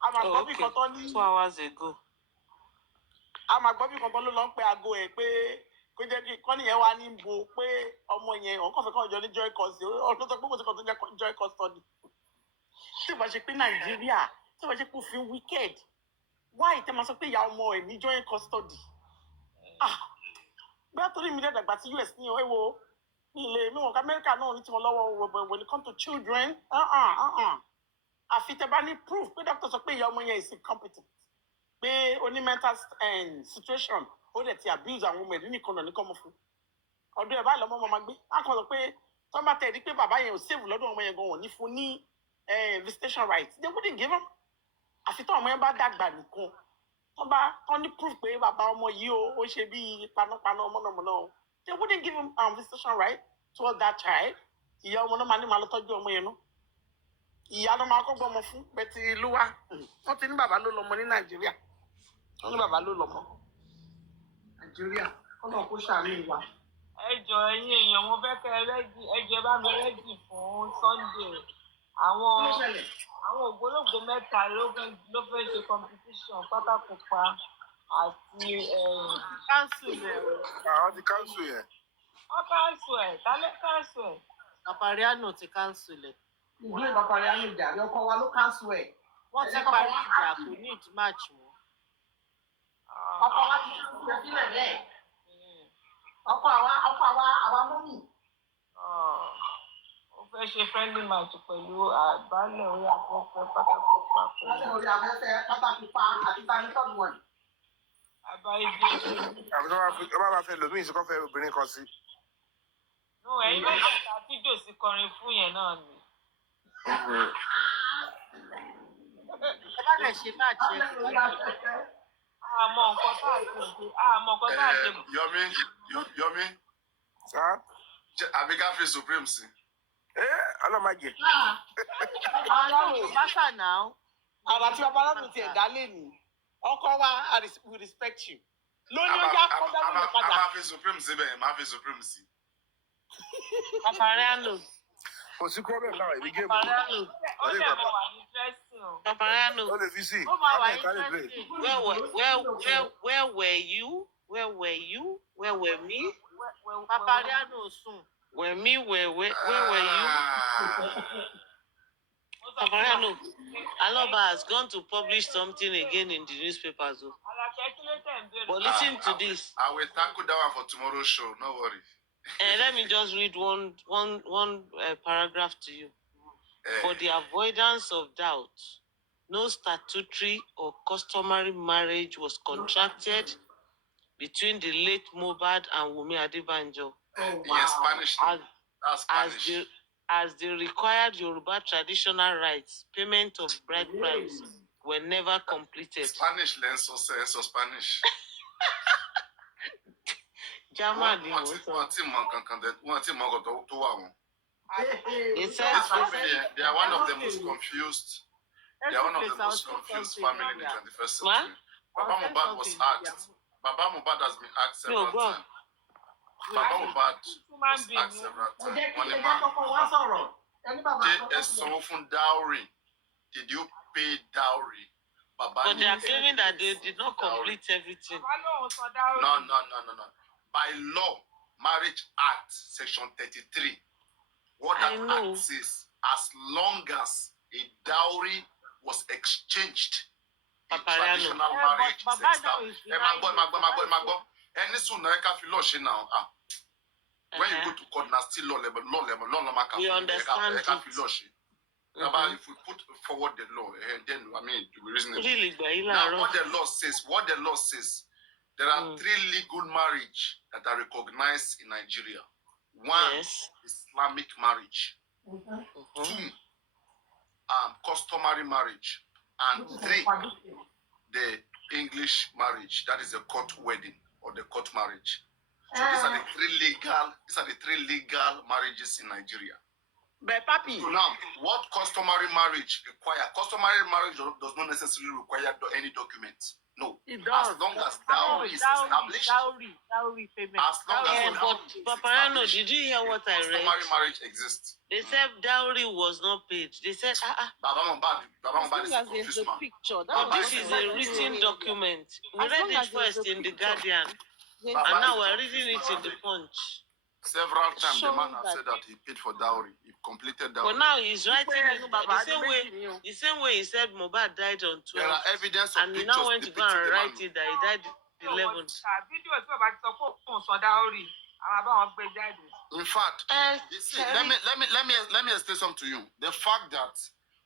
A máa gbọ́ bí kan tán ní. 2 hours ago. A máa gbọ́ bí kan tán ló lọ ń pe aago ẹ̀ pé kó jẹ́ kí kọ́ni yẹn wá ní bo pé ọmọ yẹn òun kàn fẹ́ kàn jọ ní joy custody. Ọdún tó pé kò sí kan tó jẹ́ joy custody. Tí ìbá ṣe pé Nàìjíríà, tí ìbá ṣe pé òfin wicked. Why tẹ́ máa sọ pé ìyá ọmọ ẹ̀ ní joy custody? Bí a torí mi dẹ́ dàgbà sí US ní ẹ̀wọ̀ ní ilé mi wọn ká Amẹ́ríkà náà ní tiwọn lọ́wọ́ when it comes to children. Àfi tẹ́ bá ní proof pé doctor sọ pé ìyá ọmọ yẹn is incompetent. Pé ó ní mental situation ó dẹ̀ ti abuse àwọn ọmọ ẹ̀ nínú ìkànnà ní kọ́mọ fún. Ọdún ẹ̀ báyìí lọ́mọ ọmọ máa gbé. A kàn sọ pé tó bá tẹ̀ rí pé bàbá yẹn ò save lọ́dún ọmọ yẹn gan wọ́n ní fún ní visitation rights. They wouldn't give him. Àfi tó ọmọ yẹn bá dàgbà nìkan. Tọ́ ní proof pé bàbá ọmọ yìí ó ṣe bí panápaná mọ̀nàmọ́ná o. They wouldn't give him visitation right towards that child. Ìyá ọmọ náà máa ní máa lọ tọ́jú ọmọ yẹn náà. Ìyá ló máa kọ́gbọ́n ọmọ fún bẹ́tì ìlú wa. Wọ́n ti ní bàbá ló lọ́mọ ní Nàìjíríà. Wọ́n ní bàbá ló lọ́mọ. Nàìjíríà ọ̀nà kó ṣàánú ìwà. ẹ jọ ẹ̀yin èèyàn mo fẹ́ kẹ́ ẹ rẹ́dì ẹ jọ bá mi rẹ́dì fún Sunday. Àwọn ògbólógbò mẹ́ta ló fẹ́ ṣe competition pátákópa àti Cancel rẹ̀ o. Àwọn ti cancel yẹn. wọ́n cancel ẹ̀ tálẹ́ cancel ẹ̀. Papariano ti cancel ẹ̀. Ìgbé Papariano ìjà ọkọ wa ló cancel ẹ̀. Wọ́n ti parí ìjà kò ní match mọ́. Ọkọ wa ti cancel ẹ̀ sílẹ̀ bẹ́ẹ̀. Ọkọ àwa mọ́mì. Ó fẹ́ ṣe friendly match pẹ̀lú àbálẹ̀ orí afẹ́fẹ́ pátákópa pẹ̀lú. Àbálẹ̀ orí afẹ́fẹ́ pátákópa àti tanitọ́ọ̀dù wọn. Àbáyé Àbí tó bá fẹ́ lòmíì sí kọ́ fẹ́ obìnrin kan sí. no ẹ̀yin mẹ́tẹ̀ẹ̀ta tí Jòsí kọrin fún yẹn náà ni. Ẹ bá lè ṣe match ẹ̀ kò ní. àmọ́ nǹkan tá a ṣe. Yomi. Sá. Àbí ká fi Supreme sí. Ọlọ́màjẹ. Àlọ́ bàtà náà. Àrà tí Papariano ti ẹ̀dá lé ní. Ọkọ wa we respect you. Lóní ó já kó dáhùn lè padà. A máa fi Supreme sí bẹ́ẹ̀, máa fi Supreme sí. Papariano. Kò sí problem náà ìbí géèmù. Papariano. ó lè mọ wà ní interesting o. Papariano. Ó lè fi sí. Ó máa wà Play. interesting. Where were you? Where were me? Papariano sùn. Where were you? Papariano. Aloba has gone to publish something again in the newspapers. Àlàkẹ́ kí ló tẹ̀ ń béèrè. But listen to this. I will tackle that one for tomorrow's show, no worry. Let me just read one paragraph to you. For the avoidance of doubt, no statutory or customary marriage was contracted between the late Mohbad and Wunmi Adebanjo. Yes, Spanish. That's Spanish. As the required Yoruba traditional rights, payment of bride price were never completed. Spanish lenso Spanish. German, Wọ́n ti mọ nǹkan tó wà wọn. it This says family, they are one of the most confused. They are one of the most confused family in the 21st century. Baba Mohbad was asked. Baba Mohbad has been asked several No, go on. times. Baba Mohbad was asked several times. Wọ́n ní ma ṣe ẹ sanwó fún dowry? Did you pay dowry? Baba but they are ní claiming that they did not complete everything. Wọ́n lóun sọ dáhùn. No. By law, Marriage Act, Section 33, what I that know. act says, as long as a dowry was exchanged in Papariano. traditional Yeah, marriage, but is Baba established. now is Ẹ máa gbọ́. behind Ẹni sùn náà ẹ ká fi lọ́ọ̀ ṣe náà. When you go to court, now still law level, We understand it. If we put forward the law, then the reason is Really, now what the law says, there are 3 legal marriage that are recognized in Nigeria. 1, yes. Islamic marriage. Mhm. 2, customary marriage, and 3, the English marriage. That is a court wedding or the court marriage. So these are the 3 legal marriages in Nigeria. But papi. So now, what customary marriage require? Customary marriage does not necessarily require any documents. No. It does. As long as No, dowry is established. dowry payment. As long Dowry- as But dowry is Paparano, established, did you hear what I read? customary marriage exists. They said dowry was not paid. They said, Baba Mohbad is a As long as there's confused a man. picture. but Baba this is a written document. We As read long it as there's first a in the picture. Guardian, Baba and now is we're a reading it confused in the man. Punch. Several times the man Showing has that- said that he paid for dowry. He completed dowry. But now he's writing it Baba, the same way he said Mohbad died on There 12. are evidence of And he pictures now went to go depicting and the write man. it that he died the 11th. Fídíò tí bàbá ti sọ pé òun sọ dáórì, àwọn àbáwọn gbé jáde. In fact, you see, let me explain something to you. The fact that,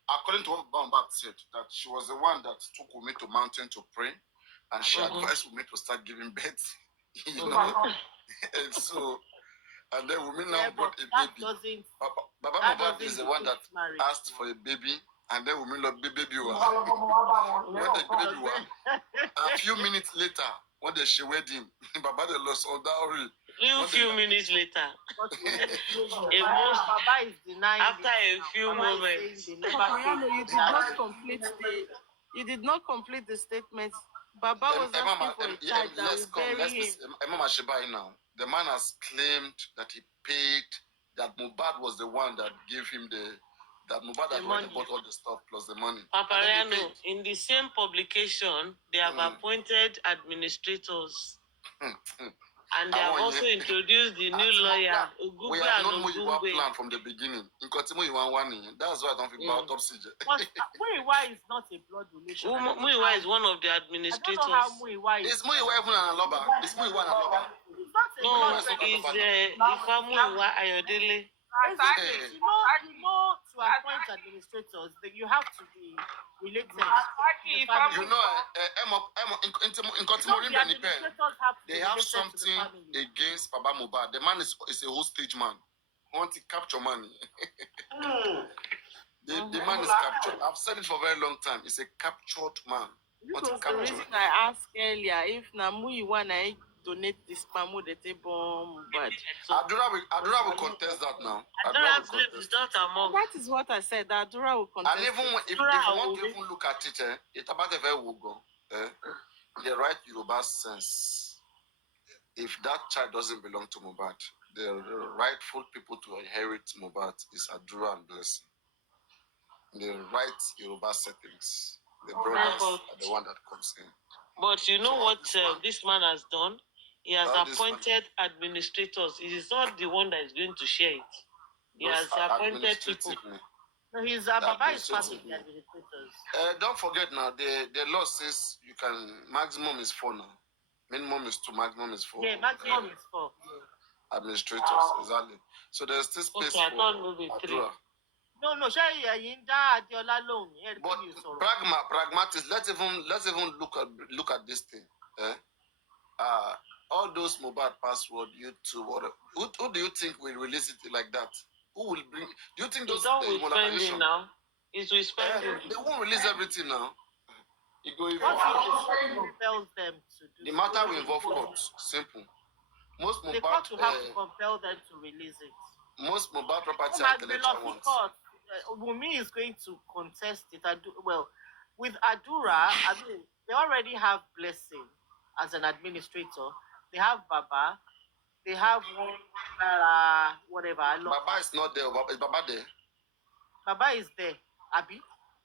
according to what Bamba said, that she was the one that took Wumi to mountain to pray, and she advised Wumi to start giving birth. You know, and so, and then Wumi now brought a that baby. doesn't. Baba that Mohbad is doesn't the one that depict marriage. asked for a baby, and then Wumi loved the baby. When the baby was a few minutes later, when they she wedding, Baba they lost all dowry. A few minutes later, Baba is denying. after a few moments. You did not complete the statement. Baba was asking for a child that will bury him. Emma Shibai now. The man has claimed that he paid, that Mohbad was the one that gave him that Mohbad had already bought all the stuff plus the money. Paparano, in the same publication, they have appointed administrators. And they have also introduced the new lawyer, We Ogube have and known Muyiwa Ogube. plan from the beginning. In Muyiwa one, that's why I don't feel about autopsy. But Muyiwa is not a blood relation. Muyiwa is one of the I administrators. don't know how Muyiwa is. Is Muyiwa even an Aloba? Is Muyiwa an Aloba? He's not a No, blood it's relation. Ifa Muyiwa Ayodele. You know, to appoint administrators, that you have to be related. You know, in they have something against Baba Mohbad. The man is a hostage man. Want to capture money. The man is captured. I've said it for a very long time. He's a captured man. This was the reason I asked earlier if Namu want to donate this pamu the bomb, but Adura will contest that now. Adura is not among. that is what I said. That Adura will contest. And even if you want to even look at it, it's about a very wogo. The right Yoruba sense. If that child doesn't belong to Mohbad, the rightful people to inherit Mohbad is Adura and Blessing. The right Yoruba settings. The brothers are the one that comes in. But you know So what this man has done? He has All this appointed administrators. He is not the one that is going to share it. He has appointed people. No, he's Baba is family Administratively. administrators. Don't forget now, the law says you can, maximum is 4 now. Minimum is 2, maximum is 4. Yeah, maximum is 4. Administrators, exactly. So there's still space Okay, I for thought maybe 3. Adura. No, But pragmatic. Let's even look at this thing. All those mobile password, YouTube, or who do you think will release it like that? Who will bring? Do you think those It's all with spending now. It's with spending. They won't release everything now. You go even. What if it compels them to do? The matter will involve courts. Simple. Most The mobile court will have to compel them to release it. most mobile property As intellectual the ones. court, Wumi is going to contest it. Well, with Adura, I mean, they already have Blessing as an administrator. They have Baba. They have one, whatever. Baba is not there. Is Baba there? Baba is there. Abi?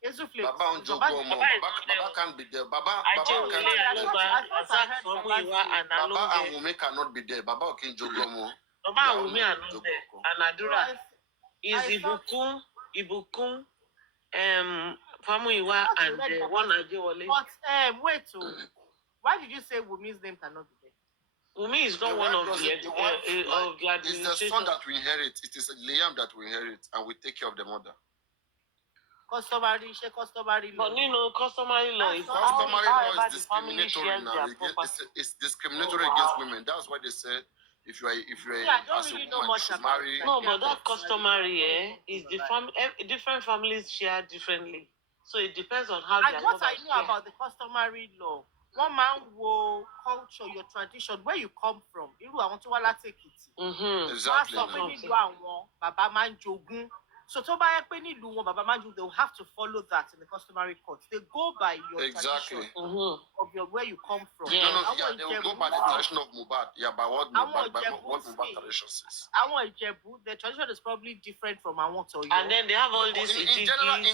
Ezufle. Baba on Jogo. Baba can't be there. Baba and Wumi cannot be there. Baba can Jogo. Baba and Wumi are not there. And Adura is Ibukun, Famuyiwa, and one Ajewole. But wait, why did you say Wumi's name cannot be there? Wumi is not one of the administrators. It's the son that we inherit. It is Liam that we inherit, and we take care of the mother. Customary law. But you know, customary law is Customary law is the family discriminatory shares now. their property. It's discriminatory against women. That's why they said if you are I don't as a really know woman, much she's about married. No, but that customary is the different families share differently. So it depends on how And their what I mothers know share. about the customary law, one man will culture, your tradition, where you come from. Irú àwọn tó wá láti Èkìtì. Mm-hmm. Exactly. Wọ́n á sọ pé nílùú àwọn bàbá máa ń jogún. So tó bá yẹ pé nílùú wọn bàbá Manju, they will have to follow that in the customary court. They go by your Exactly. tradition of your where you come from. Yeah. No, Àwọn yeah, they will go by the Ìjẹ̀bú- tradition of Mubad. Yeah, by what Àwọn Mubad, by Ìjẹ̀bú what Mubad sì- tradition says. Àwọn Ìjẹ̀bú, the tradition is probably different from àwọn Ọ̀yọ́. And then they have all this In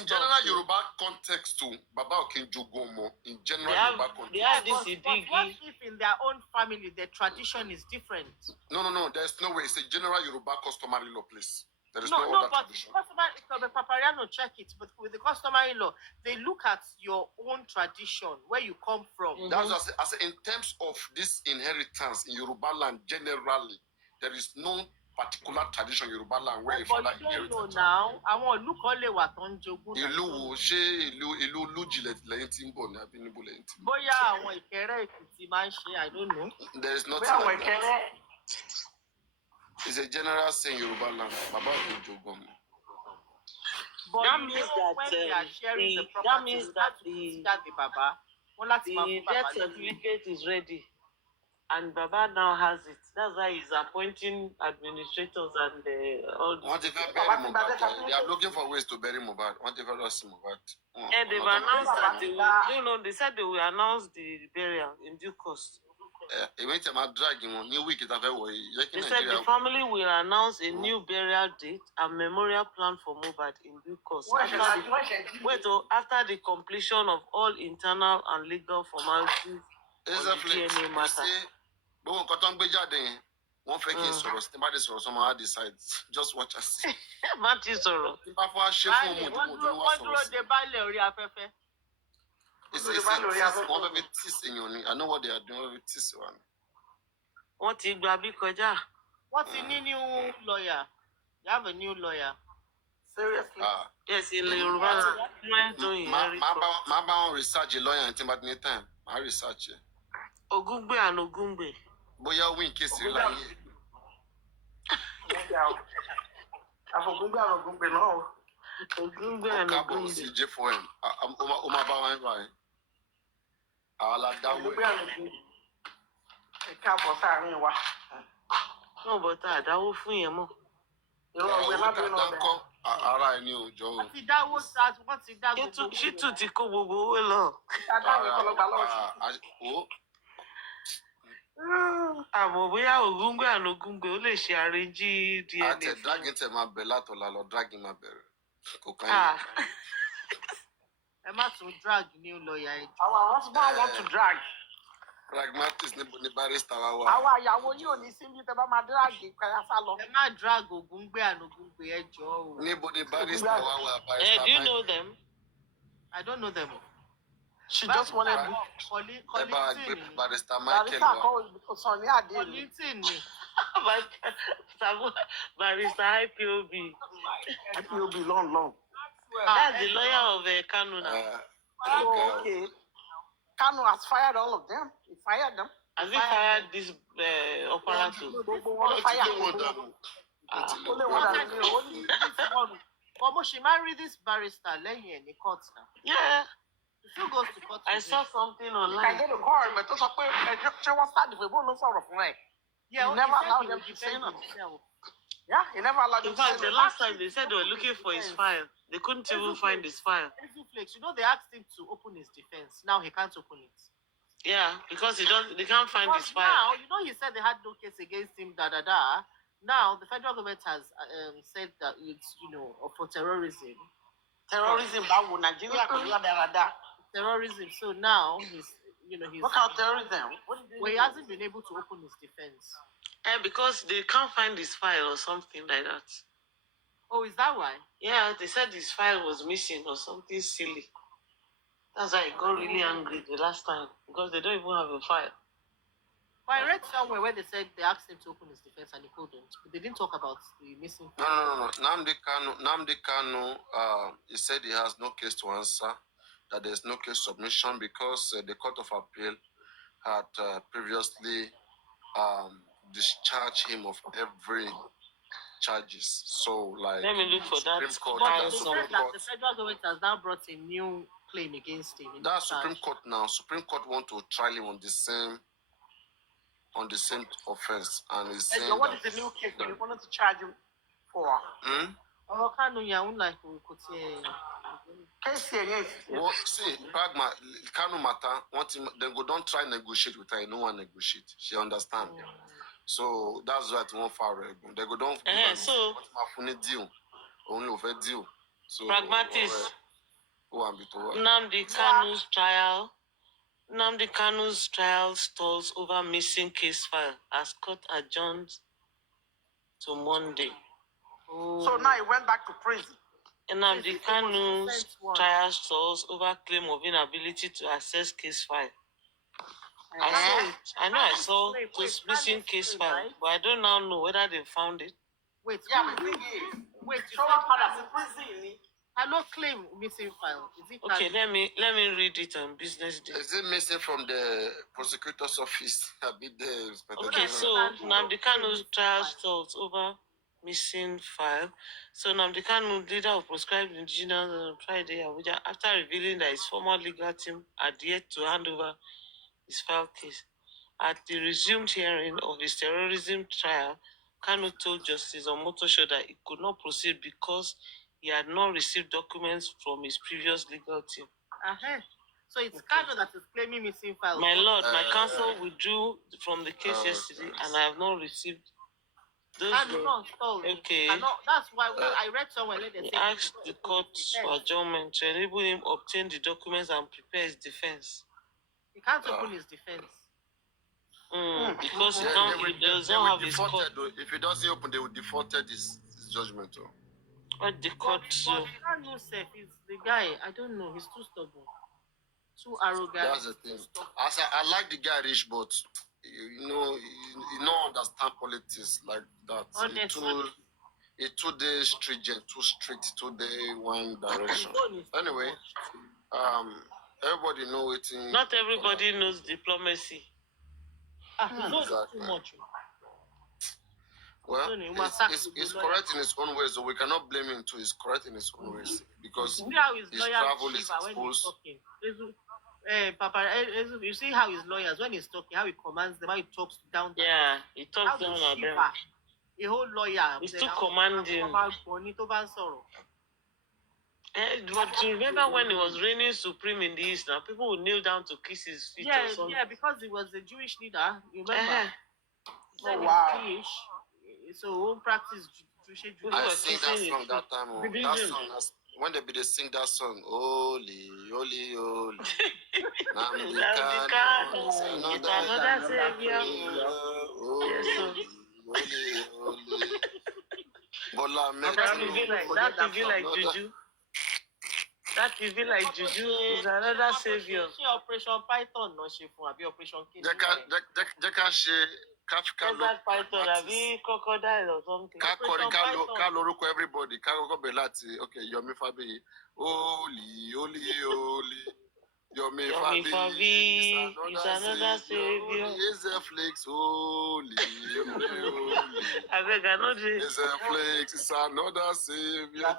general, Yoruba context too, Baba Okinjogomo, in general Yoruba context. They have But this what if in their own family the tradition is different? No, there's no way. It's a general Yoruba customary law, please. There is No, no other but tradition. the Papariano check it, but with the customary law, they look at your own tradition, where you come from. That's what I say, in terms of this inheritance in Yoruba land, generally, there is no particular tradition in Yoruba land where a But father you don't inherits know a child. now. Àwọn ìlú kan lè wà tó ń jogún. Ìlú wo ṣé ìlú Lújìlẹ̀ lẹ́yìn tí ń bọ̀ ní àbí níbo lẹ́yìn tí ń bọ̀? Bóyá àwọn Ìkẹrẹ́ Èkìtì máa ń ṣe, I don't know. There is nothing Bóyá àwọn like that. Ìkẹrẹ́. It's a general saying Yoruba land. Baba Okinjogomo. But That you means know that, when they are sharing the that property, means you that have to consider the Baba. Wọ́n láti máa The fún Baba death lóyún. certificate is ready, and Baba now has it. That's why he's appointing administrators and all this. What if I bury Mohbad? They are looking for ways to bury Mohbad. What if I lost Mohbad? And they've announced that they will, they said they will announce the burial in due course. They said the family will announce a new burial date and memorial plan for Mohbad in due course after the completion of all internal and legal formalities on the DNA matter. Just watch us. Matthew Soro. I know what they are doing. What ti gba bí kọjá? What's the new lawyer? You have a new lawyer. Seriously? Yes, in Yoruba. My bound research a lawyer and Timothy Nathan. I research it. Ogungbe and Ogungbe. Boya win case like Ogungbe no. Ogungbe and Carbon Ogungbe. CJ for him. Oma Bawan by. I'll that way. No, but àdáwó fún yẹn mọ́. Ara ẹni ò jọ o. Wọ́n ti dáwó sáà, wọ́n ti dá gbogbo. Ṣítù ti kó gbogbo owó lọ. Àmọ́ bóyá Ògúngbè and Ògúngbè ó lè ṣe àrèjì DNA. Àtẹ dragging tẹ máa bẹ̀ látọ̀la lọ dragging máa bẹ̀rẹ̀. Kò kàn yín. Ẹ má tún drag new lawyer ẹ. Àwọn husband want to drag. Pragmatist ní barrister wa wà. Àwọn àyàwó yóò ní síbi tẹ bá máa drag kẹyà sá lọ. Ẹ má drag Ògúngbè and Ògúngbè ẹ jọ̀ọ́ o. Níbo ni barrister wa wà barrister? Do you know them? I don't know them. She just wanted ẹ bá gbé barrister Michael barista wa. kọ sọ ní àdé mi. Collinton ni. Barrister IPOB. IPOB long. That's the lawyer of Kanu now. Oh, okay. Kanu has fired all of them. He fired them. Has he fired this operator? But she married this barrister lẹ́yìn ẹ̀ ní court now. Yeah. He still goes to court. I saw something I online. go to court, but tó sọ pé ṣé wọ́n sáà dìbò ìbò ló sọ̀rọ̀ fún ẹ̀. Yeah, He never he said allowed he them would to say defend nothing. himself. Yeah, he never allowed them In to say fact, the nothing. last time they said they were looking for his file. They couldn't even find his file. Flakes, you know they asked him to open his defense. Now he can't open it. Yeah, because they can't find his But file. now, you know, he said they had no case against him, Now, the federal government has said that it's, for terrorism. Terrorism, báwo Nàìjíríà kò ní dáradára. Terrorism. So now he's. What kind of terrorism? Well, he hasn't been able to open his defense. Because they can't find his file or something like that. Oh, is that why? Yeah, they said his file was missing or something silly. That's why I got really angry the last time because they don't even have a file. Well, I read somewhere where they said they asked him to open his defense and he couldn't, but they didn't talk about the missing file. No. Nnamdi Kanu, he said he has no case to answer, that there is no case submission because the Court of Appeal had previously discharged him of every charges. So, like, let me look for that. Supreme Court, But they said that the federal government has now brought a new claim against him. That's Supreme Court now. Supreme Court want to trial him on the same offense, and he's saying What is the new case you wanted to charge him for? Ọ̀rọ̀ Kánú yà ń like kò tiẹ̀. Kesi against Well, see, Pragma, Kanu Mata, then go don't try negotiate with her. No one negotiate. She understand. So that's why it won't far. They go don't. So my funny deal, only of a deal. So pragmatist. Who am to what? Nnamdi Kanu's trial stalls over missing case file as court adjourned to Monday. So now he went back to prison. Nnamdi Kanu's trial stalls over claim of inability to access case file. I saw this missing case file, right? But I don't now know whether they found it. Wait, wait, show up at the prison. I not claim missing file. Is it okay? Let me read it on business day. Is it missing from the prosecutor's office? Okay, so Nnamdi Kanu's trial stalls over missing file. So Nnamdi Kanu, leader of proscribed indigenous on Friday, Abuja, after revealing that his former legal team had yet to hand over his file case. At the resumed hearing of his terrorism trial, Kanu told Justice Omotosho that he could not proceed because he had not received documents from his previous legal team. So it's Kanu that is claiming missing files. My lord, my counsel withdrew from the case yesterday, and I have not received those. Okay. That's why I read somewhere. He asked the court for adjournment to enable him obtain the documents and prepare his defense. He can't open his defense. Because he does not have his court. If he doesn't open, they will default his judgment. What the court? But Kanu self is the guy. I don't know. He's too stubborn, too arrogant. That's the thing. I like the guy rich, but you don't understand politics like that. Honestly. It's too stringent, too strict, too one direction. Anyway, everybody know it. Not everybody knows diplomacy. Exactly. Too much. Well, it's correct in its own ways, so we cannot blame him too. It's correct in its own ways because see how his his lawyer travel is exposed. You see how his lawyers, when he's talking, how he commands them, how he talks down. Yeah, he talks down at them. A whole lawyer. He's too commanding. But you remember when it was reigning supreme in the East, now people would kneel down to kiss his feet or something. Yeah, because he was a Jewish leader. You remember? Oh, wow. Jewish, so practice Jewish. I sing that song that time. That song, when they sing that song, holy, holy, holy. It's another savior. Holy, holy. That TV like Juju. That TV like Juju is another savior. Operation Python, no she for Operation King. Desert Python, crocodile or something. Everybody. Okay, Yomi Fabiyi. Holy, holy, holy. Yomi Fabiyi is another savior. Is a flakes, holy, holy, holy. I beg, I know this. Is a flakes, is another savior.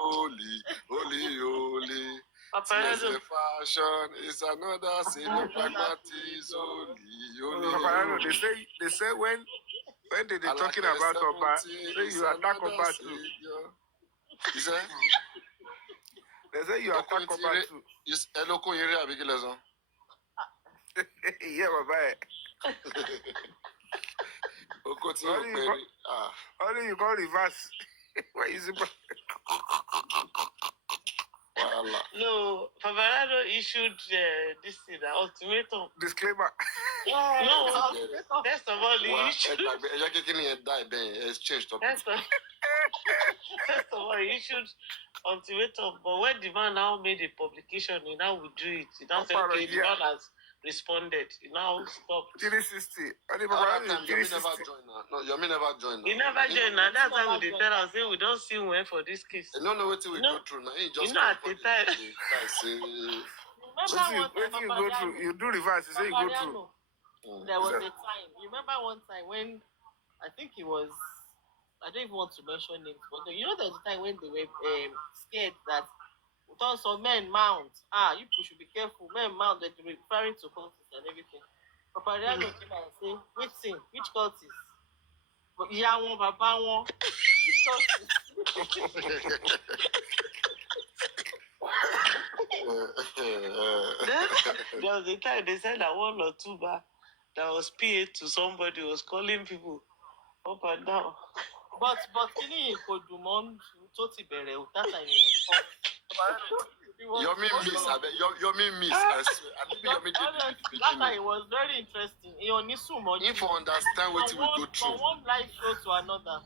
Holy, holy, holy. It's a fashion, it's another savior. Pragmatis, holy, holy. They say when they're talking about Oba, say you attack Oba too. You say? They say you attack Oba too. Is Eloko Yeri Abigileson? Yeah, Baba. Only you go reverse. Why is it? No, Favarado issued this thing, ultimatum. Disclaimer. No, first of all, he issued. First of all, he issued ultimatum, but when the man now made a publication, he now withdrew it. He now said, okay, the man has responded. He now stopped. 360. Yomi never joined. He never joined. Now that's why we tell us, we don't see when for this case. No, what we go through now. He just at the time. When you go through, you do reverse. You say you go through. There was a time. You remember one time when I think it was. I don't even want to mention names, but you know there was a time when they were scared that some men mount. You should be careful. Men mount. They're referring to cultists and everything. Papariano came and say, which cultist? ìyá wọn bàbá wọn. Then there was a time they said that one or two bar that was PA to somebody was calling people up and down. But kini kò dùn mọ́ tó ti bẹ̀rẹ̀ o, that time it was Yomi miss, I bet. Yomi miss. I swear. I think Yomi did it. That time it was very interesting. Èèyàn ní sùn mọ́. If you understand what we go through. From one live show to another.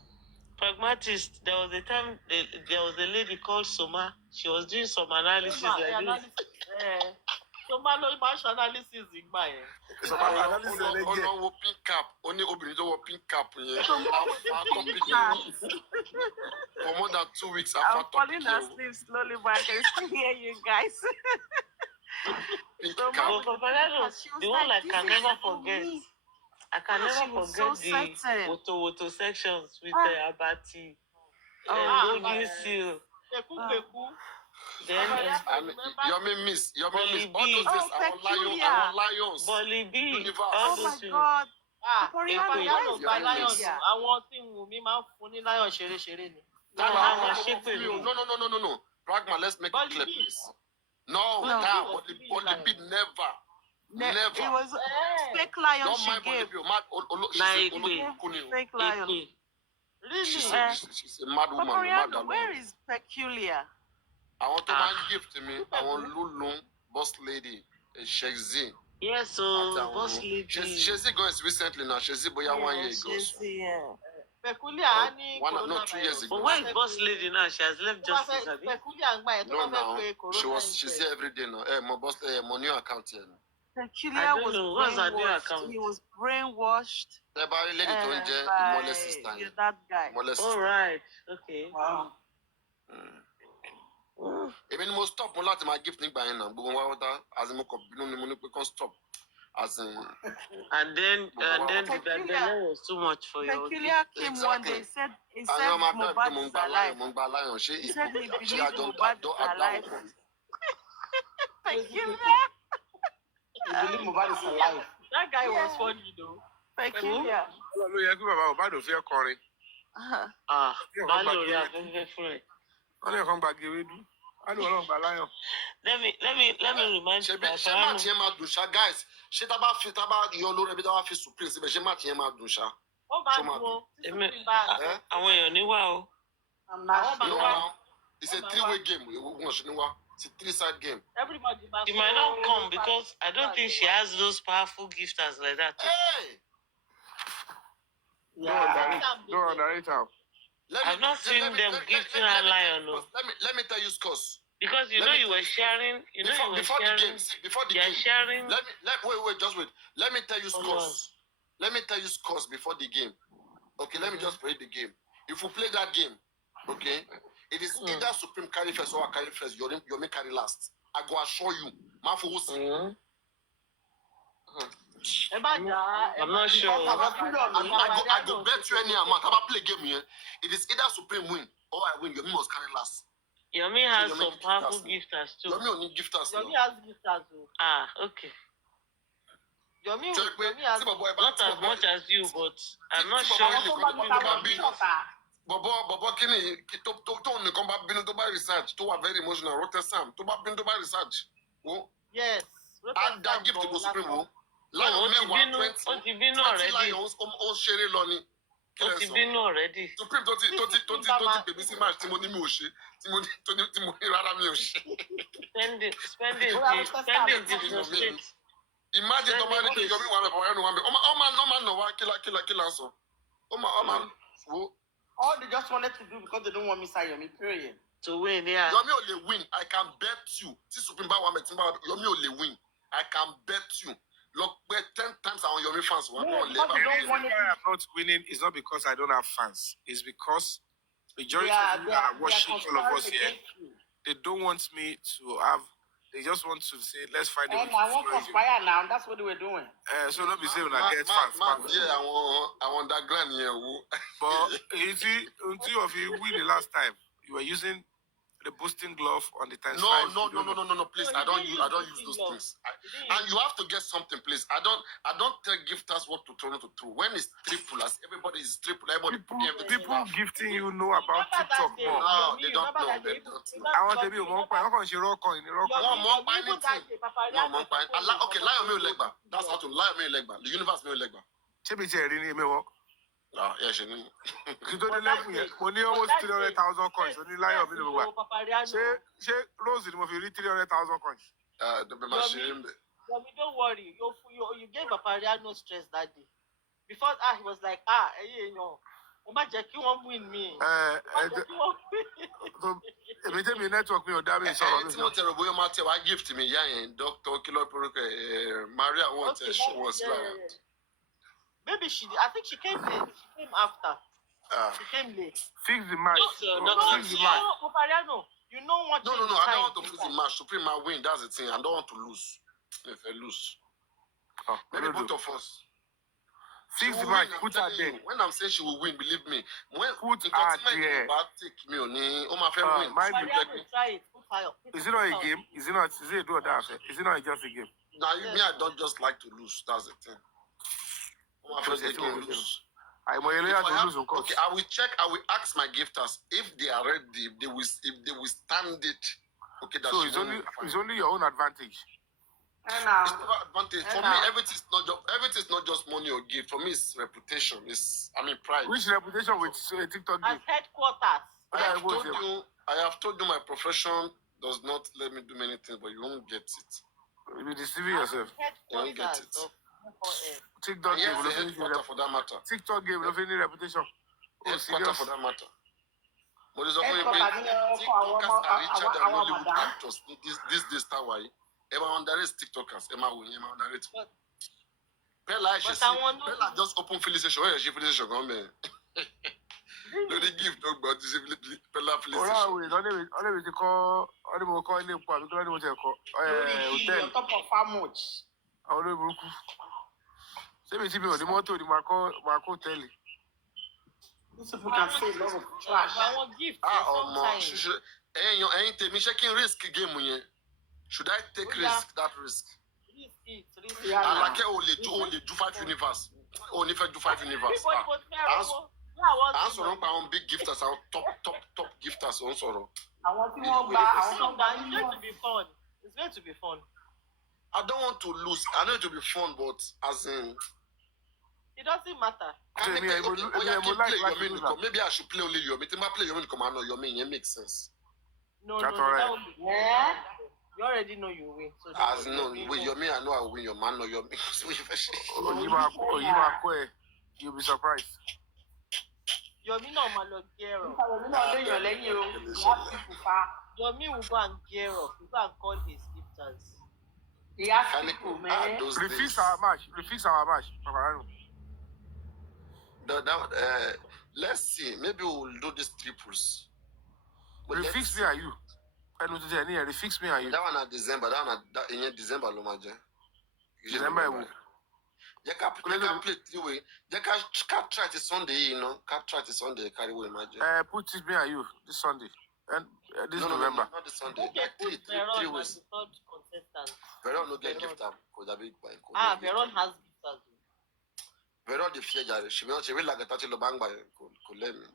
Pragmatist, there was a time there was a lady called Soma. She was doing some analysis like this. Soma ló máa ṣe analysis ìgbà yẹn. Soma analysis ẹlẹ́gẹ̀. Ọ̀nà wo pink cap, only obìnrin tó wọ pink cap yẹn. For more than 2 weeks after I'm falling asleep slowly, but I can still hear you guys. Pink But cap. the one I can never forget. I can never forget the certain. Woto sections with the Abati, Golden Seal. Then Yomi miss. All those days, peculiar. our lions. Bolly B. Universe. Oh my God. Lion Yeah, lion yeah. àwọn tí wù mí máa ń fún ní lion ṣeré ni. No. Pragma, let's make it clear, please. No, that Bolly B never. It was fake lion Don't she mind Bolly gave. B. Fake lion. Really? She's a mad woman. Poporiano, where is peculiar? I want to man gift me. I want Lulu, boss lady, Shexi. Yes, so boss lady. Shexi goes recently now. Shexi boya 1 year ago. Peculiar No, 2 years ago. But where is boss lady now? She has left justice, have you? No, now she's here every day now. My boss, my new account here. Peculiar was What's her new brainwashed. account? He was brainwashed Everybody lady don't get by more sister. that guy. All right, okay. Wow. Even mo stop mo láti máa gift nígbà yẹn náà gbogbo wa wọ́tá as in mo kàn bínú ni mo ní pé kàn stop as in. And then the deadline was too much for you. Peculiar came one day. He said Mohbad is alive. He said he believes Mohbad is alive. Peculiar. You believe Mohbad is alive? That guy was funny though. Peculiar. Ló yẹ kí bàbá Mohbad fi kọrin. Balo rí afẹ́fẹ́ fún ẹ. Wọ́n lè kàn gbàgbé ewédú. Wọ́n lè wọ́n gbà láyọ̀. Let me remind you. Ṣé má tiẹ̀ máa dùn ṣá guys? Ṣé tá bá yọ lórí ẹbí tá bá fi supreme síbẹ̀ ṣé má tiẹ̀ máa dùn ṣá? Ó máa dùn ó. Àwọn èèyàn níwá o. It's a 3-way game. It's a 3-side game. Everybody She might not come because I don't think she has those powerful gifters like that. Hey! Don't underrate her. I've not seen them gifting her lion. No. Let me tell you, scores. Because you know you were sharing. Before the game. You're sharing. Wait, just wait. Let me tell you scores. Let me tell you scores before the game. Okay, let me just play the game. If we play that game, okay, it is either Supreme carry first or I carry first. Yomi carry last. I go assure you. I'm not sure. I go bet you any amount. If I play game here, it is either Supreme win or I win. Yomi must carry last. Yomi has some powerful gifters too. Yomi only gifters. Yomi has gifters. Okay. Yomi has not as much as you, but I'm not sure. Bobo kini tó nìkan bá bínú tó bá research tó wà very emotional rote sam tó bá bínú tó bá research wo. Yes. And that gift to Supreme wo. Lion mẹ́wàá 20 lions ó ṣeré lọ ni. Ó ti bínú already. Supreme tó ti pèmí sí match tí mo ní mi ò ṣe tí mo ní rárá mi ò ṣe. Spending the state. Imagine tó máa ní kí Yomi wà mẹ́fà wáyé ni wà mẹ́ ọmọ náà wá kílà sọ. Ọmọ wo. All they just wanted to do because they don't want me to Yomi, period. To win, yeah. Yomi ò lè win. I can bet you. Tí Supreme bá wà mẹ́ tí Yomi ò lè win. I can bet you. Look, 10 times our Yomi fans were I'm not winning. It's not because I don't have fans. It's because majority of people that are watching all of us here, they don't want me to have. They just want to say, let's find a way to I want to conspire now. That's what they were doing. So don't be saying when I get fans. Yeah, I want that grand here. But until of you win the last time, you were using the boosting glove on the times No, 5. no, please. No, I don't he use didn't those use glove. things. He didn't And use you have to get something, please. I don't tell gifters what to turn to throw. When it's triple, as everybody is triple, everybody People gifting you know about Remember that TikTok day, more. No, Yomi, they don't remember know. that They day, don't even- know. I want to Yomi, be one remember- point. I'm going to rock on. Yomi, No, more Yomi, even that day, Papa No, Riano more Papa okay, Riano lie on me Papa legba. That's how to lie on me legba. The universe me legba. Ṣebí tí ẹ rí ní èmi wọ́n. Ah, yeah, she knew. Kí tó dé level yẹn, mo ní almost 300,000 coins. Ó ní láyọ̀ mi ló wà. Papa Riano. Ṣé Rose ni mo fi rí 300,000 coins? The machine. Yomi, don't worry. You gave Papa Riano stress that day. Before he was like, you know, imagine you won't win me. Èmi tẹ́mi network mi ò dá mi sọ̀rọ̀ mi. Tí mo tẹ̀rọ bóyá máa tẹ̀ wá gift mi yá yẹn, Dr. Kilo Peruke, Maria wants a show was like. Maybe I think she came late. She came after. She came late. Fix the match. Fix the match. Papa Riano, you know what? No, I don't want to fix the match. To print my win, that's the thing. I don't want to lose. If I lose. Maybe both of us. Fix the match. Put her there. When I'm saying she will win, believe me. When put her there. Take me on my friend win. Try it. Put her up. Is it not a game? Is it a do or die affair? Is it not just a game? Now, me, I don't just like to lose. That's the thing. My friends, they can lose. Okay, I will check. I will ask my gifters if they are ready. If they will stand it. Okay, that's so it's only your own advantage. It's not advantage for me. Everything is not just money or gift. For me, it's reputation. It's pride. Which reputation with TikTok gift? As headquarters. I have told you my profession does not let me do many things, but you won't get it. You'll be deceiving yourself. You won't get it. TikTok game, headquarter for that matter. TikTok game, no any reputation. Headquarter for that matter. But it's often TikTokers are richer than Hollywood actors. This time why? Emma underrates TikTokers. Emma underrates. Pella just open felicitation. Where is she felicitation? Come here. No, they give no, but this is Pella felicitation. Only we call any part because only we call hotel. Top of how much? Only we call. Say me see me on the motor the Marco hotel. These people can say a lot of trash. I want gift. Sometimes. Ain't me checking risk game. Should I take that risk? I like only do 5 universe. Only do 5 universe. Answer on big gifters, our top gifters also. I want it's going to be fun. It's going to be fun. I don't want to lose. I know it will be fun, but as in it doesn't matter. Maybe I should play only Yomi. If I play Yomi, come on, Yomi, it makes sense. No, that would be you already know you win. So as no, with Yomi, I know I will win. Your man, no Yomi. You'll be surprised. Yomi no man gear up. Yomi will go and gear up. He will go and call his gifters. He has people, man. Refix our match. Let's see. Maybe we'll do these triples. Refix me and you. Refix me and you. That one at December. That in December, Lomaje. December. You can play 3 way. You can try it Sunday, you know. Can't try it Sunday. Carry away, imagine. Put it me and you this Sunday and this November. Not this Sunday. Okay, like 3 ways. Veron no get gift up. Veron has gifters. Veron the fear jare. She will like a touch of bang by Kulemi.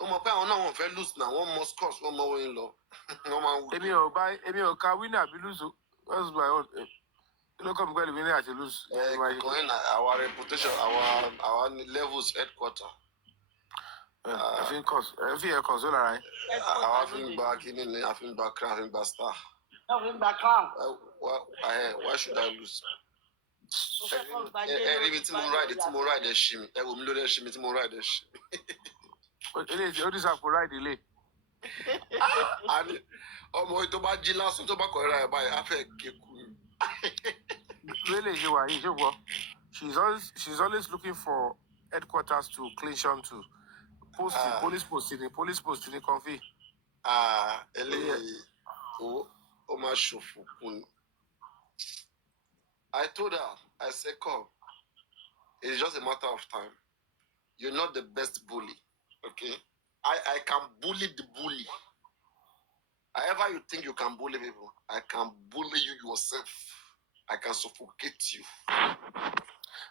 My parents now want lose now. One more cost, one more in law. No man. Emi can win and lose. That's my own. You know, come going to win and lose. Our reputation, our levels headquarter. I think console, right? I think back in. I think back star. Why should I lose? Every time I ride the shimmy. I will load the shimmy. All this have to ride delay. And ọmọ tó bá jí lásán tó bá kọ̀ ra ẹ̀ báyìí á fẹ́ kéku. She's always looking for headquarters to clinch to police posting comfy. Eléyìí ó máa ṣòfò kún. I told her, I said, come. It's just a matter of time. You're not the best bully, okay? I can bully the bully. However you think you can bully people, I can bully you yourself. I can suffocate you.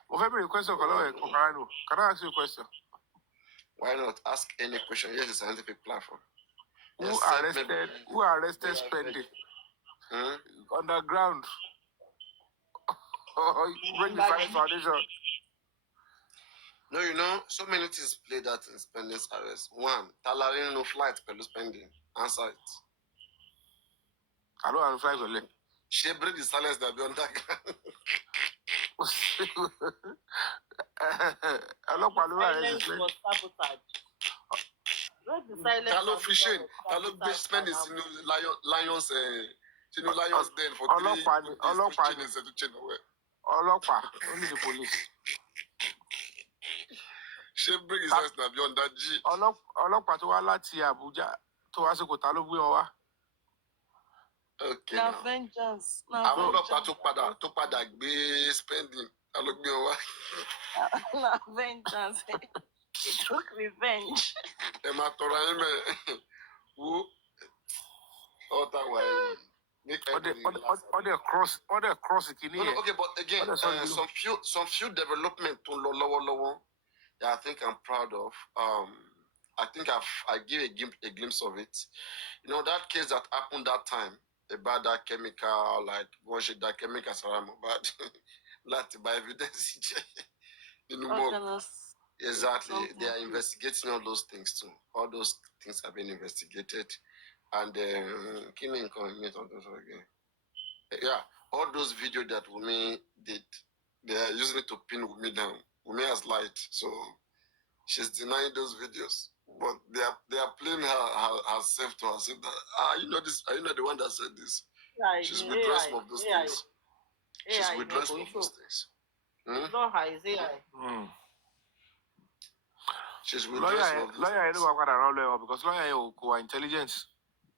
Fabiyi, question, can I ask you a question? Why not ask any question? Here's a scientific platform. Who arrested spending underground? Bring the science foundation. No, you know, so many things play that in spending arrest. One, Talarin no flight, pelu spending. Answer it. I don't have flight on She break the silence that be underground. Silence was sabotage. Talo fishing. Talo base spending lions lions den for 3 days to chain away. Only the police. She bring his eyes now beyond that G. Ọlọ́pàá tó wá láti Abuja tó wá sókò ta ló gbé wọn wá. Okay. Na vengeance. Àwọn ọlọ́pàá tó padà gbé spending ta ló gbé wọn wá. Na vengeance. He took revenge. Ẹ máa tọrọ ayé mẹ́ wo ọ̀tá wà yìí. Other cross kìíní yẹn. Okay, but again, some few development tó lọ lọ́wọ́lọ́wọ́ that I think I'm proud of. I think I give a glimpse of it. You know, that case that happened that time about that chemical, like once that chemical but like by evidence. You know, exactly. They are investigating all those things too. All those things have been investigated. And yeah, all those videos that Wumi did, they are using it to pin Wumi down. Wumi has lied, so she's denying those videos. But they are playing herself to herself that you know this, you know the one that said this. She's withdrawn some of those things. She's withdrawn some of those things. Not her, it's AI. She's withdrawn some of those things. Because lawyer is intelligence.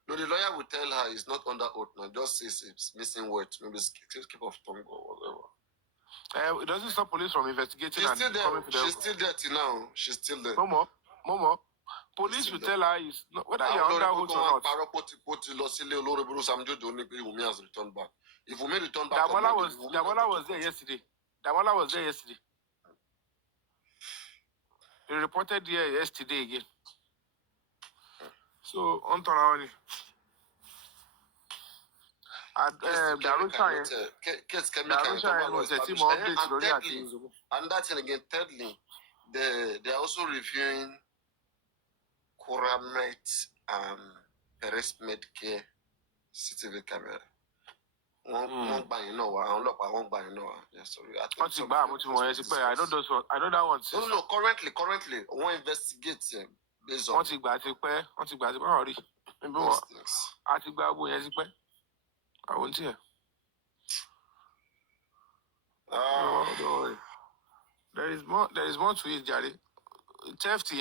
No, the lawyer will tell her it's not under oath now. Just says it's missing words, maybe skip off tongue or whatever. It doesn't stop police from investigating. She's still there. She's still there till now. She's still there. Momo. Police will tell her is whether you're under oath or not. Has returned back. If Wumi returned back, Damola was there yesterday. Damola was there yesterday. He reported here yesterday again. So on to our and that thing again, thirdly, they are also reviewing Koramet Perez Medcare CCTV camera. One by you know, I know those. I know that one. No. Currently, one investigates based on. Those things. I won't hear. There is more to it, Jerry. Theft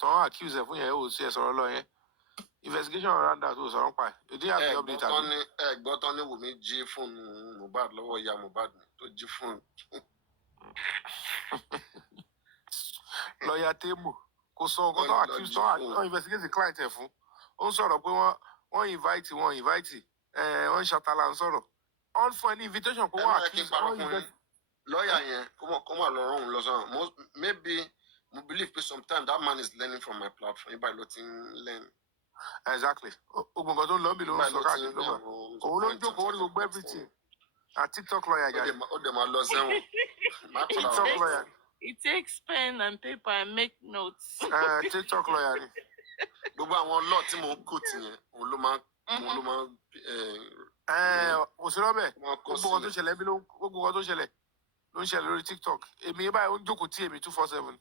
don't accuse of when you say so. Investigation around that was wrong. You didn't have the update. But only Wumi G phone Mubad lower ya Mubad to G phone. Lawyer Temu. Don't accuse, don't investigate the client. On sort of one invite. On Shatala and sort of. On for an invitation. Lawyer, come along, maybe we believe sometimes that man is learning from my platform by letting learn. Exactly. Everything. A TikTok lawyer. TikTok lawyer. He takes pen and paper and make notes. TikTok lawyer. Ló ń ṣẹlẹ̀ lórí TikTok. Èmi báyìí ó ń jókòó tí èmi 247.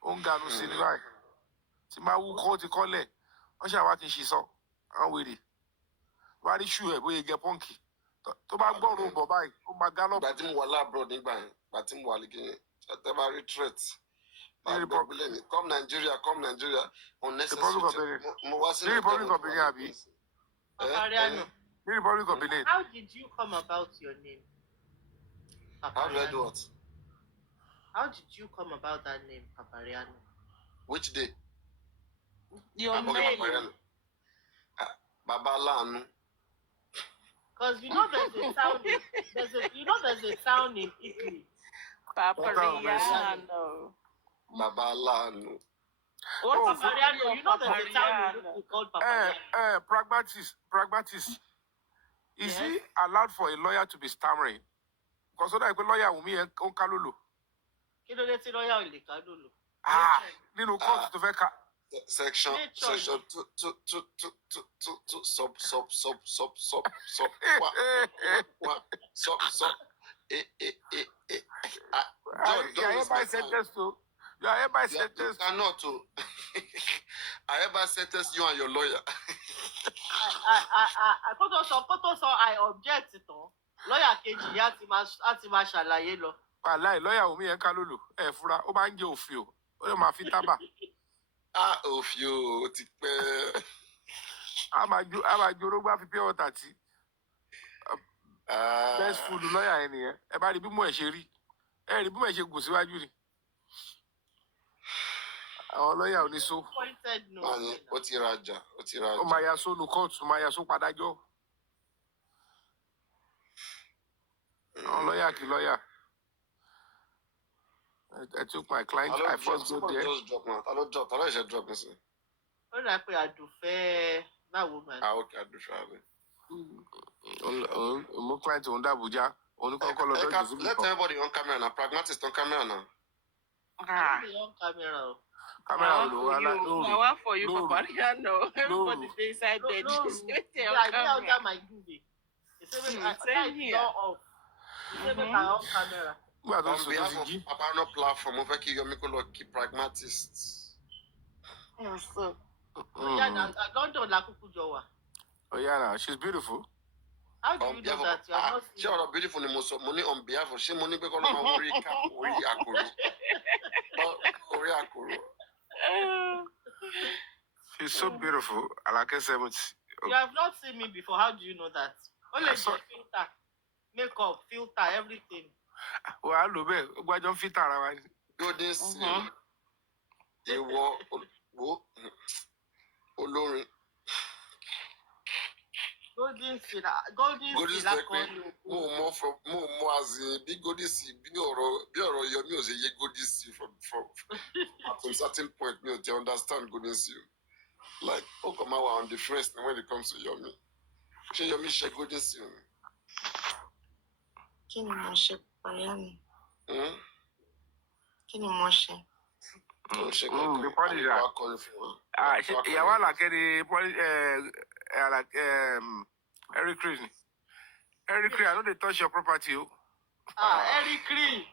Ó ń ganu sí ní báyìí. Tí máa wú kọ́ ti kọ́lẹ̀. Wọ́n ṣàwá kí n ṣì sọ. Àwọn wèrè. Wá rí ṣú ẹ̀ bóyá gẹ pọ́ǹkì. Tó bá gbọ́rùn bọ̀ báyìí, ó máa gálọ̀. Ìgbà tí mo wà láàbùrọ̀ nígbà yẹn, ìgbà tí mo wà lẹ́gẹ̀ẹ́, ṣàtẹ́bà rí threat. Come Nigeria. Unnecessary. Mo wá sí Republic of Benin, àbí? Republic of Benin. How did you come about your name? How did I do what? How did you come about that name, Papariano? Which day? Your Okay, name. Papa Baba Lanu. Because you know there's a town in there's a town in Italy. Papariano. Baba Lanu. What's Papariano? You know there's a town in Italy called Papariano. Pragmatist. Is Yes. he allowed for a lawyer to be stammering? Because other lawyer will be on Kalulu. Kí ló dé tí lọ́yà ò lè ká lòlò? Nínú court tó fẹ́ ká. Section Nature. sub You are hereby sentenced to. You are hereby sentenced. You cannot to. I hereby sentence you and your lawyer. Kótó sọ I object tán. Lọ́yà kejì yá ti máa ṣàlàyé lọ. Wàláì lọ́yà omi yẹn ká lòlò. Ẹ fura, ó máa ń jẹ òfin o. Ó lè máa fi tábà. Òfin o ti pẹ́. A máa ju orógbá fi pure water tí. Best food lọ́yà yẹn nìyẹn. Ẹ bá rí bí mo ẹ̀ ṣe rí. Ẹ rí bí mo ẹ̀ ṣe gùn síwájú ni. Àwọn lọ́yà oníṣó. Ó ti rajà. Ó máa ya sóònù kóòtù, máa ya só padájọ́. Àwọn lọ́yà kì lọ́yà. I took my client. I first go there. Just drop now. I don't drop. I don't drop this. Ó rà pé àdùfẹ́ that woman. Okay, àdùfẹ́. Mo client òun dàbújá. Òun kọ́kọ́ lọ dọ́jú sí. Let everybody on camera now. Pragmatist on camera now. On camera. Camera ló wà lá. No one for you, Papariano. Everybody stay inside bed. I did out my duvet. Same here. Off. On camera. On behalf of Papano platform, over here, Yomi Kolo keep pragmatists. Yes, sir. London la kuku jowa. Oh yeah, she's beautiful. How do you know that you are not? She are beautiful. Money on behalf of she money because I'm Ori Akuru. She's so beautiful. I like her 70. You have not seen me before. How do you know that? Only filter, makeup, filter, everything. Well, I love it. Why don't fit around? Do this. Olórin. Golden mo as bí Godisi bí ọ̀rọ̀ Yomi ò ṣe yé Godisi from at a certain point mi ò ti understand Godisi like ó kàn máa wà on the first when it comes to Yomi ṣé Yomi ṣe Godisi o. Kí ni mo ṣe Papariano? Kí ni mo ṣe? The point is that ìyàwó àlàkẹ́ ni Eric Cree. Eric Cree, I know they touch your property. Eric Cree.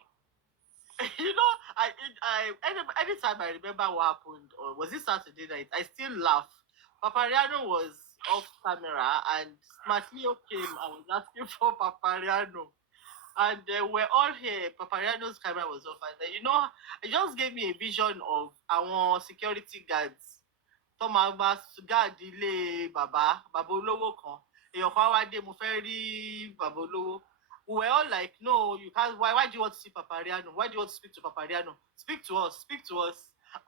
You know, anytime I remember what happened, or was it Saturday night, I still laugh. Papariano was off camera and Smartleo came and was asking for Papariano. And we're all here. Papariano's camera was off. And you know, it just gave me a vision of our security guards. Tomagba guard ilé baba olówó kan. Èèyàn kan wá dé mo fẹ́ rí baba olówó. We were all like, no, you can't. Why do you want to see Papariano? Why do you want to speak to Papariano? Speak to us.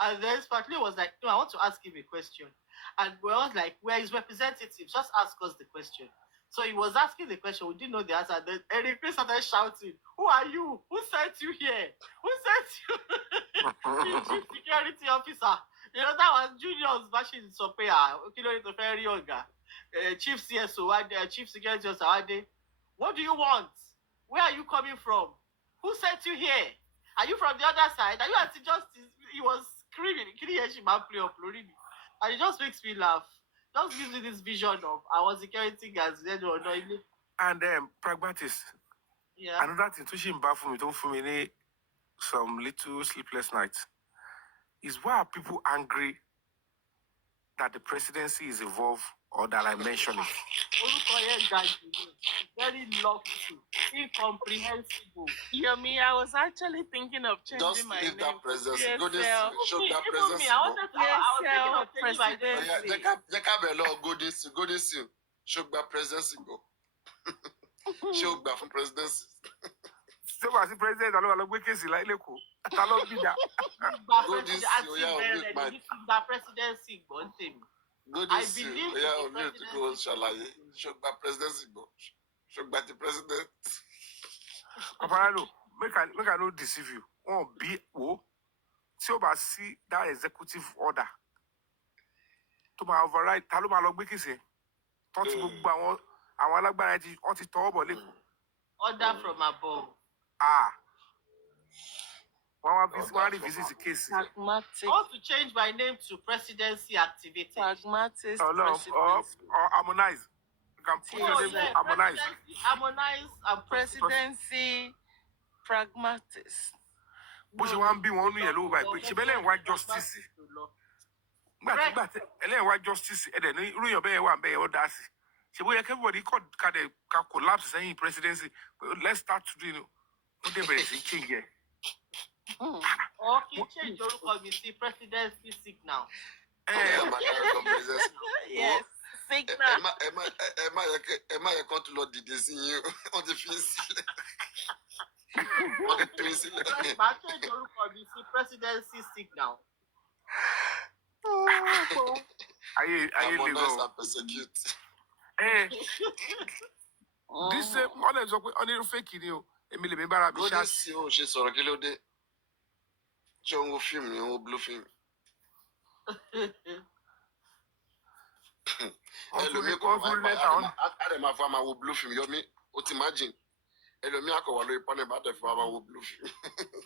And then Sparkly was like, no, I want to ask him a question. And we were all like, where is representative? Just ask us the question. So he was asking the question. We didn't know the answer. Then Eric started shouting, who are you? Who sent you here? Who sent you? The chief security officer. You know, that was Junior's bashing Sopea. Chief CSO, Chief Security Officer. What do you want? Where are you coming from? Who sent you here? Are you from the other side? Are you anti-justice? He was screaming. And it just makes me laugh. Just gives me this vision of our security guards. And pragmatist. Yeah. Another thing to him back for me some little sleepless nights is why are people angry that the presidency is involved or that I mentioned it? Very lofty, incomprehensible. Yomi, I was actually thinking of changing my name. Just leave that presidency. Yes, Go this, show that Even presidency. me, I was thinking of changing my name. Go this, show that presidency. Go. Show that from presidency. ṣé wàá sí president àlọ́ àlọ́ gbé kéèsì láì lẹ́kọ̀ọ́ àtàlọ́ bìdá. Go this Oya mute mic. Presidency gbọ́n tèmi. Go I this believe Oya in the mute go ṣàlàyé. Ṣọgbà presidency gbọ́. Ṣọgbà ti president. Paparano, make I no deceive you. Wọ́n bí wo tí ó bá sí that executive order tó máa override ta ló máa lọ gbé kéèsì ẹ̀ tó ti gbogbo àwọn alágbára ẹ̀ wọ́n ti tọwọ́ bọ̀ lẹ́kọ̀ọ́. Order from above. Wọ́n wá revisit the case. Pragmatic. I want to change my name to presidency activated. Pragmatic. Or harmonize. You can put your name to harmonize. Harmonize and Presidency. Pragmatic. Bó ṣe wá ń bí wọn nú yẹn ló wà pé ṣe bẹ́ẹ̀ lẹ́yìn wá justice. Gbà tí ẹlẹ́yìn wá justice ẹ̀dẹ̀ ní irú yàn bẹ́ẹ̀ wà bẹ́ẹ̀ ó dá sí. Ṣé bóyá everybody ká collapse sẹ́yìn presidency. Let's start to do ó dé bẹ̀rẹ̀ sí change yẹn. Or can change orúkọ mi sí presidency signal. Yes, signal. Ẹ má yẹ kán tún lọ dìde sí yín. Wọ́n ti fi í sílẹ̀. Wọ́n ti tún í sílẹ̀. Màá change orúkọ mi sí presidency signal. Ayé lè Harmonize go. and persecute. This wọ́n lè sọ pé ọ́nírú fake ni o. Èmi lè mi bára mi Go ṣáà. this o ṣe sọ̀rọ̀ kí ló dé? Ṣé òun wo fíìmù ni òun wo blue film? Ẹlòmíì kò wá àdè máa fọ àmà wo blue film Yomi o ti imagine. Ẹlòmíì àkọ̀wà lórí pọ́nẹ̀ bá dẹ̀ fọ àmà wo blue film.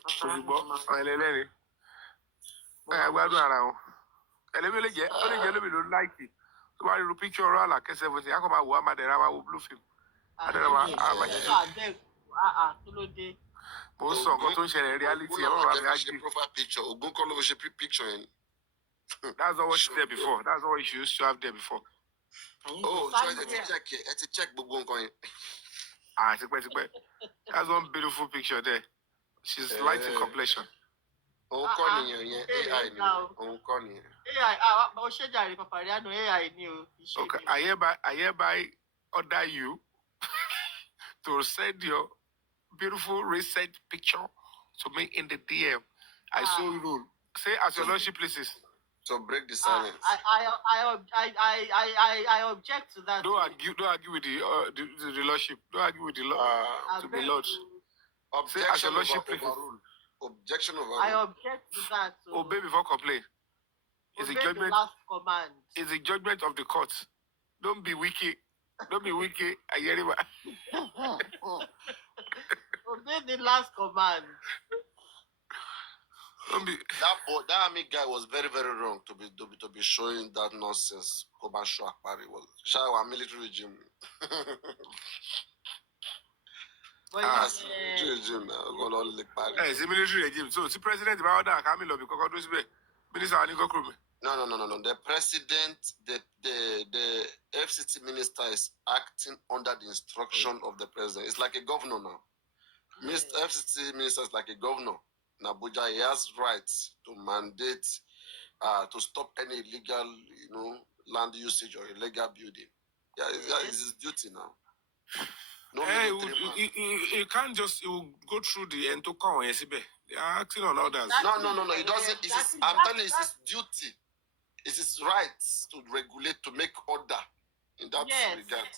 Òṣùgbọ́ ẹlẹ́lẹ́rìí. Gbádùn ara wọn. Ẹlẹ́mí ó lè jẹ́ lómi ló láìkì. Tó bá rí irú picture ọ̀rọ̀ àlàkẹ́ 17, akọ̀ máa wò á máa dẹ̀ra máa wo blue film. Adẹ̀ra máa jẹ́. Kí ló dé? Mo ń sọ nǹkan tó ń ṣẹlẹ̀ reality ẹ̀ wọ́n wà mí ájú. Profile picture Ògún kọ́ ló ṣe picture yẹn. That's not what she did before. That's not what she used to have there before. Oh, so ẹ ti check gbogbo nǹkan yẹn. Tipẹ́. That's one beautiful picture there. She's light in complexion. Òun kọ́ nìyẹn yẹn AI ni òun kọ́ nìyẹn. AI ó ṣe jàre Papariano AI ni o. Okay, I hereby order you to send your beautiful recent picture to me in the DM. I so rule. Say as your lordship places. So break the silence. I object to that. Don't argue with the lordship. Don't argue with the Lord to the Lord. Say as your lordship places. Objection of I object to that. Obey before complain. It's a judgment. The last command. It's a judgment of the court. Don't be wicked. Don't be wicked. I hear it. Obey the last command. Don't be. That army guy was very, very wrong to be showing that nonsense. Kobansho Akpari was our military regime. Regime now. It's a military regime. So the president about that coming lobby because those minister and go crew. No. The president, the FCT minister is acting under the instruction of the president. It's like a governor now. Mr. FCT minister is like a governor. In Abuja, he has rights to mandate, to stop any illegal, land usage or illegal building. Yeah, it's his duty now. No, he can't just go through the end to come. They are acting on others. No. He doesn't. I'm telling you, it's his duty. It's his rights to regulate, to make order in that regard.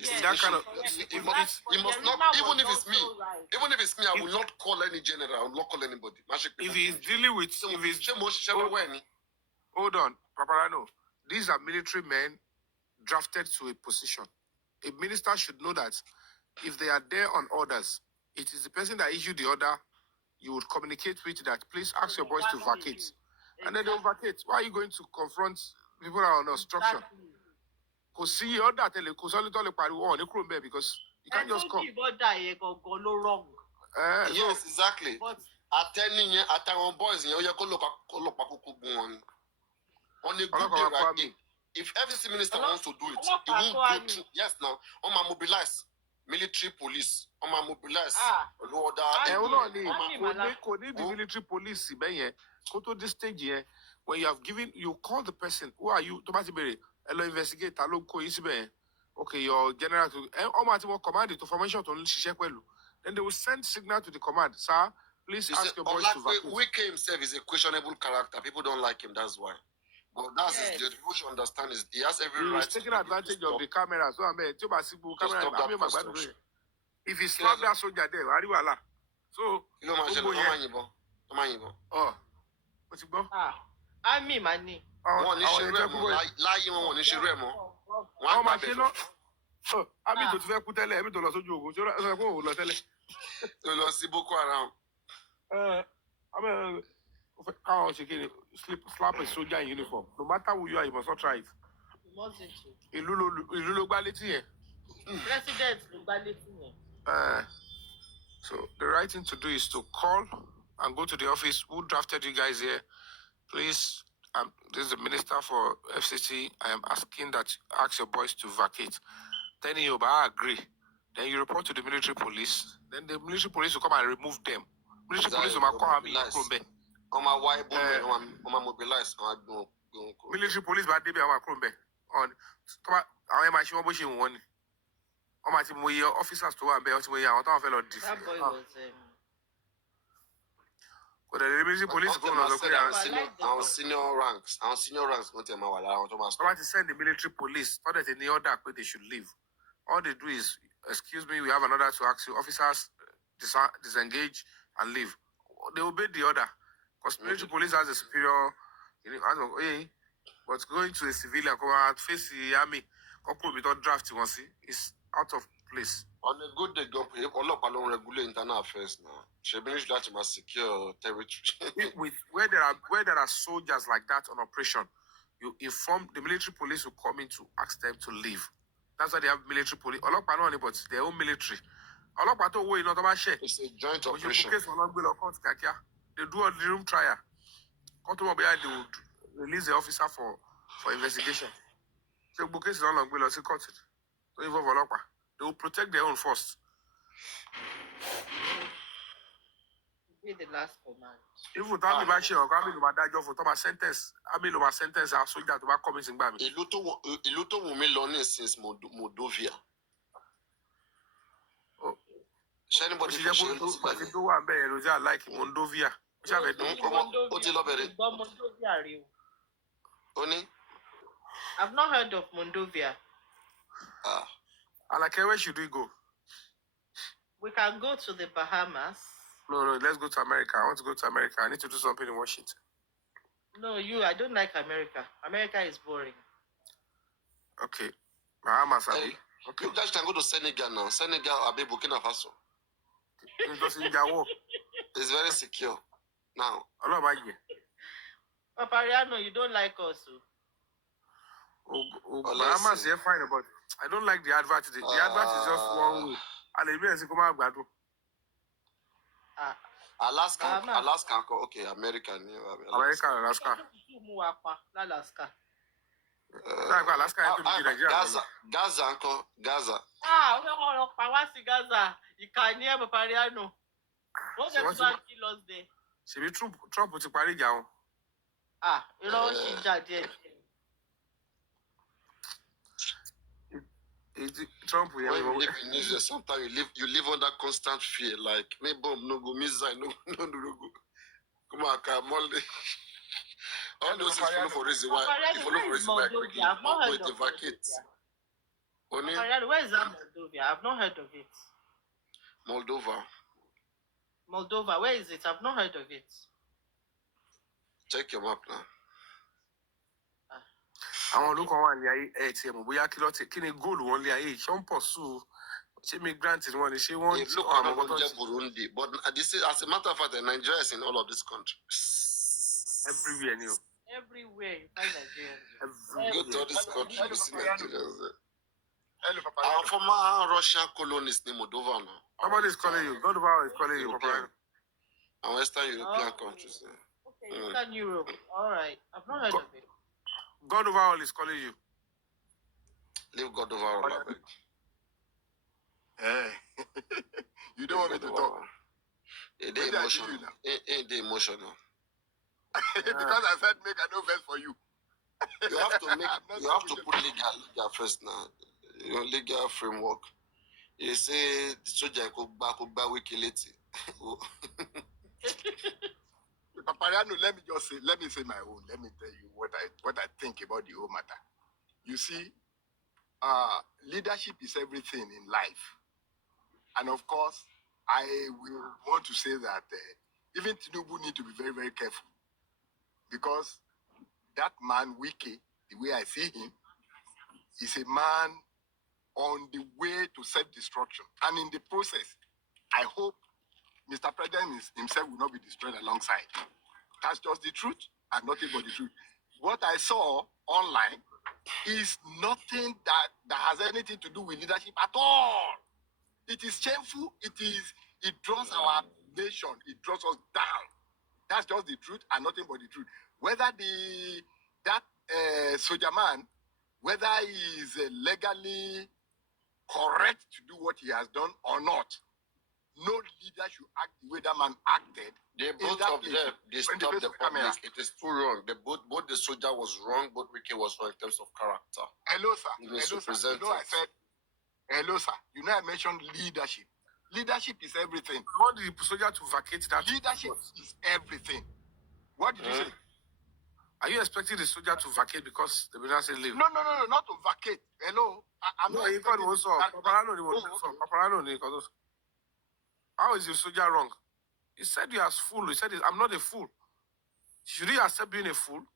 It's that kind of. He must not. Even if it's me, I will not call any general. I will not call anybody. If he's dealing with, hold on, Paparano. These are military men drafted to a position. A minister should know that if they are there on orders, it is the person that issued the order you would communicate with that. Please ask your boys to vacate, and then they'll vacate. Why are you going to confront people that are on obstruction? Because see order tell because you can't just come. Yes, exactly. Attending boys in your on a good day right there. If FCC minister wants to do it, he won't go through. Yes, now, on my mobilize military police, on my mobilize order. The military police, go to this stage here. When you have given, you call the person. Who are you? Hello, investigate. Okay, your general to command to formation to Then they will send signal to the command, sir, please ask your boys to vacate. Wike himself is a questionable character. People don't like him, that's why. But that's Yes. the people should understand is he has every He right is taking advantage of the camera. So I mean, stop that construction. if he slapped that soldier there, wala. So, You know, man, oh, what's it go? Army money. One is lying on is one machine. So, Ami to tell Kutele, Ami to Loso Jogo, so Lotele. To Losi Boko Haram. I mean, how she can slap a soldier in uniform. No matter who you are, you must not try it. You mustn't. Ilulo Baleti. President Baleti. So the right thing to do is to call and go to the office. Who drafted you guys here? Please, this is the minister for FCC. I am asking that ask your boys to vacate. Then you agree. Then you report to the military police. Then the military police will come and remove them. Military police will call me. On my wife, on my mobilize. Military police will be on my machine. On my team, we officers to one. That boy was. But the military police go on our senior ranks. Our senior ranks go to my somebody send the military police. Thought that any other way they should leave. All they do is, excuse me, we have another to ask you. Officers disengage and leave. They obey the order. Because military police has a superior, but going to a civilian, come and face the army, come without draft, you want to see, is out of place. On a good day, go all up along regular internal affairs now. She managed that to secure territory. Where there are soldiers like that on operation, you inform the military police will come in to ask them to leave. That's why they have military police. All up but their own military. All up it's a joint operation. They do a room trial. They will release the officer for investigation. So the case is not long below court. Don't involve Olokpa. They will protect their own first. Be the last command. If we tell me about share, I mean about that job for Thomas sentence. I mean about sentence our soldier to back coming in Bami. Iluto will be learning since Moldovia. Oh, anybody like Moldovia. I've not heard of Moldovia. And like where should we go? We can go to the Bahamas. No, let's go to America. I want to go to America. I need to do something in Washington. No, I don't like America. America is boring. Okay. Bahamas, Abi. Okay. You guys can go to Senegal now. Senegal, Abi, Burkina Faso. It's very secure. Now. Hello, Maggie. Papariano, you don't like us. Bahamas, you're fine about it. I don't like the advert. The advert is just one way. And it means come out. Alaska, okay, American. Alaska. Alaska. Gaza. Gaza. You can hear Papariano. What's the plan kill us there? She be Trump to Paris down. You know she's there. Trump will when you live in Israel, sometimes you live under constant fear, like me bomb no go missile, no go. Come on, come on. All those things follow for reason why. Follow for reason why quickly. Go to vacate. Where is that Moldovia? I've not heard of it. Moldova, where is it? I've not heard of it. Check your map now. I want to look on the ATM. We are killing gold only. Some pursue. She migrant is one. She wants look on Burundi. But this is, as a matter of fact, Nigeria is in all of this countries. Everywhere new. Everywhere you find Nigerians. Go to this country, you see Nigerians. Our former Russian colonies in Moldova now. Somebody is calling you. Godova is calling you. And Western European countries. Okay, Eastern Europe. All right. I've not heard of it. God over all is calling you. Leave God over all. Hey. You don't want me to talk. It's emotional. Because I said make an offense for you. You have to put legal first now. Legal framework. You say the soldier go back Wiki later. Papariano, let me say my own. Let me tell you what I think about the whole matter. You see, leadership is everything in life. And of course, I will want to say that even Tinubu need to be very, very careful. Because that man, Wiki, the way I see him, is a man on the way to self-destruction. And in the process, I hope Mr. President himself will not be destroyed alongside. That's just the truth and nothing but the truth. What I saw online is nothing that has anything to do with leadership at all. It is shameful. It draws our nation. It draws us down. That's just the truth and nothing but the truth. Whether that soldier man, whether he is legally correct to do what he has done or not, no leader should act the way that man acted. They both of them, they stopped the public. It is too wrong. Both the soldier was wrong, both Wiki was wrong in terms of character. Hello, sir. Hello, sir. You know, I said, hello, sir. You know, I mentioned leadership. Leadership is everything. You want the soldier to vacate that? Leadership is everything. What did you say? Are you expecting the soldier to vacate because the minister said leave? No, not to vacate. Hello. I'm no, not he got also. How is the soldier wrong? He said you are fool. He said, I'm not a fool. Should he accept being a fool?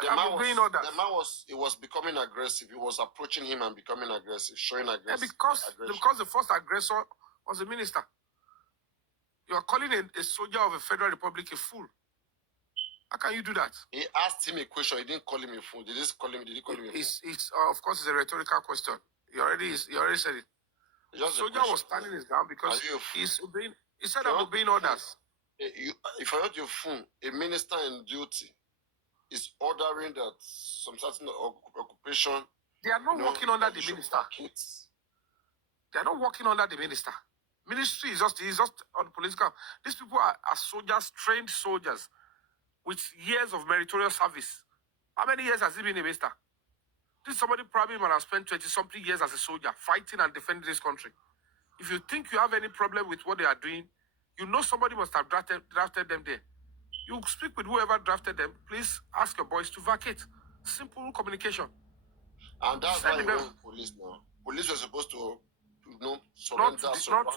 The man was becoming aggressive. He was approaching him and becoming aggressive, showing aggression. Because the first aggressor was a minister. You are calling a soldier of a federal republic a fool. How can you do that? He asked him a question. He didn't call him a fool. Did he call him a fool? It's of course, it's a rhetorical question. He already said it. The soldier was standing his ground because he's obeying. He said, I'm obeying orders. If I heard you fool, a minister in duty is ordering that some certain occupation. They are not working under the minister. They are not working under the minister. Ministry is just on political. These people are soldiers, trained soldiers, with years of meritorious service. How many years has he been a minister? This somebody probably might have spent 20-something years as a soldier, fighting and defending this country. If you think you have any problem with what they are doing, you know somebody must have drafted them there. You speak with whoever drafted them. Please ask your boys to vacate. Simple communication. And that's why you want police now. Police were supposed to, surrender. Not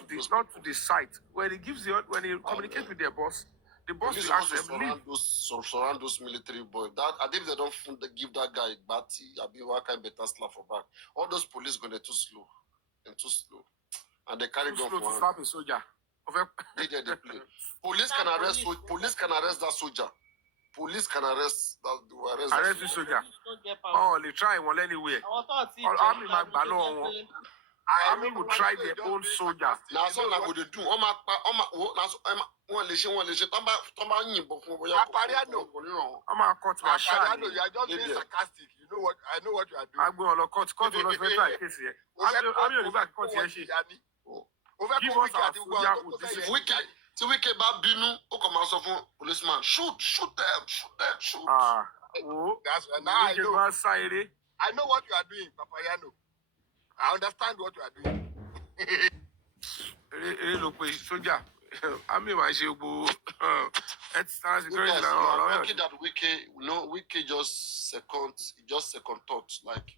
to the site. When he communicates with their boss, the boss will ask them surround those military boys. I think they don't give that guy batty. I mean, what kind of better slap for back? All those police going too slow. And they carry gun for to slap a soldier. They play. Police can arrest that soldier. Police can arrest the soldier. Oh, they try one anyway. Army will try their own soldier. Now, so I would do. Papariano, you are just being sarcastic. You know what? I know what you are doing. I'm going to court will not verify a case here. Give us our soldier who discipline. See, we came back, Binu, policeman. Shoot them. That's right. Now I know. I know what you are doing, Papariano. I understand what you are doing. Soldier, I'm Wiki just second thought, like